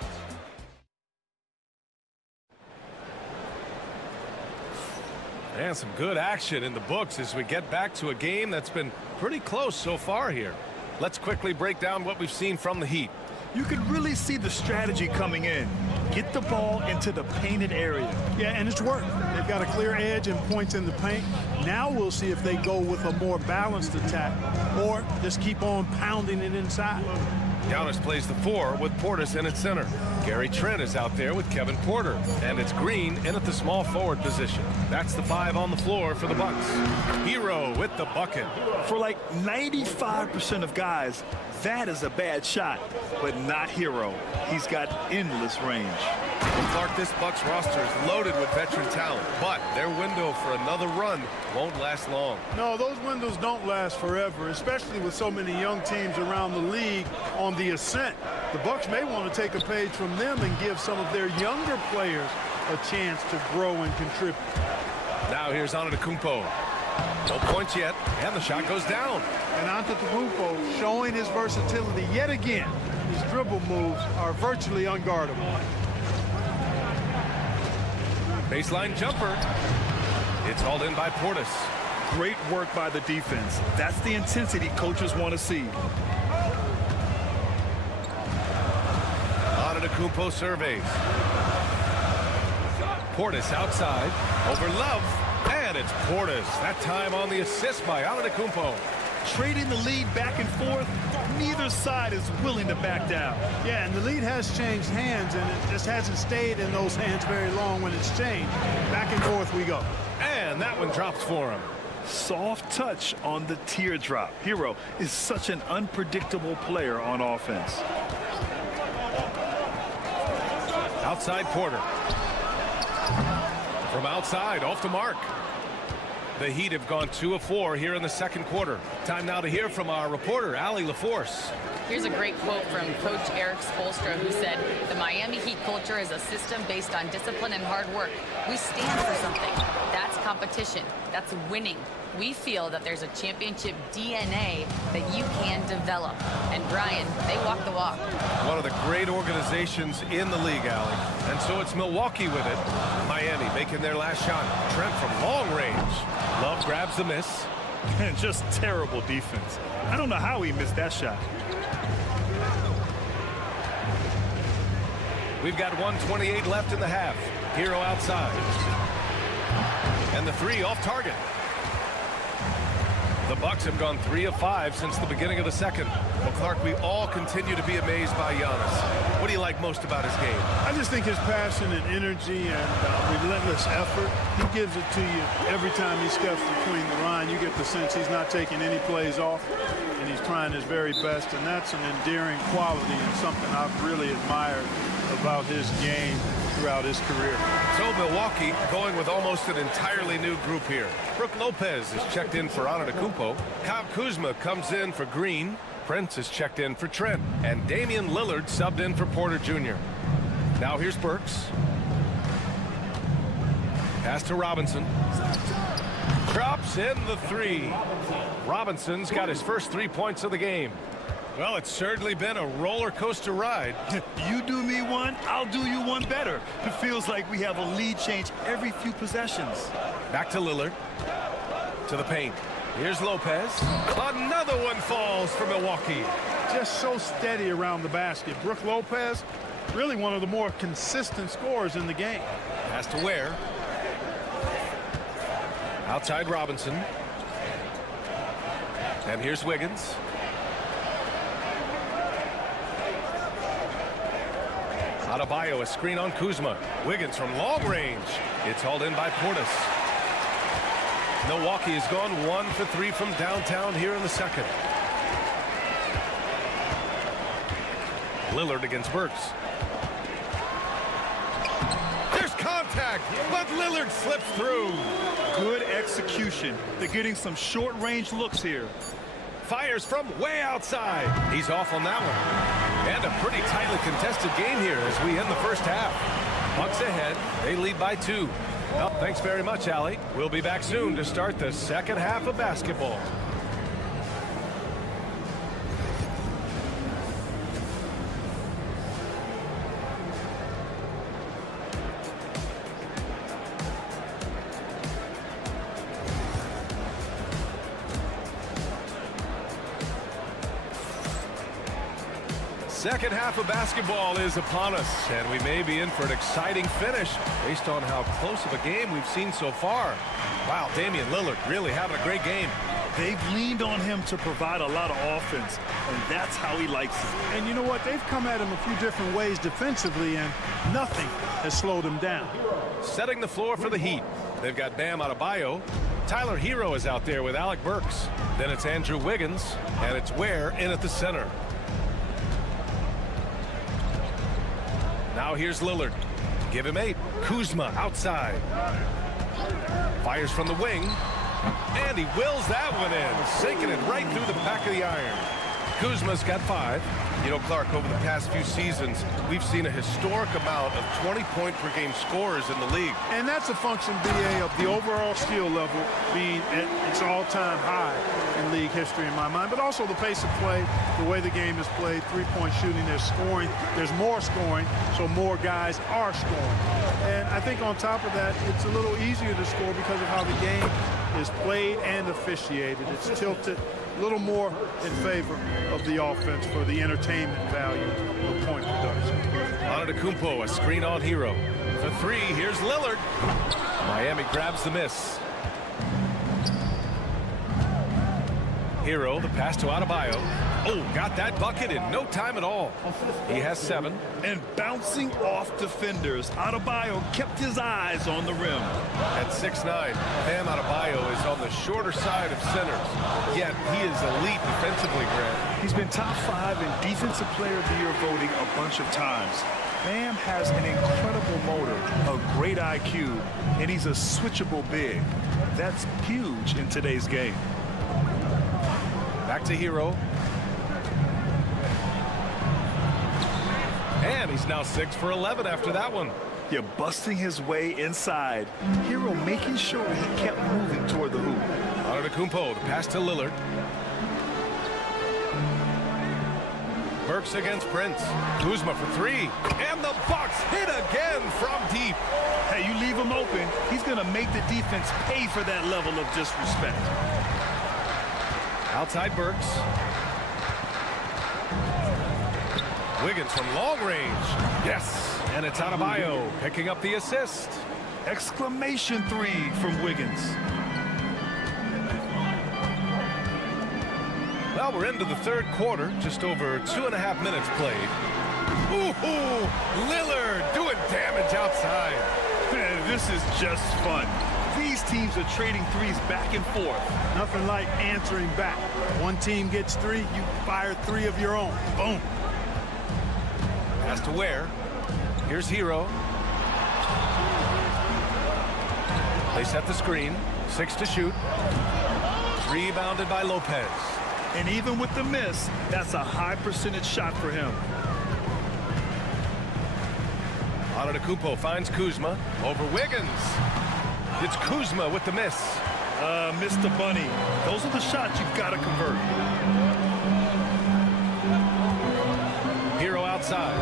And some good action in the books as we get back to a game that's been pretty close so far here. Let's quickly break down what we've seen from the Heat. You can really see the strategy coming in. Get the ball into the painted area. Yeah, and it's worked. They've got a clear edge and points in the paint. Now we'll see if they go with a more balanced attack or just keep on pounding it inside. Giannis plays the 4 with Portis in at center. Gary Trent is out there with Kevin Porter. And it's Green in at the small forward position. That's the 5 on the floor for the Bucks. Hero with the bucket. For like 95% of guys, that is a bad shot, but not Hero. He's got endless range. Well, Clark, this Bucks roster is loaded with veteran talent, but their window for another run won't last long. No, those windows don't last forever, especially with so many young teams around the league on the ascent. The Bucks may want to take a page from them and give some of their younger players a chance to grow and contribute. Now here's Antetokounmpo. No points yet, and the shot goes down. And Antetokounmpo showing his versatility yet again. His dribble moves are virtually unguardable. Baseline jumper. It's hauled in by Portis. Great work by the defense. That's the intensity coaches want to see. Antetokounmpo surveys. Portis outside. Over Love. And it's Portis. That time on the assist by Antetokounmpo. Trading the lead back and forth, neither side is willing to back down. Yeah, and the lead has changed hands, and it just hasn't stayed in those hands very long when it's changed. Back and forth we go. And that one drops for him. Soft touch on the teardrop. Hero is such an unpredictable player on offense. Outside Porter. From outside, off the mark. The Heat have gone 2 of 4 here in the second quarter. Time now to hear from our reporter, Allie LaForce. Here's a great quote from Coach Eric Spoelstra, who said, "The Miami Heat culture is a system based on discipline and hard work. We stand for something. That's competition. That's winning. We feel that there's a championship DNA that you can develop." And Brian, they walk the walk. One of the great organizations in the league, Allie. And so it's Milwaukee with it. Miami making their last shot. Trent from long range. Love grabs the miss. And just terrible defense. I don't know how he missed that shot. We've got 1:28 left in the half. Hero outside. And the 3 off target. The Bucks have gone 3 of 5 since the beginning of the second. Well, Clark, we all continue to be amazed by Giannis. What do you like most about his game? I just think his passion and energy and relentless effort. He gives it to you every time he steps between the line. You get the sense he's not taking any plays off, and he's trying his very best, and that's an endearing quality and something I've really admired about his game throughout his career. So Milwaukee going with almost an entirely new group here. Brook Lopez is checked in for Antetokounmpo. Kyle Kuzma comes in for Green. Prince is checked in for Trent. And Damian Lillard subbed in for Porter Jr. Now here's Burks. Pass to Robinson. Drops in the 3. Robinson's got his first 3 points of the game. Well, it's certainly been a roller coaster ride. You do me one, I'll do you one better. It feels like we have a lead change every few possessions. Back to Lillard. To the paint. Here's Lopez. Another one falls for Milwaukee. Just so steady around the basket. Brook Lopez, really one of the more consistent scorers in the game. Has to Ware. Outside Robinson. And here's Wiggins. Adebayo, a screen on Kuzma. Wiggins from long range. It's hauled in by Portis. Milwaukee has gone 1 for 3 from downtown here in the second. Lillard against Burks. There's contact, but Lillard slips through. Good execution. They're getting some short-range looks here. Fires from way outside. He's off on that one. And a pretty tightly contested game here as we end the first half. Bucks ahead. They lead by 2. Well, thanks very much, Allie. We'll be back soon to start the second half of basketball. Second half of basketball is upon us, and we may be in for an exciting finish based on how close of a game we've seen so far. Wow, Damian Lillard really having a great game. They've leaned on him to provide a lot of offense, and that's how he likes it. And you know what? They've come at him a few different ways defensively, and nothing has slowed him down. Setting the floor for the Heat. They've got Bam Adebayo. Tyler Hero is out there with Alec Burks. Then it's Andrew Wiggins, and it's Ware in at the center. Now here's Lillard. Give him 8. Kuzma outside. Fires from the wing. And he wills that one in. Sinking it right through the back of the iron. Kuzma's got 5. You know, Clark, over the past few seasons, we've seen a historic amount of 20-point-per-game scorers in the league. And that's a function, BA, of the overall skill level being at its all-time high in league history in my mind, but also the pace of play, the way the game is played, three-point shooting, there's scoring, there's more scoring, so more guys are scoring. And I think on top of that, it's a little easier to score because of how the game is played and officiated. It's tilted a little more in favor of the offense for the entertainment value of point production. Antetokounmpo, a screen on Hero. For 3, here's Lillard. Miami grabs the miss. Hero, the pass to Adebayo. Oh, got that bucket in no time at all. He has 7. And bouncing off defenders, Adebayo kept his eyes on the rim. At 6'9", Bam Adebayo is on the shorter side of centers. Yet he is elite defensively, Grant. He's been top 5 in Defensive Player of the Year voting a bunch of times. Bam has an incredible motor, a great IQ, and he's a switchable big. That's huge in today's game. Back to Hero. And he's now 6 for 11 after that one. You're busting his way inside. Hero making sure he kept moving toward the hoop. Antetokounmpo, the pass to Lillard. Burks against Prince. Kuzma for 3. And the Bucks hit again from deep. Hey, you leave him open, he's going to make the defense pay for that level of disrespect. Outside Burks. Wiggins from long range. Yes. And it's Adebayo picking up the assist. Exclamation 3 from Wiggins. Well, we're into the third quarter. Just over 2.5 minutes played. Ooh, Lillard doing damage outside. This is just fun. These teams are trading threes back and forth. Nothing like answering back. One team gets 3, you fire 3 of your own. Boom. Pass to Ware. Here's Hero. They set the screen. 6 to shoot. Rebounded by Lopez. And even with the miss, that's a high percentage shot for him. Antetokounmpo finds Kuzma over Wiggins. It's Kuzma with the miss. Missed the bunny. Those are the shots you've got to convert. Hero outside.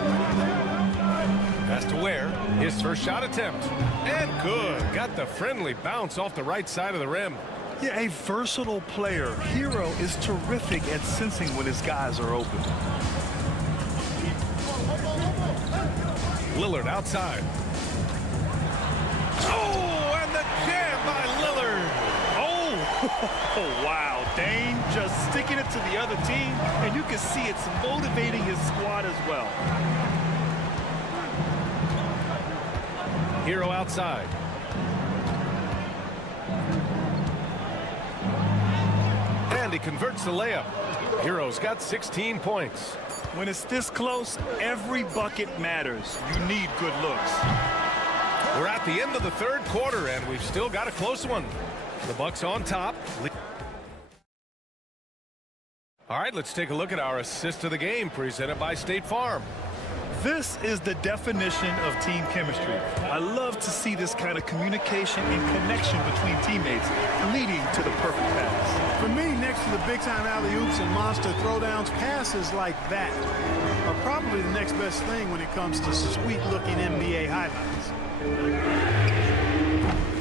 Pass to Ware. His first shot attempt. And good. Got the friendly bounce off the right side of the rim. Yeah, a versatile player. Hero is terrific at sensing when his guys are open. Lillard outside. Oh, and the jam by Lillard. Oh, wow. Dame just sticking it to the other team, and you can see it's motivating his squad as well. Hero outside. And he converts the layup. Hero's got 16 points. When it's this close, every bucket matters. You need good looks. We're at the end of the third quarter, and we've still got a close one. The Bucks on top. All right, let's take a look at our assist of the game presented by State Farm. This is the definition of team chemistry. I love to see this kind of communication and connection between teammates leading to the perfect pass. For me, next to the big-time alley-oops and monster throwdowns, passes like that are probably the next best thing when it comes to sweet-looking NBA highlights.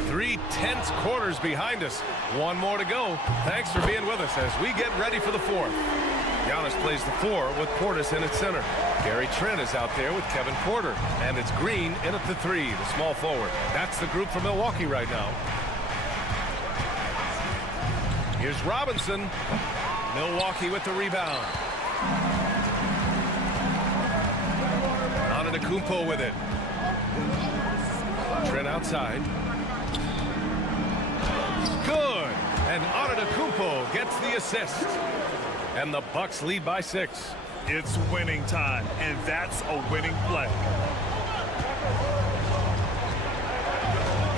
3 tense quarters behind us. One more to go. Thanks for being with us as we get ready for the fourth. Giannis plays the 4 with Portis in at center. Gary Trent is out there with Kevin Porter. And it's Green in at the 3, the small forward. That's the group for Milwaukee right now. Here's Robinson. Milwaukee with the rebound. Antetokounmpo with it. Trent outside. Good. And Antetokounmpo gets the assist. And the Bucks lead by 6. It's winning time, and that's a winning play.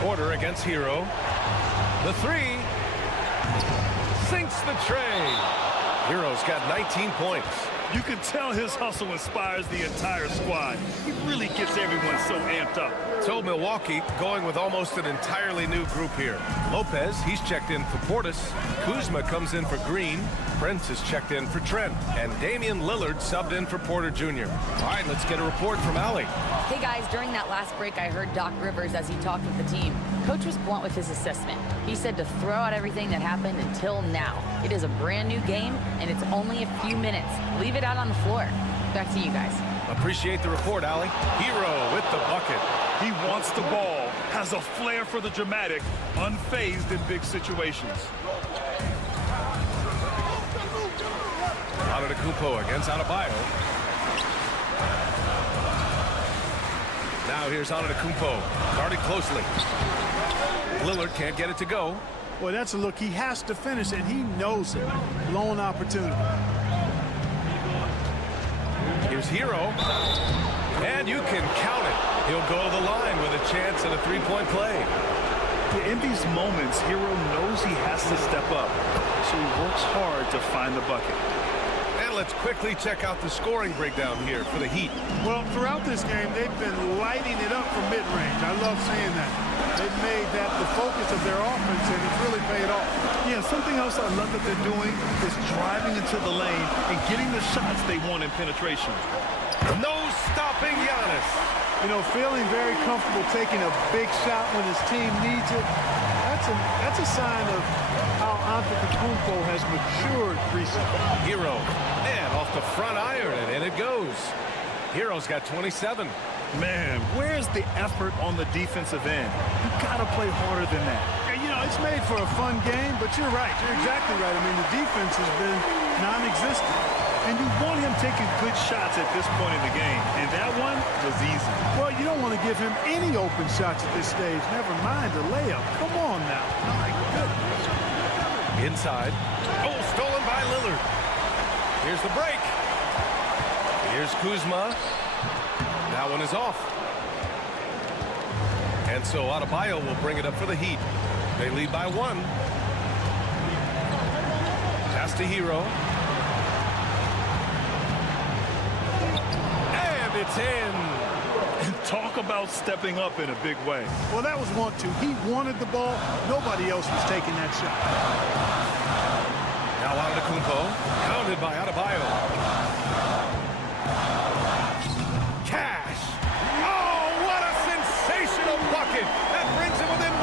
Porter against Hero. The 3. Sinks the tray. Hero's got 19 points. You can tell his hustle inspires the entire squad. He really gets everyone so amped up. So Milwaukee going with almost an entirely new group here. Lopez, he's checked in for Portis. Kuzma comes in for Green. Prince is checked in for Trent. And Damian Lillard subbed in for Porter Jr. All right, let's get a report from Allie. Hey guys, during that last break, I heard Doc Rivers as he talked with the team. Coach was blunt with his assessment. He said to throw out everything that happened until now. It is a brand new game, and it's only a few minutes. Leave it out on the floor. Back to you guys. Appreciate the report, Allie. Hero with the bucket. He wants the ball, has a flair for the dramatic, unfazed in big situations. Antetokounmpo against Adebayo. Now here's Antetokounmpo, guarded closely. Lillard can't get it to go. Boy, that's a look he has to finish, and he knows it. Blown opportunity. Here's Hero, and you can count it. He'll go to the line with a chance at a three-point play. In these moments, Hero knows he has to step up, so he works hard to find the bucket. And let's quickly check out the scoring breakdown here for the Heat. Well, throughout this game, they've been lighting it up from mid-range. I love seeing that. They've made that the focus of their offense, and it's really paid off. Yeah, something else I love that they're doing is driving into the lane and getting the shots they want in penetration. No stopping Giannis. You know, feeling very comfortable taking a big shot when his team needs it. That's a sign of how Antetokounmpo has matured recently. Hero, and off the front iron, and in it goes. Hero's got 27. Man, where's the effort on the defensive end? You gotta play harder than that. You know, it's made for a fun game, but you're right. You're exactly right. I mean, the defense has been non-existent. And you want him taking good shots at this point in the game, and that one was easy. Well, you don't want to give him any open shots at this stage, never mind a layup. Come on now. My goodness. Inside. Oh, stolen by Lillard. Here's the break. Here's Kuzma. That one is off. And so Adebayo will bring it up for the Heat. They lead by 1. Pass to Hero. It's in. And talk about stepping up in a big way. Well, that was 1-2. He wanted the ball. Nobody else was taking that shot. Now Antetokounmpo, pounded by Adebayo. Cash. Oh, what a sensational bucket. That brings him within 1.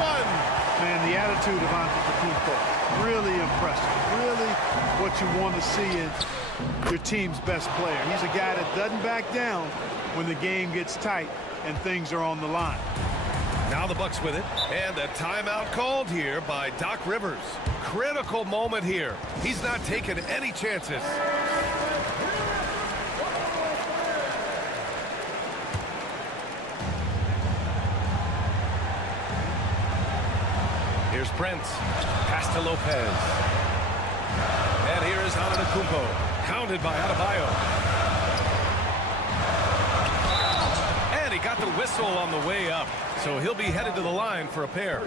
Man, the attitude of Antetokounmpo, really impressive. Really what you want to see in your team's best player. He's a guy that doesn't back down when the game gets tight and things are on the line. Now the Bucks with it, and a timeout called here by Doc Rivers. Critical moment here. He's not taking any chances. Here's Prince. Pass to Lopez. And here is Antetokounmpo. Pounded by Adebayo. whistle on the way up, so he'll be headed to the line for a pair.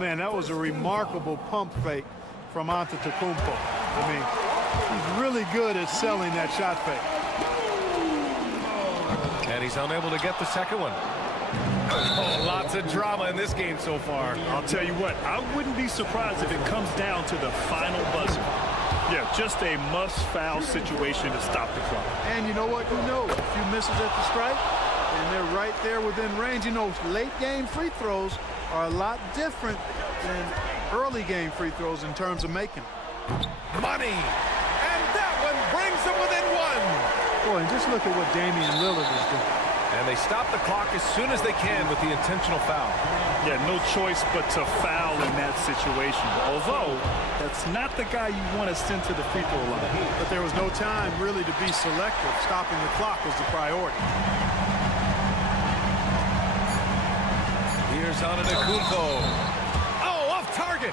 Man, that was a remarkable pump fake from Antetokounmpo. I mean, he's really good at selling that shot fake. And he's unable to get the second one. Oh, lots of drama in this game so far. I'll tell you what, I wouldn't be surprised if it comes down to the final buzzer. Yeah, just a must-foul situation to stop the clock. And you know what? Who knows? A few misses at the strike, and they're right there within range. You know, late-game free throws are a lot different than early-game free throws in terms of making them. Money! And that one brings them within one! Boy, and just look at what Damian Lillard is doing. And they stop the clock as soon as they can with the intentional foul. Yeah, no choice but to foul in that situation. Although, that's not the guy you want to send to the free throw line. But there was no time really to be selective. Stopping the clock was the priority. Here's Antetokounmpo. Oh, off target.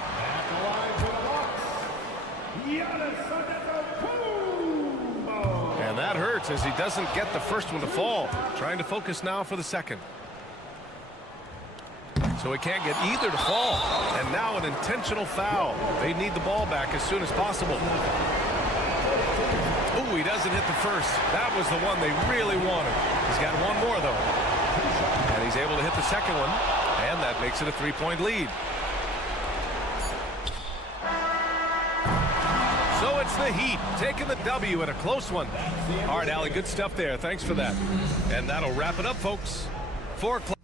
And that hurts as he doesn't get the first one to fall. Trying to focus now for the second. So he can't get either to fall. And now an intentional foul. They need the ball back as soon as possible. Oh, he doesn't hit the first. That was the one they really wanted. He's got one more, though. And he's able to hit the second one. And that makes it a three-point lead. So it's the Heat taking the W at a close one. All right, Allie, good stuff there. Thanks for that. And that'll wrap it up, folks. 4 o'clock.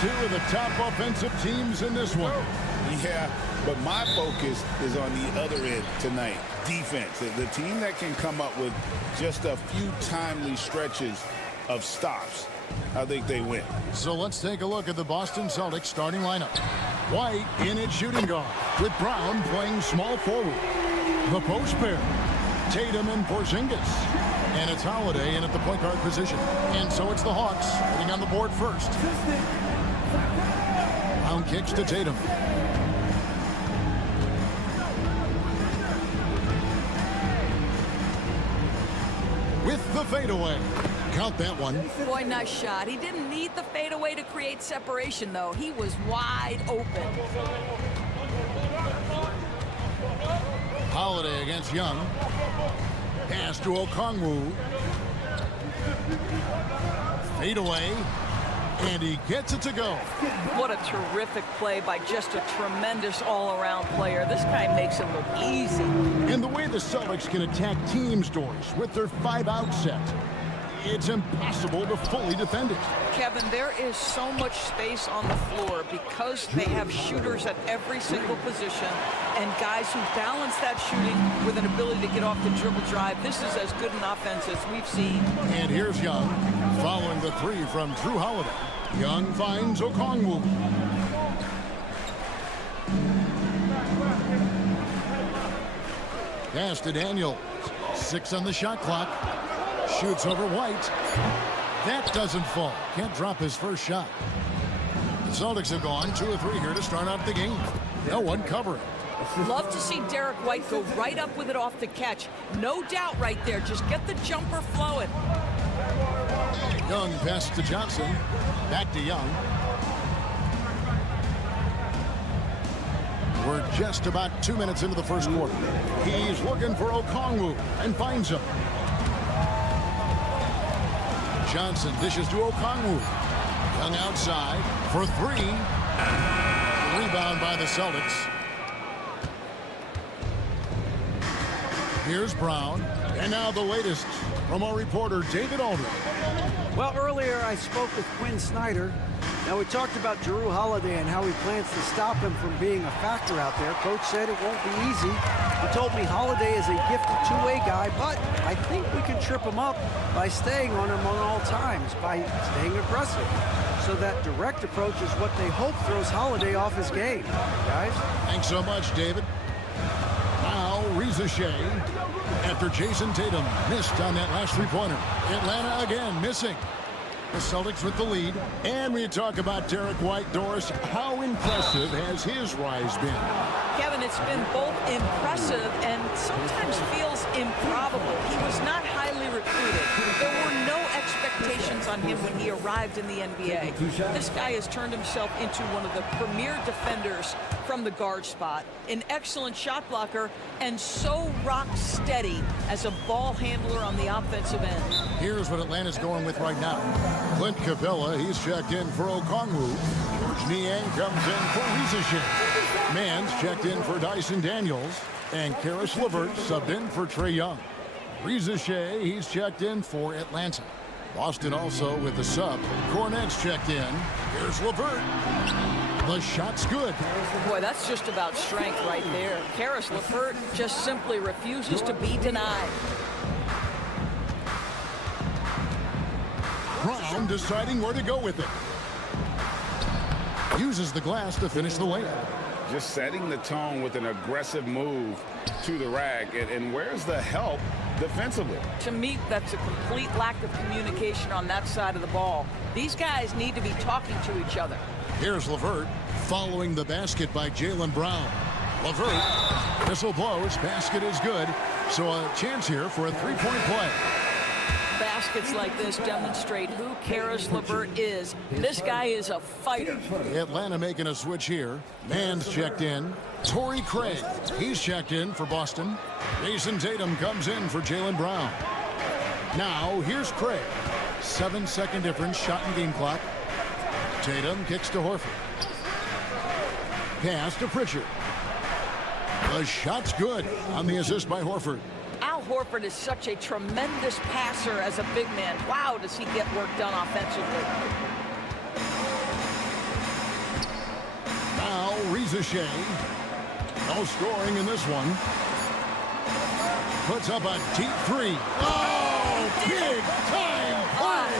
two of the top offensive teams in this one. Yeah, but my focus is on the other end tonight. Defense. The team that can come up with just a few timely stretches of stops, I think they win. So let's take a look at the Boston Celtics starting lineup. White in at shooting guard, with Brown playing small forward. The post pair, Tatum and Porzingis. And it's Holiday in at the point guard position. And so it's the Hawks getting on the board first. Brown kicks to Tatum. With the fadeaway. Count that one. Boy, nice shot. He didn't need the fadeaway to create separation, though. He was wide open. Holiday against Young. Pass to Okongwu. Fadeaway. And he gets it to go. What a terrific play by just a tremendous all-around player. This guy makes it look easy. And the way the Celtics can attack teams, Doris, with their 5-out set, it's impossible to fully defend it. Kevin, there is so much space on the floor because they have shooters at every single position and guys who balance that shooting with an ability to get off the dribble drive. This is as good an offense as we've seen. And here's Young following the three from Drew Holiday. Young finds Okongwu. Pass to Daniels. 6 on the shot clock. Shoots over White. That doesn't fall. Can't drop his first shot. The Celtics have gone 2 of 3 here to start out the game. No one covering. Love to see Derek White go right up with it off the catch. No doubt right there. Just get the jumper flowing. Young passes to Johnson. Back to Young. We're just about 2 minutes into the first quarter. He's looking for Okongwu and finds him. Johnson dishes to Okongwu. Young outside for 3. Rebound by the Celtics. Here's Brown. And now the latest from our reporter, David Aldridge. Well, earlier I spoke with Quinn Snyder. Now, we talked about Drew Holiday and how he plans to stop him from being a factor out there. Coach said it won't be easy. He told me Holiday is a gifted two-way guy, but I think we can trip him up by staying on him on all times, by staying aggressive. So that direct approach is what they hope throws Holiday off his game. Guys? Thanks so much, David. Now, Reza Shea, after Jason Tatum missed on that last three-pointer. Atlanta again missing. The Celtics with the lead. And we talk about Derek White. Doris, how impressive has his rise been? Kevin, it's been both impressive and sometimes feels improbable. He was not highly recruited. There were no expectations on him when he arrived in the NBA. This guy has turned himself into one of the premier defenders from the guard spot, an excellent shot blocker, and so rock steady as a ball handler on the offensive end. Here's what Atlanta's going with right now. Clint Capella, he's checked in for Okongwu. George Niang comes in for Reza Shea. Mans checked in for Dyson Daniels. And Karis LeVert subbed in for Trae Young. Reza Shea, he's checked in for Atlanta. Boston also with the sub. Cornette's checked in. Here's LeVert. The shot's good. Boy, that's just about strength right there. Karis LeVert just simply refuses to be denied. Brown deciding where to go with it. Uses the glass to finish the layup. Just setting the tone with an aggressive move to the rack. And where's the help defensively? To me, that's a complete lack of communication on that side of the ball. These guys need to be talking to each other. Here's LeVert following the basket by Jaylen Brown. LeVert, whistle blows, basket is good. So a chance here for a three-point play. Baskets like this demonstrate who Karis LeVert is. This guy is a fighter. Atlanta making a switch here. Mans checked in. Torrey Craig, he's checked in for Boston. Jason Tatum comes in for Jaylen Brown. Now here's Craig. 7-second difference, shot and game clock. Tatum kicks to Horford. Pass to Pritchard. The shot's good on the assist by Horford. Al Horford is such a tremendous passer as a big man. Wow, does he get work done offensively. Ricochet. No scoring in this one. Puts up a deep three. Oh, big time play.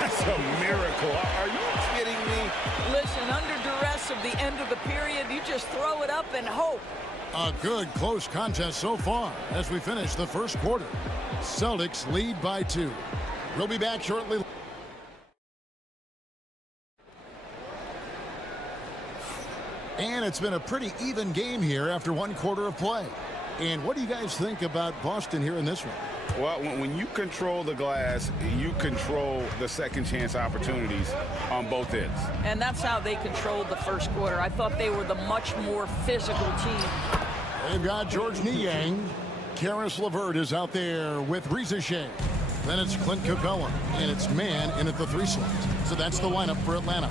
That's a miracle. Are you kidding me? Listen, under duress of the end of the period, you just throw it up and hope. A good close contest so far as we finish the first quarter. Celtics lead by 2. We'll be back shortly. And it's been a pretty even game here after 1 quarter of play. And what do you guys think about Boston here in this one? Well, when you control the glass, you control the second chance opportunities on both ends. And that's how they controlled the first quarter. I thought they were the much more physical team. They've got George Niang. Karis LeVert is out there with Ricochet. Then it's Clint Capella, and it's man in at the 3 slot. So that's the lineup for Atlanta.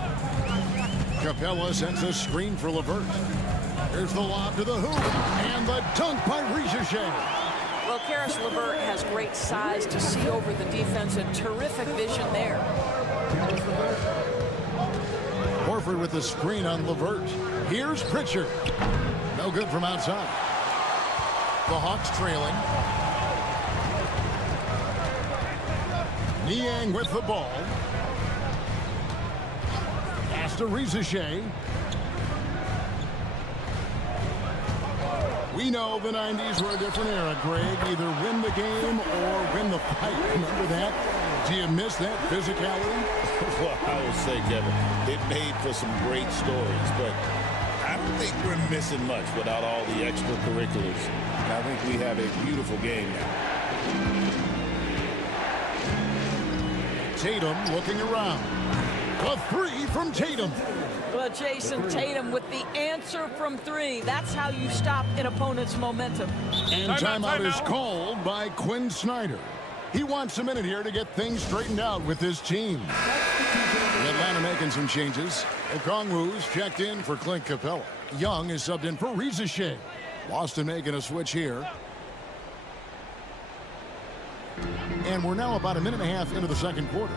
Capella sends a screen for LeVert. Here's the lob to the hoop, and the dunk by Ricochet. Well, Karis LeVert has great size to see over the defense and terrific vision there. Horford with the screen on LeVert. Here's Pritchard. No good from outside. The Hawks trailing. Niang with the ball. Pass to Ricochet. We know the 90s were a different era, Greg. Either win the game or win the fight. Remember that? Do you miss that physicality? Well, I would say, Kevin, it made for some great stories, but I don't think we're missing much without all the extracurriculars. And I think we have a beautiful game now. Tatum looking around. A 3 from Tatum. Well, Jason Tatum with the answer from 3. That's how you stop an opponent's momentum. And timeout is called by Quinn Snyder. He wants a minute here to get things straightened out with his team. Atlanta making some changes. Okongwu's checked in for Clint Capella. Young is subbed in for Ricochet. Boston making a switch here. And we're now about a minute and a half into the second quarter.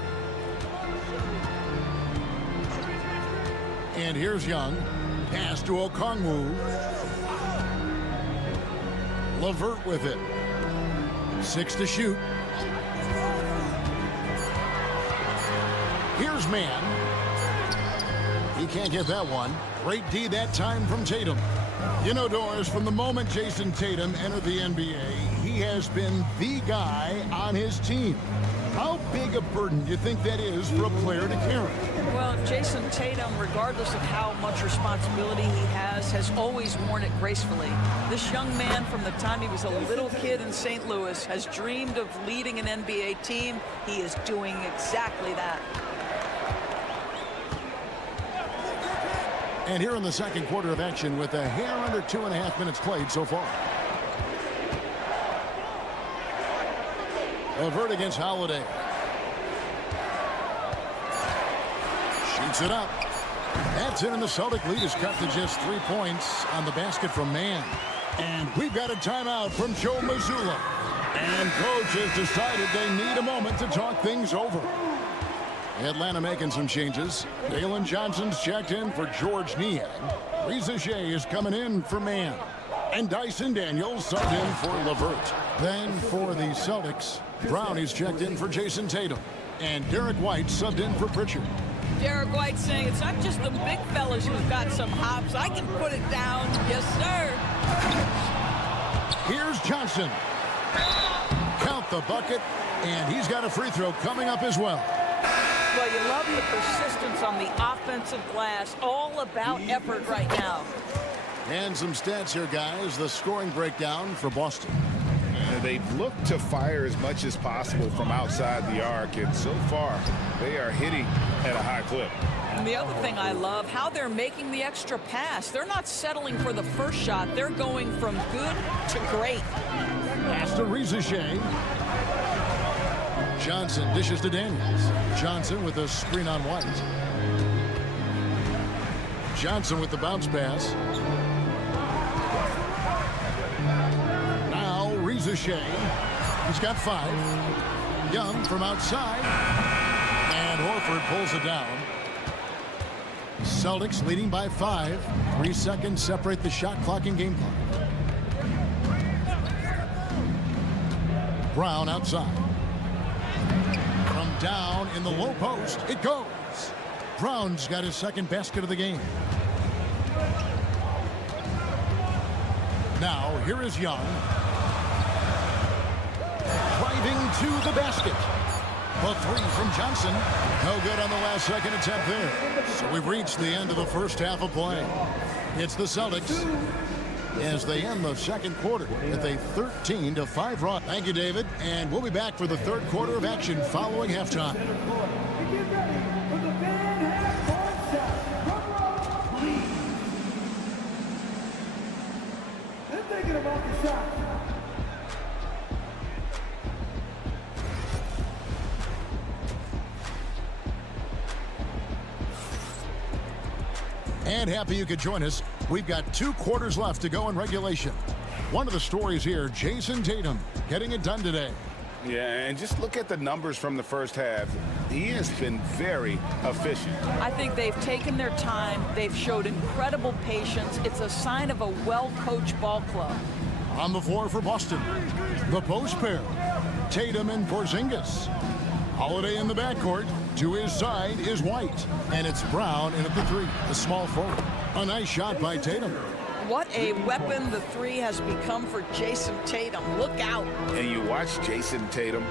And here's Young. Pass to Okongwu. LeVert with it. 6 to shoot. Here's Man. He can't get that one. Great D that time from Tatum. You know, Doris, from the moment Jason Tatum entered the NBA, he has been the guy on his team. How big a burden do you think that is for a player to carry? Well, Jason Tatum, regardless of how much responsibility he has always worn it gracefully. This young man, from the time he was a little kid in St. Louis, has dreamed of leading an NBA team. He is doing exactly that. And here in the second quarter of action with a hair under 2.5 minutes played so far. LeVert against Holiday. Shoots it up. That's in, and the Celtic lead is cut to just 3 points on the basket from Man. And we've got a timeout from Joe Mazzulla. And coach has decided they need a moment to talk things over. Atlanta making some changes. Dalen Johnson's checked in for George Niang. Ricochet is coming in for Man. And Dyson Daniels subbed in for LeVert. Then for the Celtics, Brown is checked in for Jason Tatum. And Derek White subbed in for Pritchard. Derek White saying it's not just the big fellas who've got some hops. I can put it down. Yes, sir. Here's Johnson. Count the bucket. And he's got a free throw coming up as well. Well, you love the persistence on the offensive glass. All about effort right now. And some stats here, guys. The scoring breakdown for Boston. They've looked to fire as much as possible from outside the arc, and so far they are hitting at a high clip. And the other thing I love, how they're making the extra pass. They're not settling for the first shot. They're going from good to great. Pass to Ricochet. Johnson dishes to Daniels. Johnson with a screen on White. Johnson with the bounce pass. Now Ricochet. He's got 5. Young from outside. And Horford pulls it down. Celtics leading by 5. 3 seconds separate the shot clock and game clock. Brown outside. From down in the low post, it goes. Brown's got his second basket of the game. Now, here is Young. Driving to the basket. The three from Johnson. No good on the last second attempt there. So we've reached the end of the first half of play. It's the Celtics as they end the second quarter with a 13-5 run. Thank you, David. And we'll be back for the third quarter of action following halftime. And happy you could join us. We've got 2 quarters left to go in regulation. One of the stories here, Jason Tatum getting it done today. Yeah, and just look at the numbers from the first half. He has been very efficient. I think they've taken their time. They've showed incredible patience. It's a sign of a well-coached ball club. On the floor for Boston, the post pair, Tatum and Porzingis. Holiday in the backcourt. To his side is White. And it's Brown in at the 3, the small forward. A nice shot by Tatum. What a weapon the 3 has become for Jason Tatum. Look out. And you watch Jason Tatum,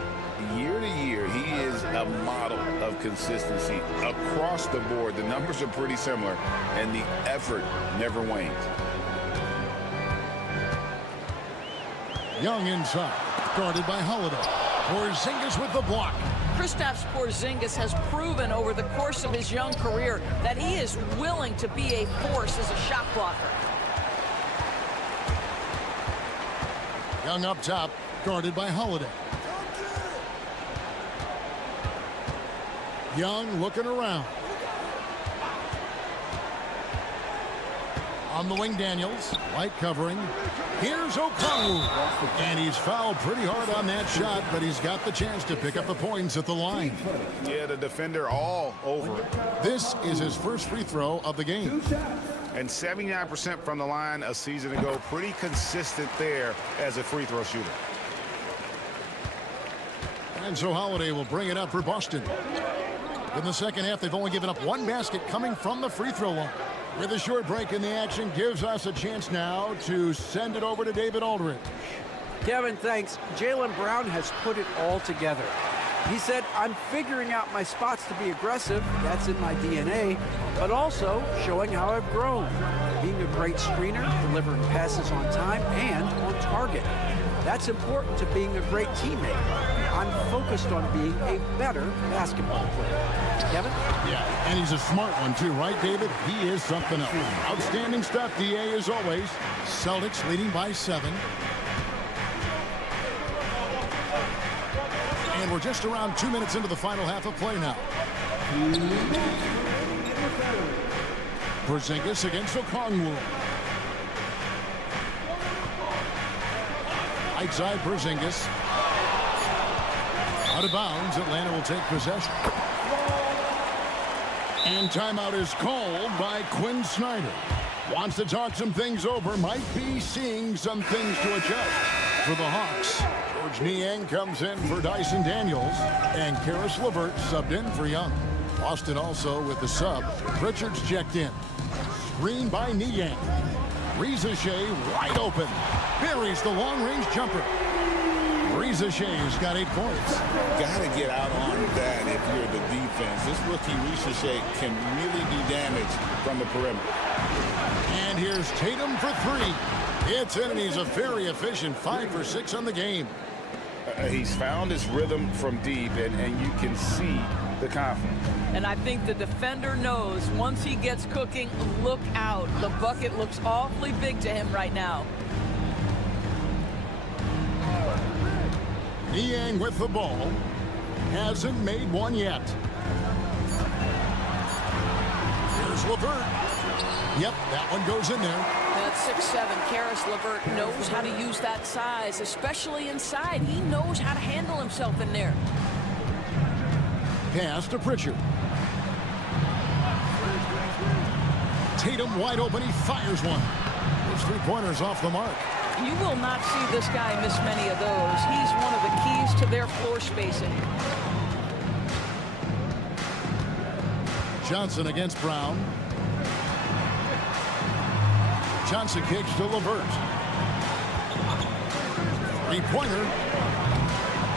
year to year, he is a model of consistency across the board. The numbers are pretty similar, and the effort never wanes. Young inside, guarded by Holiday. Porzingis with the block. Kristaps Porzingis has proven over the course of his young career that he is willing to be a force as a shot blocker. Young up top, guarded by Holiday. Young looking around. On the wing, Daniels. White covering. Here's Okongwu. And he's fouled pretty hard on that shot, but he's got the chance to pick up the points at the line. Yeah, the defender all over it. This is his first free throw of the game. And 79% from the line a season ago. Pretty consistent there as a free throw shooter. And so Holiday will bring it up for Boston. In the second half, they've only given up 1 basket coming from the free throw line. With a short break in the action, gives us a chance now to send it over to David Aldridge. Kevin, thanks. Jaylen Brown has put it all together. He said, I'm figuring out my spots to be aggressive. That's in my DNA. But also showing how I've grown. Being a great screener, delivering passes on time and on target. That's important to being a great teammate. I'm focused on being a better basketball player. Kevin? Yeah, and he's a smart one too, right, David? He is something else. Outstanding stuff, DA, as always. Celtics leading by 7. And we're just around 2 minutes into the final half of play now. Porzingis against Okongwu. Right side, Porzingis. Out of bounds, Atlanta will take possession. And timeout is called by Quinn Snyder. Wants to talk some things over, might be seeing some things to adjust for the Hawks. George Niang comes in for Dyson Daniels, and Karis LeVert subbed in for Young. Boston also with the sub. Pritchard's checked in. Screen by Niang. Reza Shea wide open. Buries the long-range jumper. Reza Shea's got 8 points. Got to get out on that if you're the defense. This rookie Reza Shea can really do damage from the perimeter. And here's Tatum for 3. It's in, and he's a very efficient 5 for 6 on the game. He's found his rhythm from deep, and you can see the confidence. And I think the defender knows once he gets cooking, look out. The bucket looks awfully big to him right now. Niang with the ball. Hasn't made one yet. Here's LeVert. Yep, that one goes in there. That's 6'7". Karis LeVert knows how to use that size, especially inside. He knows how to handle himself in there. Pass to Pritchard. Tatum wide open. He fires one. His three-pointers off the mark. You will not see this guy miss many of those. He's one of the keys to their floor spacing. Johnson against Brown. Johnson kicks to LeVert. Three-pointer.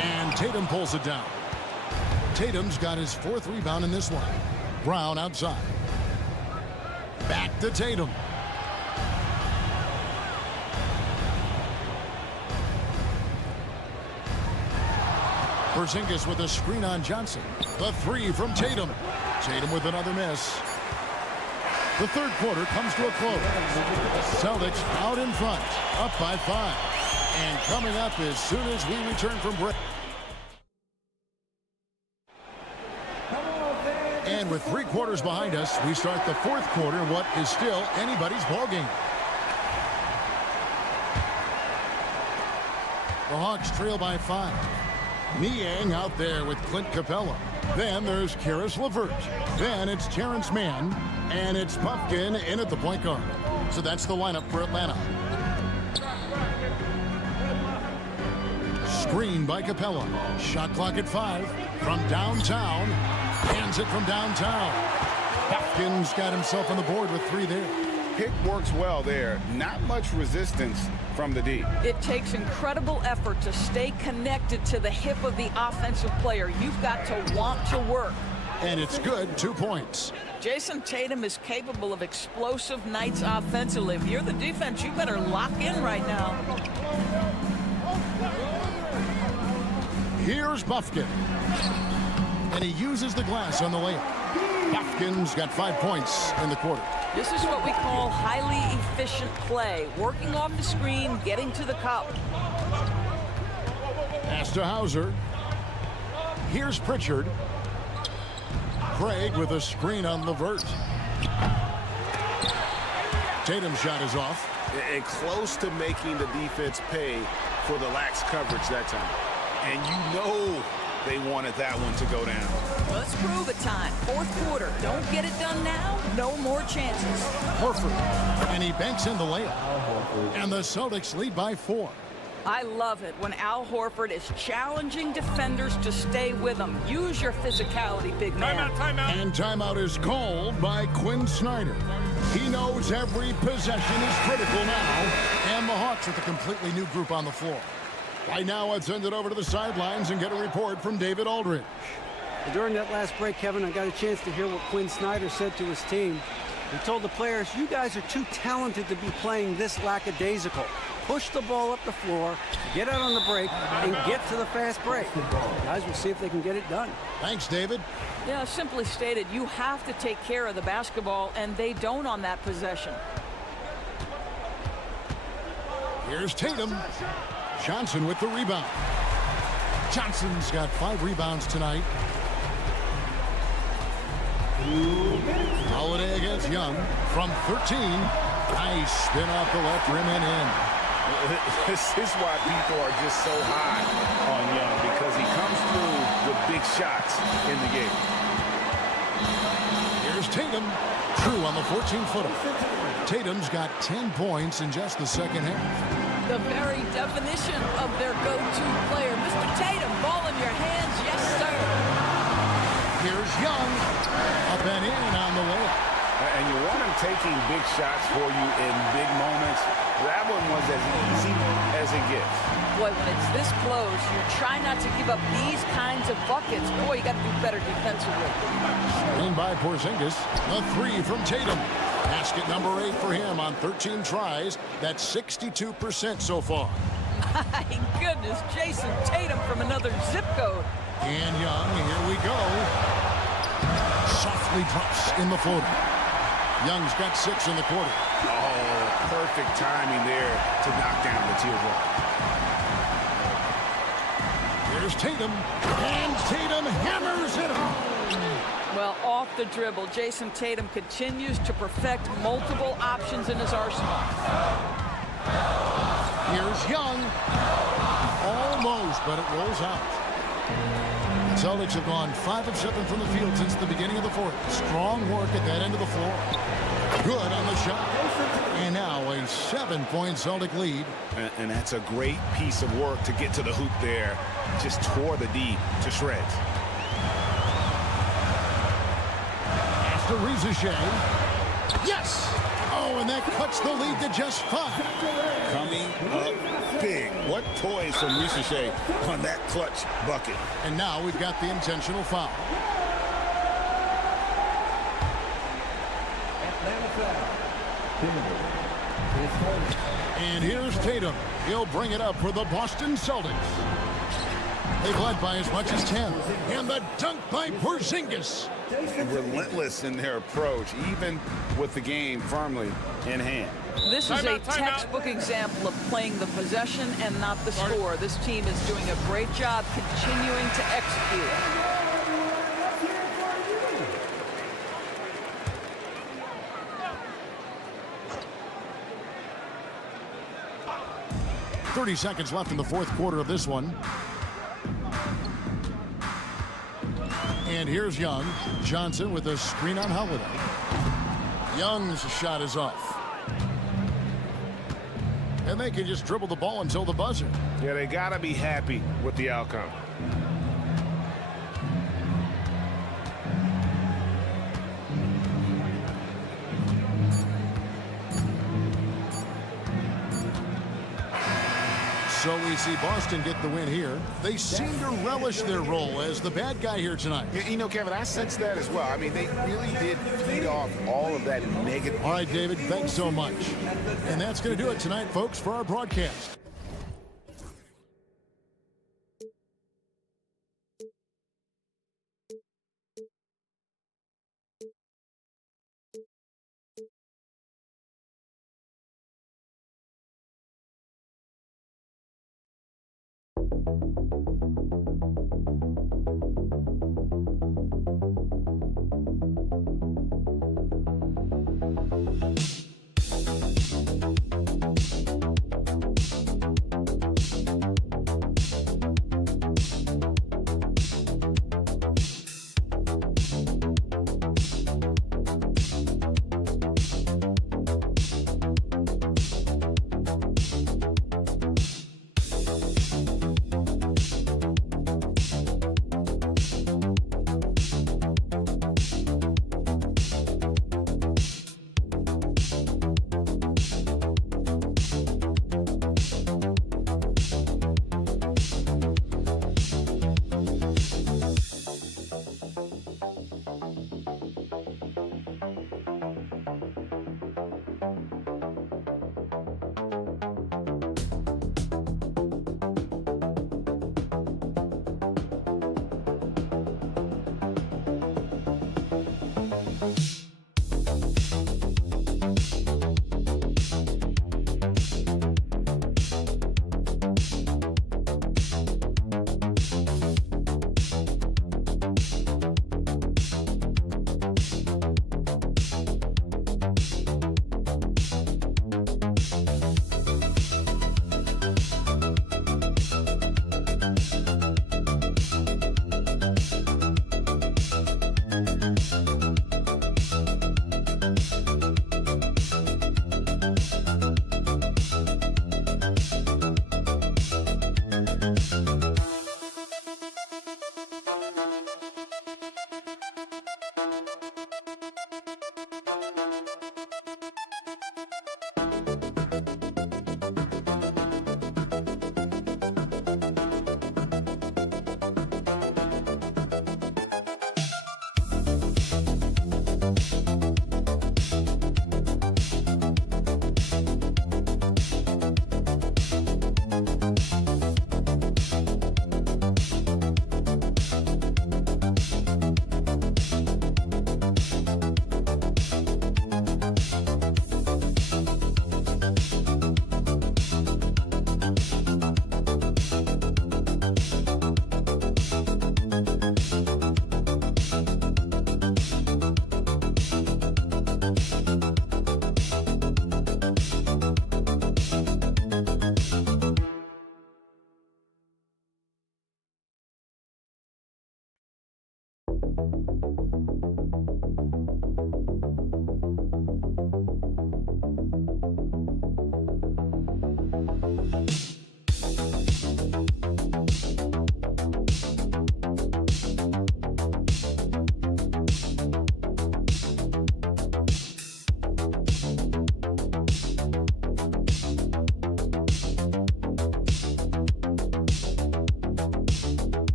And Tatum pulls it down. Tatum's got his 4th rebound in this one. Brown outside. Back to Tatum. Porzingis with a screen on Johnson. The 3 from Tatum. Tatum with another miss. The third quarter comes to a close. Celtics out in front, up by 5. And coming up as soon as we return from break. And with 3 quarters behind us, we start the fourth quarter in what is still anybody's ballgame. The Hawks trail by 5. Niang out there with Clint Capella. Then there's Karis LeVert. Then it's Terrence Mann. And it's Puffkin in at the point guard. So that's the lineup for Atlanta. Screen by Capella. Shot clock at 5. From downtown. Hands it from downtown. Puffkin's got himself on the board with 3 there. Pick works well there. Not much resistance from the D. It takes incredible effort to stay connected to the hip of the offensive player. You've got to want to work. And it's good. 2 points. Jason Tatum is capable of explosive nights offensively. If you're the defense, you better lock in right now. Here's Puffkin. And he uses the glass on the layup. Puffkin's got 5 points in the quarter. This is what we call highly efficient play. Working off the screen, getting to the cup. Pass to Hauser. Here's Pritchard. Craig with a screen on LeVert. Tatum's shot is off. And close to making the defense pay for the lax coverage that time. And you know they wanted that one to go down. Let's prove it time. Fourth quarter. Don't get it done now. No more chances. Horford. And he banks in the layup. And the Celtics lead by 4. I love it when Al Horford is challenging defenders to stay with him. Use your physicality, big man. Timeout. And timeout is called by Quinn Snyder. He knows every possession is critical now. And the Hawks with a completely new group on the floor. Right now, let's send it over to the sidelines and get a report from David Aldridge. During that last break, Kevin, I got a chance to hear what Quinn Snyder said to his team. He told the players, you guys are too talented to be playing this lackadaisical. Push the ball up the floor, get out on the break, and get to the fast break. Guys will see if they can get it done. Thanks, David. Yeah, simply stated, you have to take care of the basketball, and they don't on that possession. Here's Tatum. Johnson with the rebound. Johnson's got 5 rebounds tonight. Holiday against Young from 13. Nice spin off the left rim and in. This is why people are just so high on Young, because he comes through with big shots in the game. Here's Tatum. True on the 14-footer. Tatum's got 10 points in just the second half. The very definition of their go-to player. Mr. Tatum, ball in your hands, yes, sir. Here's Young. Up and in on the layup. And you want him taking big shots for you in big moments. That one was as easy as it gets. Boy, when it's this close, you're trying not to give up these kinds of buckets. Boy, you got to do better defensively. Screen by Porzingis. The 3 from Tatum. Basket number 8 for him on 13 tries. That's 62% so far. My goodness, Jason Tatum from another zip code. And Young, here we go. Softly drops in the floater. Young's got 6 in the quarter. Oh, perfect timing there to knock down the teardrop. Here's Tatum. And Tatum hammers it home. Well, off the dribble, Jason Tatum continues to perfect multiple options in his arsenal. Here's Young. Almost, but it rolls out. The Celtics have gone 5 of 7 from the field since the beginning of the fourth. Strong work at that end of the floor. Good on the shot. And now a 7-point Celtic lead. And that's a great piece of work to get to the hoop there. Just tore the D to shreds. After Rizachet. Yes! Oh, and that cuts the lead to just 5. Coming up big. What poise from Rizachet on that clutch bucket. And now we've got the intentional foul. And here's Tatum. He'll bring it up for the Boston Celtics. They've led by as much as 10. And the dunk by Porzingis. Relentless in their approach, even with the game firmly in hand. This is a textbook example of playing the possession and not the score. This team is doing a great job continuing to execute. .30 seconds left in the fourth quarter of this one. And here's Young. Johnson with a screen on Holiday. Young's shot is off. And they can just dribble the ball until the buzzer. Yeah, they got to be happy with the outcome. So we see Boston get the win here. They seem to relish their role as the bad guy here tonight. You know, Kevin, I sense that as well. I mean, they really did feed off all of that negative. All right, David, thanks so much. And that's going to do it tonight, folks, for our broadcast.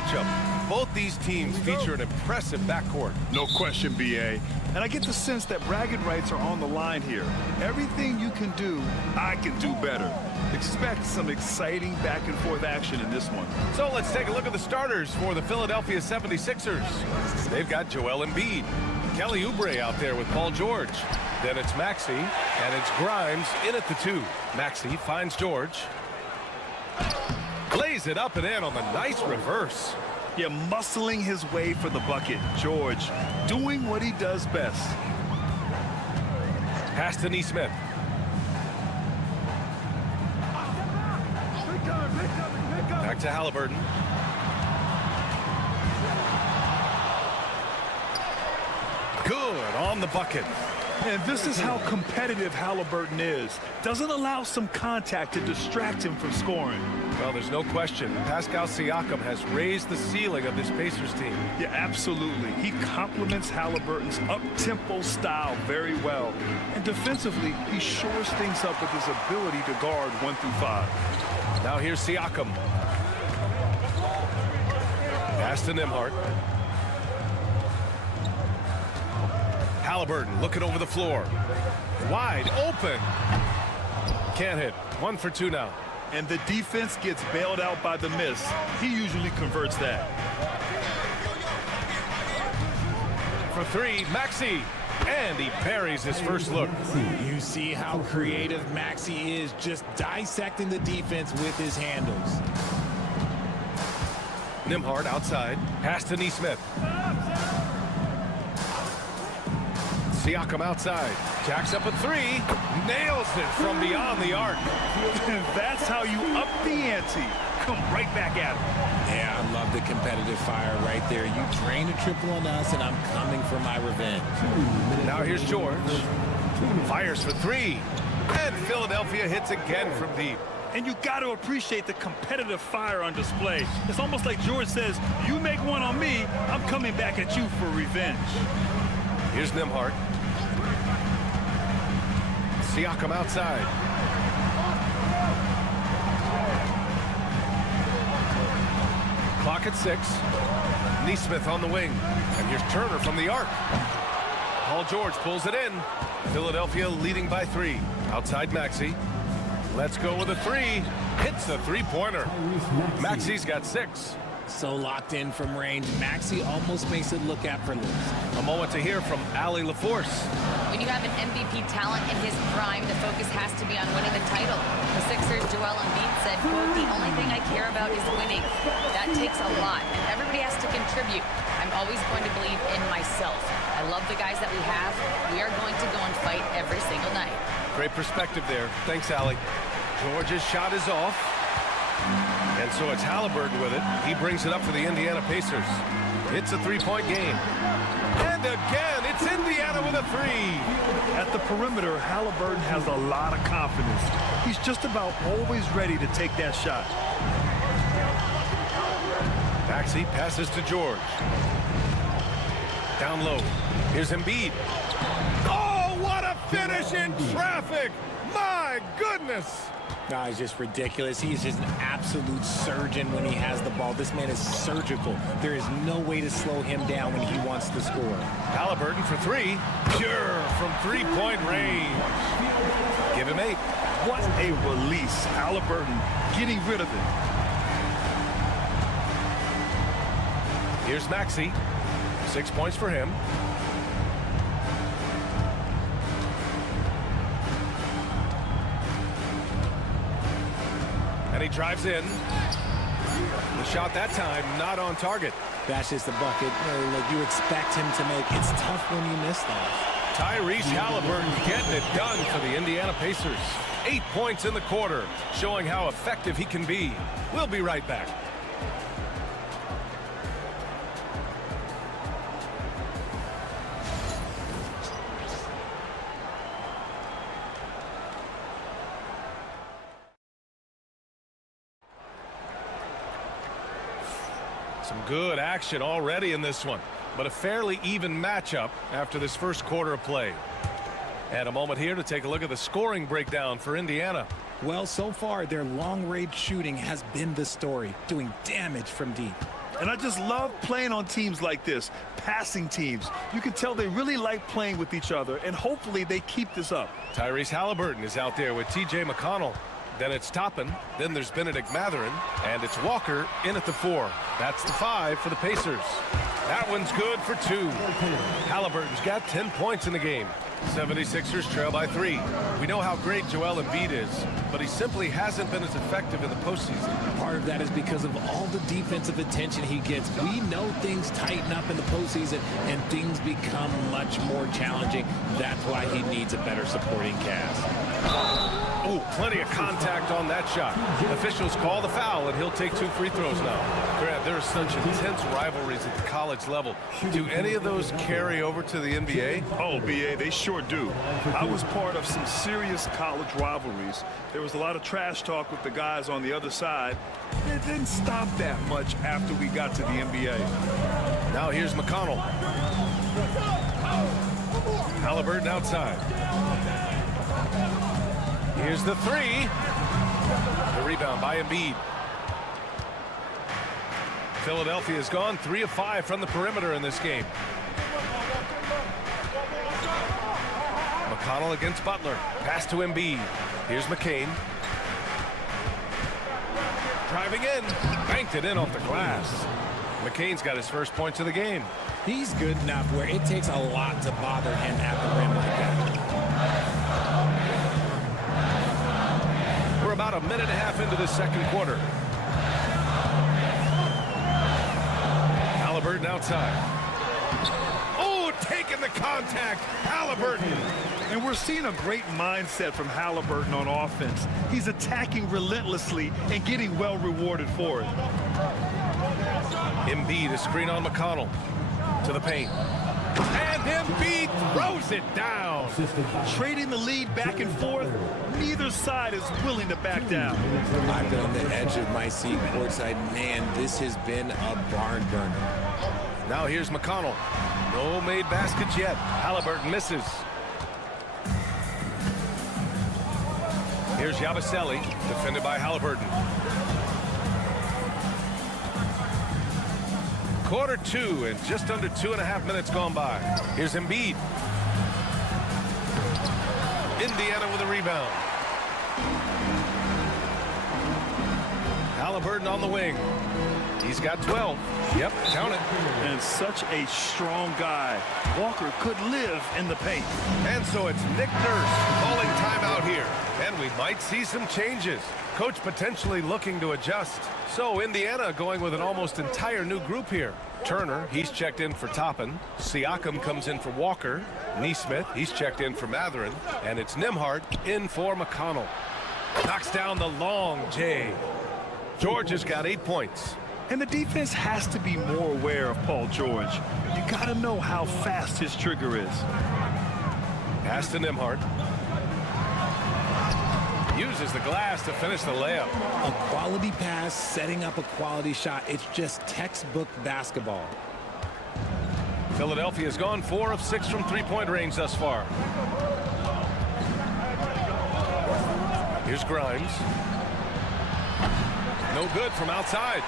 matchup. Both these teams feature an impressive backcourt. No question, B.A. And I get the sense that bragging rights are on the line here. Everything you can do, I can do better. Expect some exciting back-and-forth action in this one. So let's take a look at the starters for the Philadelphia 76ers. They've got Joel Embiid. Kelly Oubre out there with Paul George. Then it's Maxey, and it's Grimes in at the 2. Maxey finds George. Lays it up and in on the nice reverse. Yeah, muscling his way for the bucket. George doing what he does best. Pass to Nesmith. Back to Halliburton. Good on the bucket. And this is how competitive Halliburton is. Doesn't allow some contact to distract him from scoring. Well, there's no question. Pascal Siakam has raised the ceiling of this Pacers team. Yeah, absolutely. He complements Halliburton's up-tempo style very well. And defensively, he shores things up with his ability to guard 1 through 5. Now here's Siakam. Pass to Nembhard. Halliburton looking over the floor. Wide open. Can't hit. 1 for 2 now. And the defense gets bailed out by the miss. He usually converts that. For 3, Maxey. And he buries his first look. You see how creative Maxey is, just dissecting the defense with his handles. Nembhard outside. Pass to Nesmith. Siakam outside. Jacks up a 3. Nails it from beyond the arc. That's how you up the ante. Come right back at him. Yeah, I love the competitive fire right there. You drain a triple on us, and I'm coming for my revenge. Now here's George. Fires for 3. And Philadelphia hits again from deep. And you got to appreciate the competitive fire on display. It's almost like George says, you make one on me, I'm coming back at you for revenge. Here's Nembhard. Siakam outside. Clock at 6. Nesmith on the wing. And here's Turner from the arc. Paul George pulls it in. Philadelphia leading by 3. Outside Maxey. Let's go with a 3. Hits the three-pointer. Maxey's got 6. So locked in from range, Maxey almost makes it look effortless. A moment to hear from Allie LaForce. When you have an MVP talent in his prime, the focus has to be on winning the title. The Sixers' Joel Embiid said, quote, "The only thing I care about is winning." That takes a lot, and everybody has to contribute. I'm always going to believe in myself. I love the guys that we have. We are going to go and fight every single night. Great perspective there. Thanks, Allie. George's shot is off. And so it's Halliburton with it. He brings it up for the Indiana Pacers. It's a 3-point game. And again, it's Indiana with a 3. At the perimeter, Halliburton has a lot of confidence. He's just about always ready to take that shot. Maxey passes to George. Down low. Here's Embiid. Oh, what a finish in traffic! My goodness! No, it's just ridiculous. He's just an absolute surgeon when he has the ball. This man is surgical. There is no way to slow him down when he wants to score. Halliburton for 3. Pure from 3-point range. Give him 8. What a release. Halliburton getting rid of it. Here's Maxey. 6 points for him. And he drives in. The shot that time not on target. That's just the bucket like you expect him to make. It's tough when you miss that. Tyrese Halliburton getting it done for the Indiana Pacers. 8 points in the quarter, showing how effective he can be. We'll be right back. Some good action already in this one, but a fairly even matchup after this first quarter of play. And a moment here to take a look at the scoring breakdown for Indiana. Well, so far, their long-range shooting has been the story, doing damage from deep. And I just love playing on teams like this, passing teams. You can tell they really like playing with each other, and hopefully they keep this up. Tyrese Halliburton is out there with T.J. McConnell. Then it's Toppin. Then there's Benedict Mathurin. And it's Walker in at the 4. That's the 5 for the Pacers. That one's good for 2. Halliburton's got 10 points in the game. 76ers trail by 3. We know how great Joel Embiid is, but he simply hasn't been as effective in the postseason. Part of that is because of all the defensive attention he gets. We know things tighten up in the postseason and things become much more challenging. That's why he needs a better supporting cast. Oh, plenty of contact on that shot. Officials call the foul, and he'll take 2 free throws now. Grant, there are such intense rivalries at the college level. Do any of those carry over to the NBA? Oh, B.A., they sure do. I was part of some serious college rivalries. There was a lot of trash talk with the guys on the other side. It didn't stop that much after we got to the NBA. Now here's McConnell. Halliburton outside. Here's the 3. The rebound by Embiid. Philadelphia has gone 3 of 5 from the perimeter in this game. McConnell against Butler. Pass to Embiid. Here's McCain. Driving in. Banked it in off the glass. McCain's got his first points of the game. He's good enough where it takes a lot to bother him at the rim like that. We're about a minute and a half into the second quarter. Halliburton outside. Oh, taking the contact. Halliburton. And we're seeing a great mindset from Halliburton on offense. He's attacking relentlessly and getting well rewarded for it. Embiid, a screen on McConnell. To the paint. And Embiid throws it down. Trading the lead back and forth. Neither side is willing to back down. I've been on the edge of my seat courtside. Man, this has been a barn burner. Now here's McConnell. No made baskets yet. Halliburton misses. Here's Yabusele, defended by Halliburton. Quarter 2 and just under 2.5 minutes gone by. Here's Embiid. Indiana with a rebound. Halliburton on the wing. He's got 12. Yep, count it. And such a strong guy. Walker could live in the paint. And so it's Nick Nurse calling timeout here. And we might see some changes. Coach potentially looking to adjust. So Indiana going with an almost entire new group here. Turner, he's checked in for Toppin. Siakam comes in for Walker. Nesmith, he's checked in for Mathurin. And it's Nembhard in for McConnell. Knocks down the long J. George has got 8 points. And the defense has to be more aware of Paul George. You got to know how fast his trigger is. Pass to Nembhard. Uses the glass to finish the layup. A quality pass, setting up a quality shot. It's just textbook basketball. Philadelphia has gone 4 of 6 from three-point range thus far. Here's Grimes. No good from outside.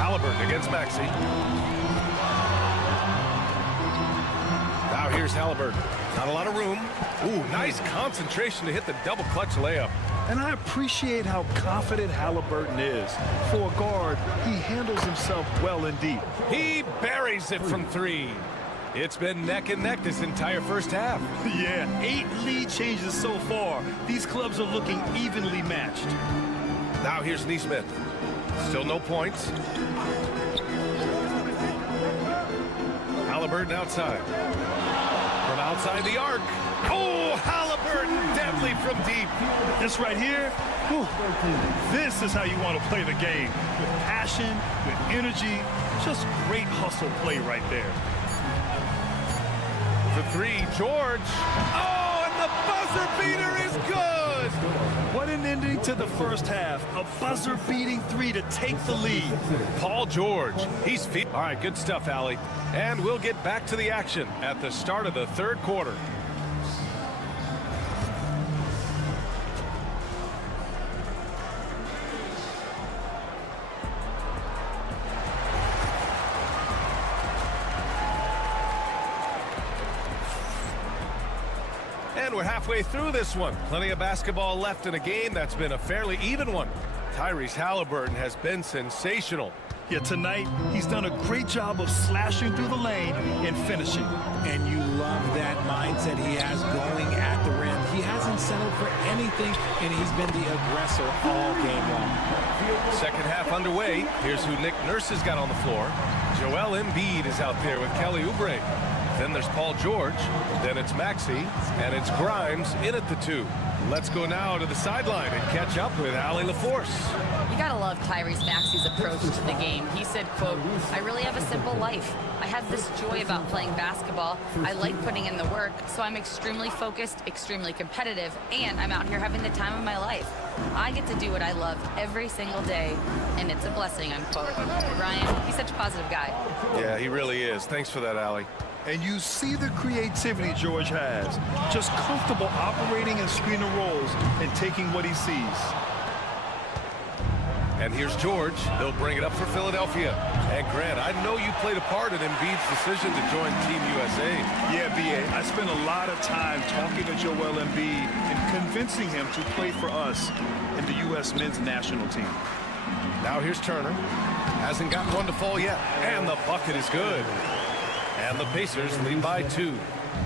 Halliburton against Maxey. Now here's Halliburton. Not a lot of room. Ooh, nice concentration to hit the double clutch layup. And I appreciate how confident Halliburton is. For a guard, he handles himself well and deep. He buries it from 3. It's been neck and neck this entire first half. Yeah, 8 lead changes so far. These clubs are looking evenly matched. Now here's Nesmith. Still no points. Halliburton outside. From outside the arc. Oh, Halliburton deadly from deep. This right here, whew, this is how you want to play the game. With passion, with energy, just great hustle play right there. The 3, George. Oh, and the buzzer beater is good. What an ending to the first half. A buzzer-beating 3 to take the lead. Paul George. He's feet. All right, good stuff, Allie. And we'll get back to the action at the start of the third quarter. And we're halfway through this one. Plenty of basketball left in a game that's been a fairly even one. Tyrese Halliburton has been sensational. Yeah, tonight, he's done a great job of slashing through the lane and finishing. And you love that mindset he has going at the rim. He hasn't settled for anything, and he's been the aggressor all game long. Second half underway. Here's who Nick Nurse has got on the floor. Joel Embiid is out there with Kelly Oubre. Then there's Paul George. Then it's Maxey. And it's Grimes in at the 2. Let's go now to the sideline and catch up with Allie LaForce. You gotta love Tyrese Maxey's approach to the game. He said, quote, "I really have a simple life. I have this joy about playing basketball. I like putting in the work, so I'm extremely focused, extremely competitive, and I'm out here having the time of my life. I get to do what I love every single day, and it's a blessing," unquote. Ryan, he's such a positive guy. Yeah, he really is. Thanks for that, Allie. And you see the creativity George has. Just comfortable operating in screen and rolls and taking what he sees. And here's George. He'll bring it up for Philadelphia. And Grant, I know you played a part in Embiid's decision to join Team USA. Yeah, B.A., I spent a lot of time talking to Joel Embiid and convincing him to play for us in the U.S. men's national team. Now here's Turner. Hasn't got one to fall yet. And the bucket is good. And the Pacers lead by 2.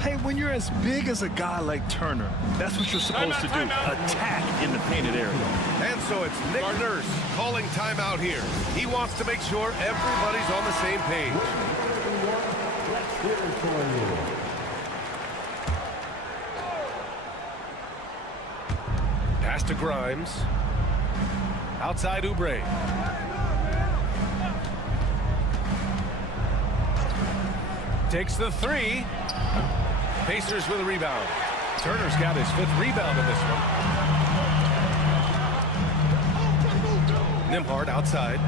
Hey, when you're as big as a guy like Turner, that's what you're supposed to do. Attack in the painted area. And so it's Nick Nurse calling timeout here. He wants to make sure everybody's on the same page. Pass to Grimes. Outside Oubre. Takes the 3. Pacers with a rebound. Turner's got his 5th rebound in this one. Nembhard outside.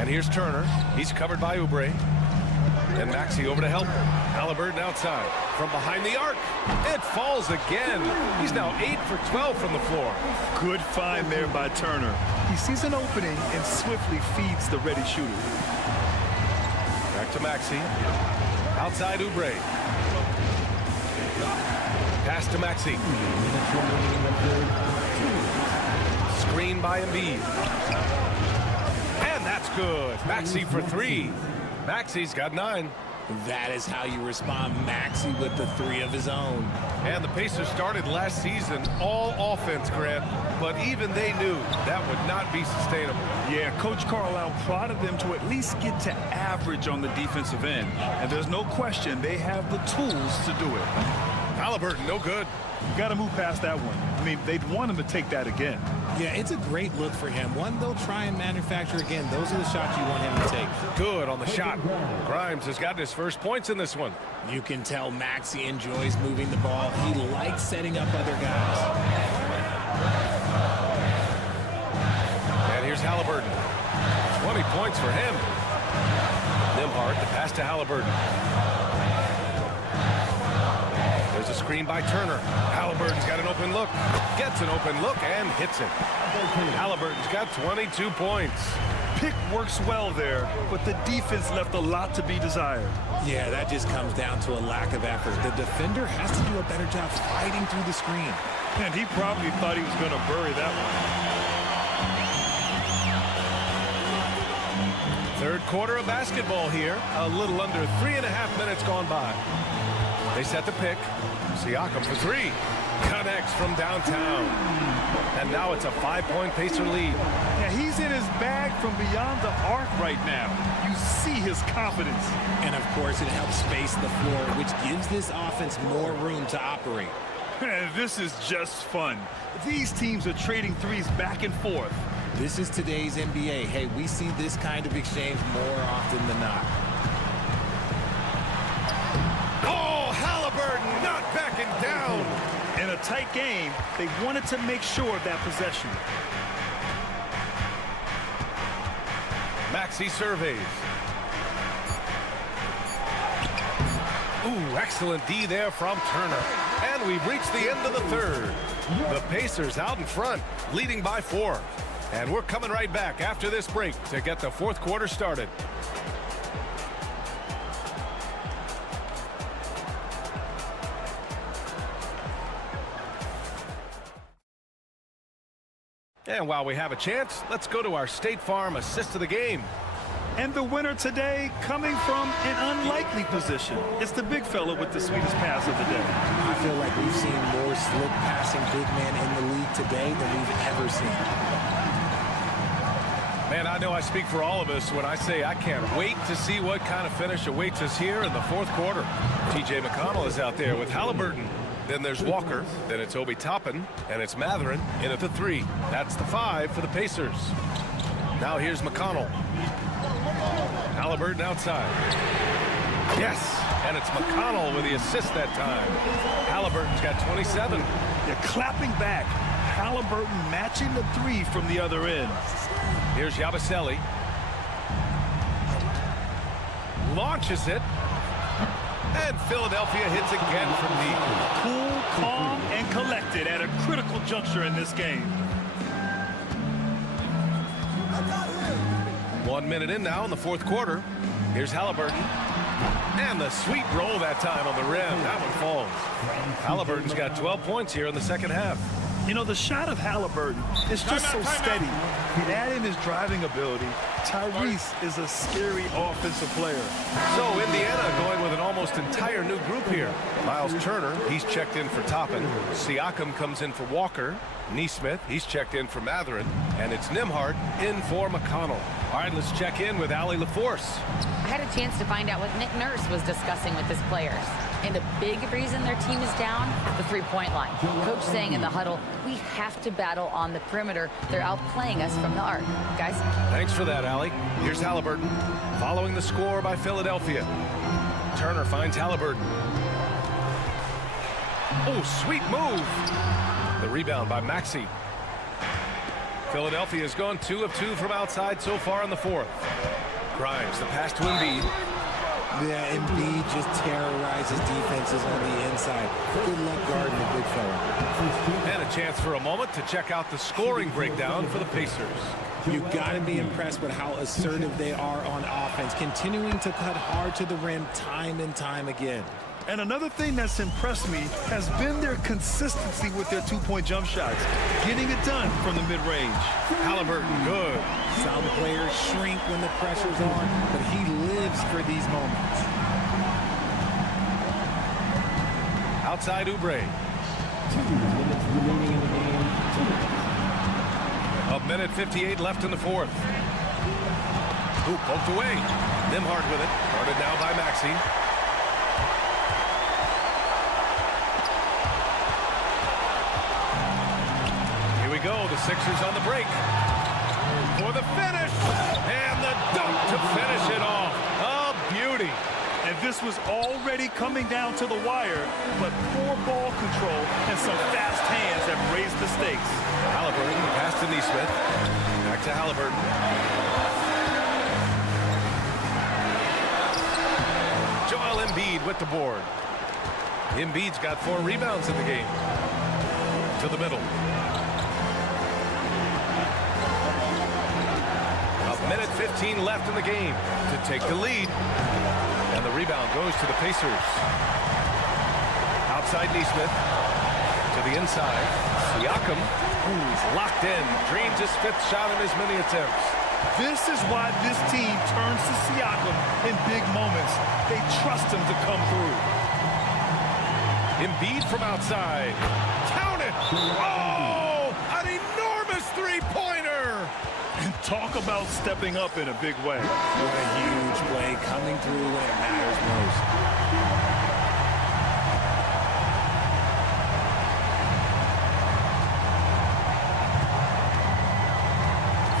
And here's Turner. He's covered by Oubre. And Maxey over to help. Halliburton outside. From behind the arc. It falls again. He's now 8 for 12 from the floor. Good find there by Turner. He sees an opening and swiftly feeds the ready shooter. Back to Maxey. Outside Oubre. Pass to Maxey. Screen by Embiid. And that's good. Maxey for 3. Maxey's got 9. That is how you respond. Maxey with the 3 of his own. And the Pacers started last season all offense, Grant, but even they knew that would not be sustainable. Yeah, Coach Carlisle prodded them to at least get to average on the defensive end. And there's no question they have the tools to do it. Halliburton, no good. You got to move past that one. I mean, they'd want him to take that again. Yeah, it's a great look for him. One they'll try and manufacture again. Those are the shots you want him to take. Good on the shot. Grimes has gotten his first points in this one. You can tell Maxey enjoys moving the ball. He likes setting up other guys. And here's Halliburton. 20 points for him. Nembhard, the pass to Halliburton. There's a screen by Turner. Halliburton's got an open look. Gets an open look and hits it. Halliburton's got 22 points. Pick works well there, but the defense left a lot to be desired. Yeah, that just comes down to a lack of effort. The defender has to do a better job fighting through the screen. And he probably thought he was going to bury that one. Third quarter of basketball here. A little under 3.5 minutes gone by. They set the pick. Siakam for 3. Connects from downtown. And now it's a 5-point Pacer lead. Yeah, he's in his bag from beyond the arc right now. You see his confidence. And, of course, it helps space the floor, which gives this offense more room to operate. And this is just fun. These teams are trading threes back and forth. This is today's NBA. Hey, we see this kind of exchange more often than not. Halliburton not backing down. In a tight game, they wanted to make sure of that possession. Maxey surveys. Ooh, excellent D there from Turner. And we've reached the end of the third. The Pacers out in front, leading by 4. And we're coming right back after this break to get the fourth quarter started. And while we have a chance, let's go to our State Farm assist of the game. And the winner today coming from an unlikely position. It's the big fella with the sweetest pass of the day. I feel like we've seen more slick passing big men in the league today than we've ever seen. Man, I know I speak for all of us when I say I can't wait to see what kind of finish awaits us here in the fourth quarter. T.J. McConnell is out there with Halliburton. Then there's Walker. Then it's Obi Toppin. And it's Matherin in at the 3. That's the 5 for the Pacers. Now here's McConnell. Halliburton outside. Yes, and it's McConnell with the assist that time. Halliburton's got 27. They're clapping back. Halliburton matching the 3 from the other end. Here's Yabusele. Launches it. And Philadelphia hits again from deep. Cool, calm, and collected at a critical juncture in this game. 1 minute in now in the fourth quarter. Here's Halliburton. And the sweet roll that time on the rim. That one falls. Halliburton's got 12 points here in the second half. You know, the shot of Halliburton is just so steady. And add in his driving ability, Tyrese is a scary offensive player. So Indiana going with an almost entire new group here. Miles Turner, he's checked in for Toppin. Siakam comes in for Walker. Nesmith, he's checked in for Matherin. And it's Nembhard in for McConnell. All right, let's check in with Allie LaForce. I had a chance to find out what Nick Nurse was discussing with his players. And a big reason their team is down, the three-point line. Coach saying in the huddle, we have to battle on the perimeter. They're outplaying us from the arc. Guys? Thanks for that, Allie. Here's Halliburton, following the score by Philadelphia. Turner finds Halliburton. Oh, sweet move. The rebound by Maxey. Philadelphia has gone 2 of 2 from outside so far in the fourth. Grimes, the pass to Embiid. Yeah, Embiid just terrorizes defenses on the inside. Good luck guarding the big fella. And a chance for a moment to check out the scoring breakdown for the Pacers. You've got to be impressed with how assertive they are on offense, continuing to cut hard to the rim time and time again. And another thing that's impressed me has been their consistency with their two-point jump shots, getting it done from the mid-range. Halliburton, good. Some players shrink when the pressure's on, but he lives for these moments. Outside Oubre. 2 minutes remaining in the game. 1 minute 58 left in the fourth. Ooh, poked away. Nembhard with it. Guarded now by Maxey. Here we go. The Sixers on the break. For the finish. And the dunk to finish it off. A beauty. And this was already coming down to the wire, but poor ball control and some fast hands have raised the stakes. Halliburton, pass to Nesmith. Back to Halliburton. Joel Embiid with the board. Embiid's got 4 rebounds in the game. To the middle. 1 minute 15 left in the game to take the lead. And the rebound goes to the Pacers. Outside Nesmith. To the inside. Siakam, who's locked in. Dreams his 5th shot in as many attempts. This is why this team turns to Siakam in big moments. They trust him to come through. Embiid from outside. Count it! Oh! An enormous three-pointer! And talk about stepping up in a big way. What a huge play, coming through when it matters most.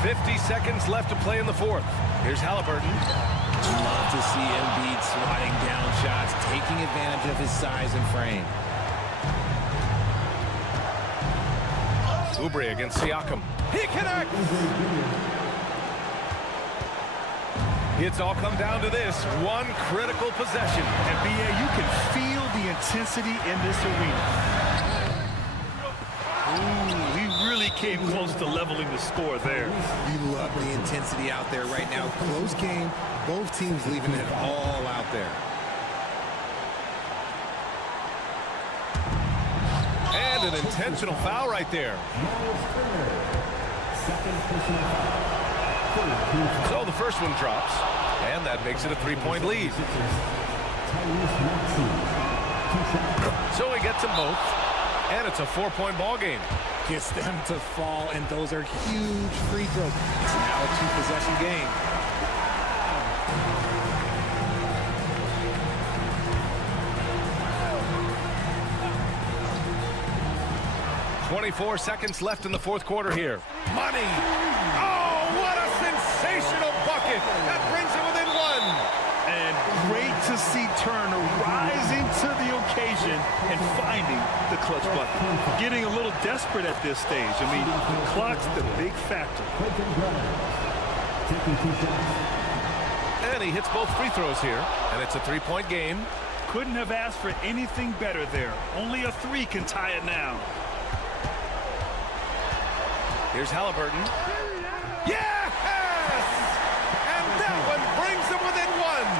50 seconds left to play in the fourth. Here's Halliburton. Love to see Embiid swatting down shots, taking advantage of his size and frame. Oubre against Siakam. He connects! It's all come down to this one critical possession. And B.A., you can feel the intensity in this arena. Ooh, he really came close to leveling the score there. You love the intensity out there right now. Close game, both teams leaving it all out there. And an intentional foul right there. So the first one drops, and that makes it a 3-point lead. So he gets them both, and it's a 4-point ball game. Gets them to fall, and those are huge free throws. It's now a 2-possession game. 24 seconds left in the fourth quarter here. Money! Oh, what a sensational bucket! That brings him within one! And great to see Turner rising to the occasion and finding the clutch bucket. Getting a little desperate at this stage. I mean, the clock's the big factor. And he hits both free throws here, and it's a 3-point game. Couldn't have asked for anything better there. Only a 3 can tie it now. Here's Halliburton. Yes! And that one brings him within one.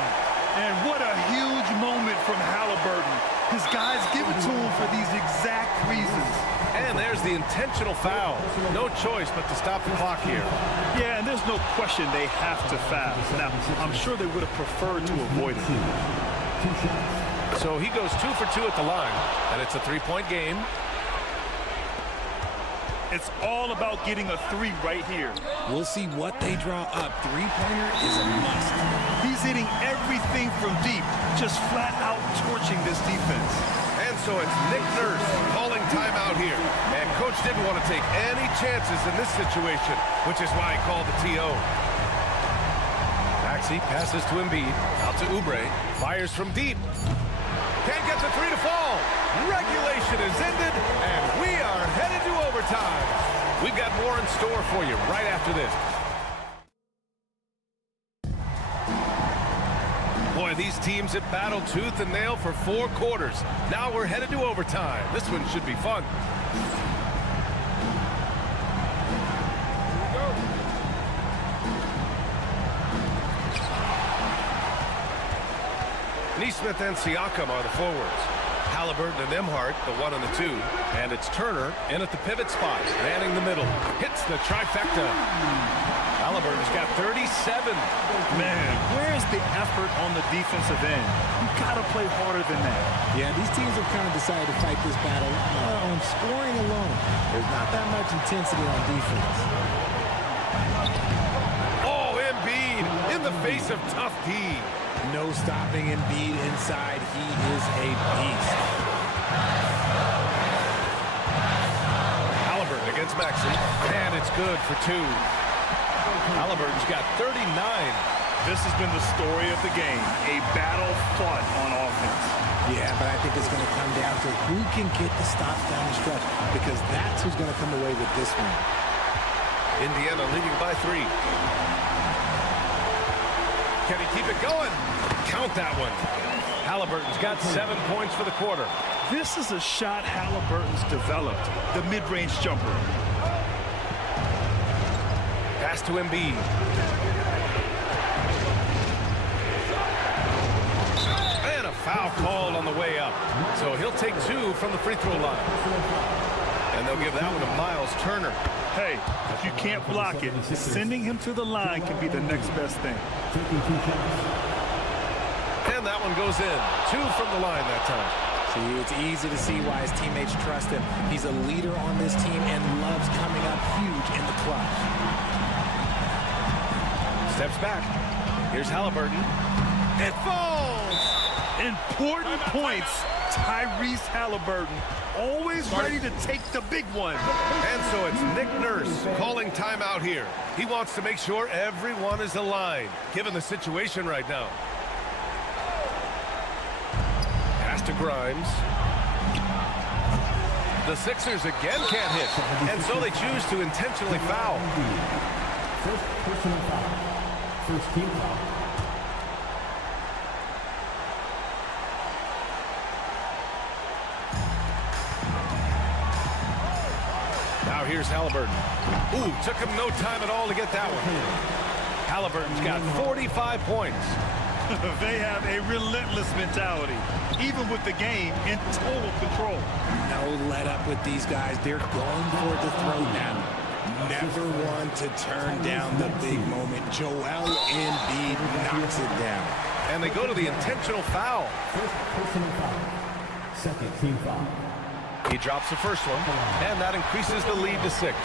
And what a huge moment from Halliburton. His guys give it to him for these exact reasons. And there's the intentional foul. No choice but to stop the clock here. Yeah, and there's no question they have to foul. Now, I'm sure they would have preferred to avoid it. So he goes 2 for 2 at the line, and it's a 3-point game. It's all about getting a 3 right here. We'll see what they draw up. Three-pointer is a must. He's hitting everything from deep, just flat out torching this defense. And so it's Nick Nurse calling timeout here. And coach didn't want to take any chances in this situation, which is why he called the TO. Maxey passes to Embiid, out to Oubre, fires from deep. Can't get the 3 to fall. Regulation is ended, and we are headed to overtime. We've got more in store for you right after this. Boy, these teams have battled tooth and nail for 4 quarters. Now we're headed to overtime. This one should be fun. Nesmith and Siakam are the forwards. Halliburton and Emhart, the 1 and the 2. And it's Turner in at the pivot spot, manning the middle. Hits the trifecta. Halliburton's got 37. Man, where's the effort on the defensive end? You gotta play harder than that. Yeah, these teams have kind of decided to fight this battle on scoring alone. There's not that much intensity on defense. Oh, Embiid in the face of tough D. No stopping Embiid inside. He is a beast. Halliburton against Maxey, and it's good for 2. Halliburton's got 39. This has been the story of the game, a battle fought on offense. Yeah, but I think it's going to come down to who can get the stops down the stretch, because that's who's going to come away with this one. Indiana leading by 3. Can he keep it going? Count that one. Halliburton's got 7 points for the quarter. This is a shot Halliburton's developed, the mid-range jumper. Pass to Embiid. And a foul called on the way up. So he'll take 2 from the free throw line. And they'll give that one to Miles Turner. Hey, if you can't block it, sending him to the line can be the next best thing. And that one goes in. 2 from the line that time. See, it's easy to see why his teammates trust him. He's a leader on this team and loves coming up huge in the clutch. Steps back. Here's Halliburton. It falls! Important points. Tyrese Halliburton, always ready to take the big one. And so it's Nick Nurse calling timeout here. He wants to make sure everyone is aligned, given the situation right now. Pass to Grimes. The Sixers again can't hit, and so they choose to intentionally foul. First personal foul. First team foul. Now here's Halliburton. Ooh, took him no time at all to get that one. Halliburton's got 45 points. They have a relentless mentality, even with the game in total control. No let up with these guys. They're going for the throw now. Never one to turn down the big moment. Joel Embiid knocks it down. And they go to the intentional foul. First personal foul. Second team foul. He drops the first one, and that increases the lead to 6.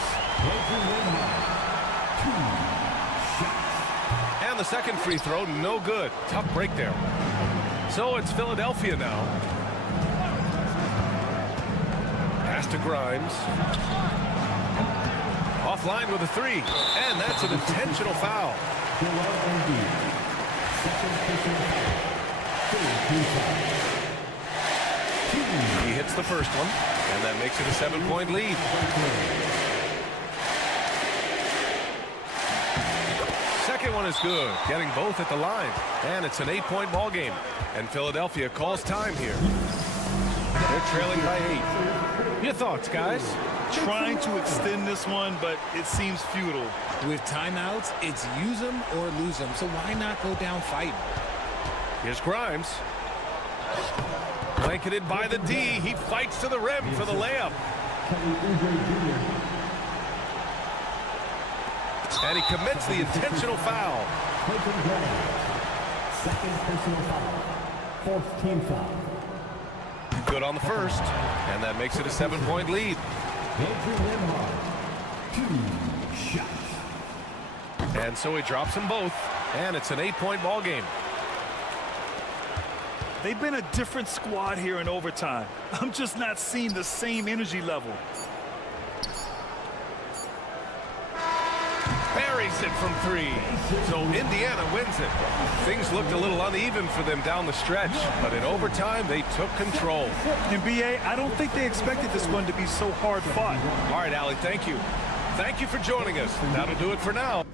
And the second free throw, no good. Tough break there. So it's Philadelphia now. Pass to Grimes. Offline with a 3, and that's an intentional foul. He hits the first one, and that makes it a 7-point lead. Second one is good, getting both at the line, and it's an 8-point ball game. And Philadelphia calls time here. They're trailing by 8. Your thoughts, guys? Trying to extend this one, but it seems futile. With timeouts, it's use them or lose them. So why not go down fighting? Here's Grimes. Blanketed by the D. He fights to the rim for the layup. And he commits the intentional foul. Second personal foul. Fourth team foul. Good on the first, and that makes it a 7-point lead. And so he drops them both, and it's an 8-point ball game. They've been a different squad here in overtime. I'm just not seeing the same energy level. Buries it from 3. So Indiana wins it. Things looked a little uneven for them down the stretch, but in overtime, they took control. In BA, I don't think they expected this one to be so hard fought. All right, Allie, thank you. Thank you for joining us. That'll do it for now.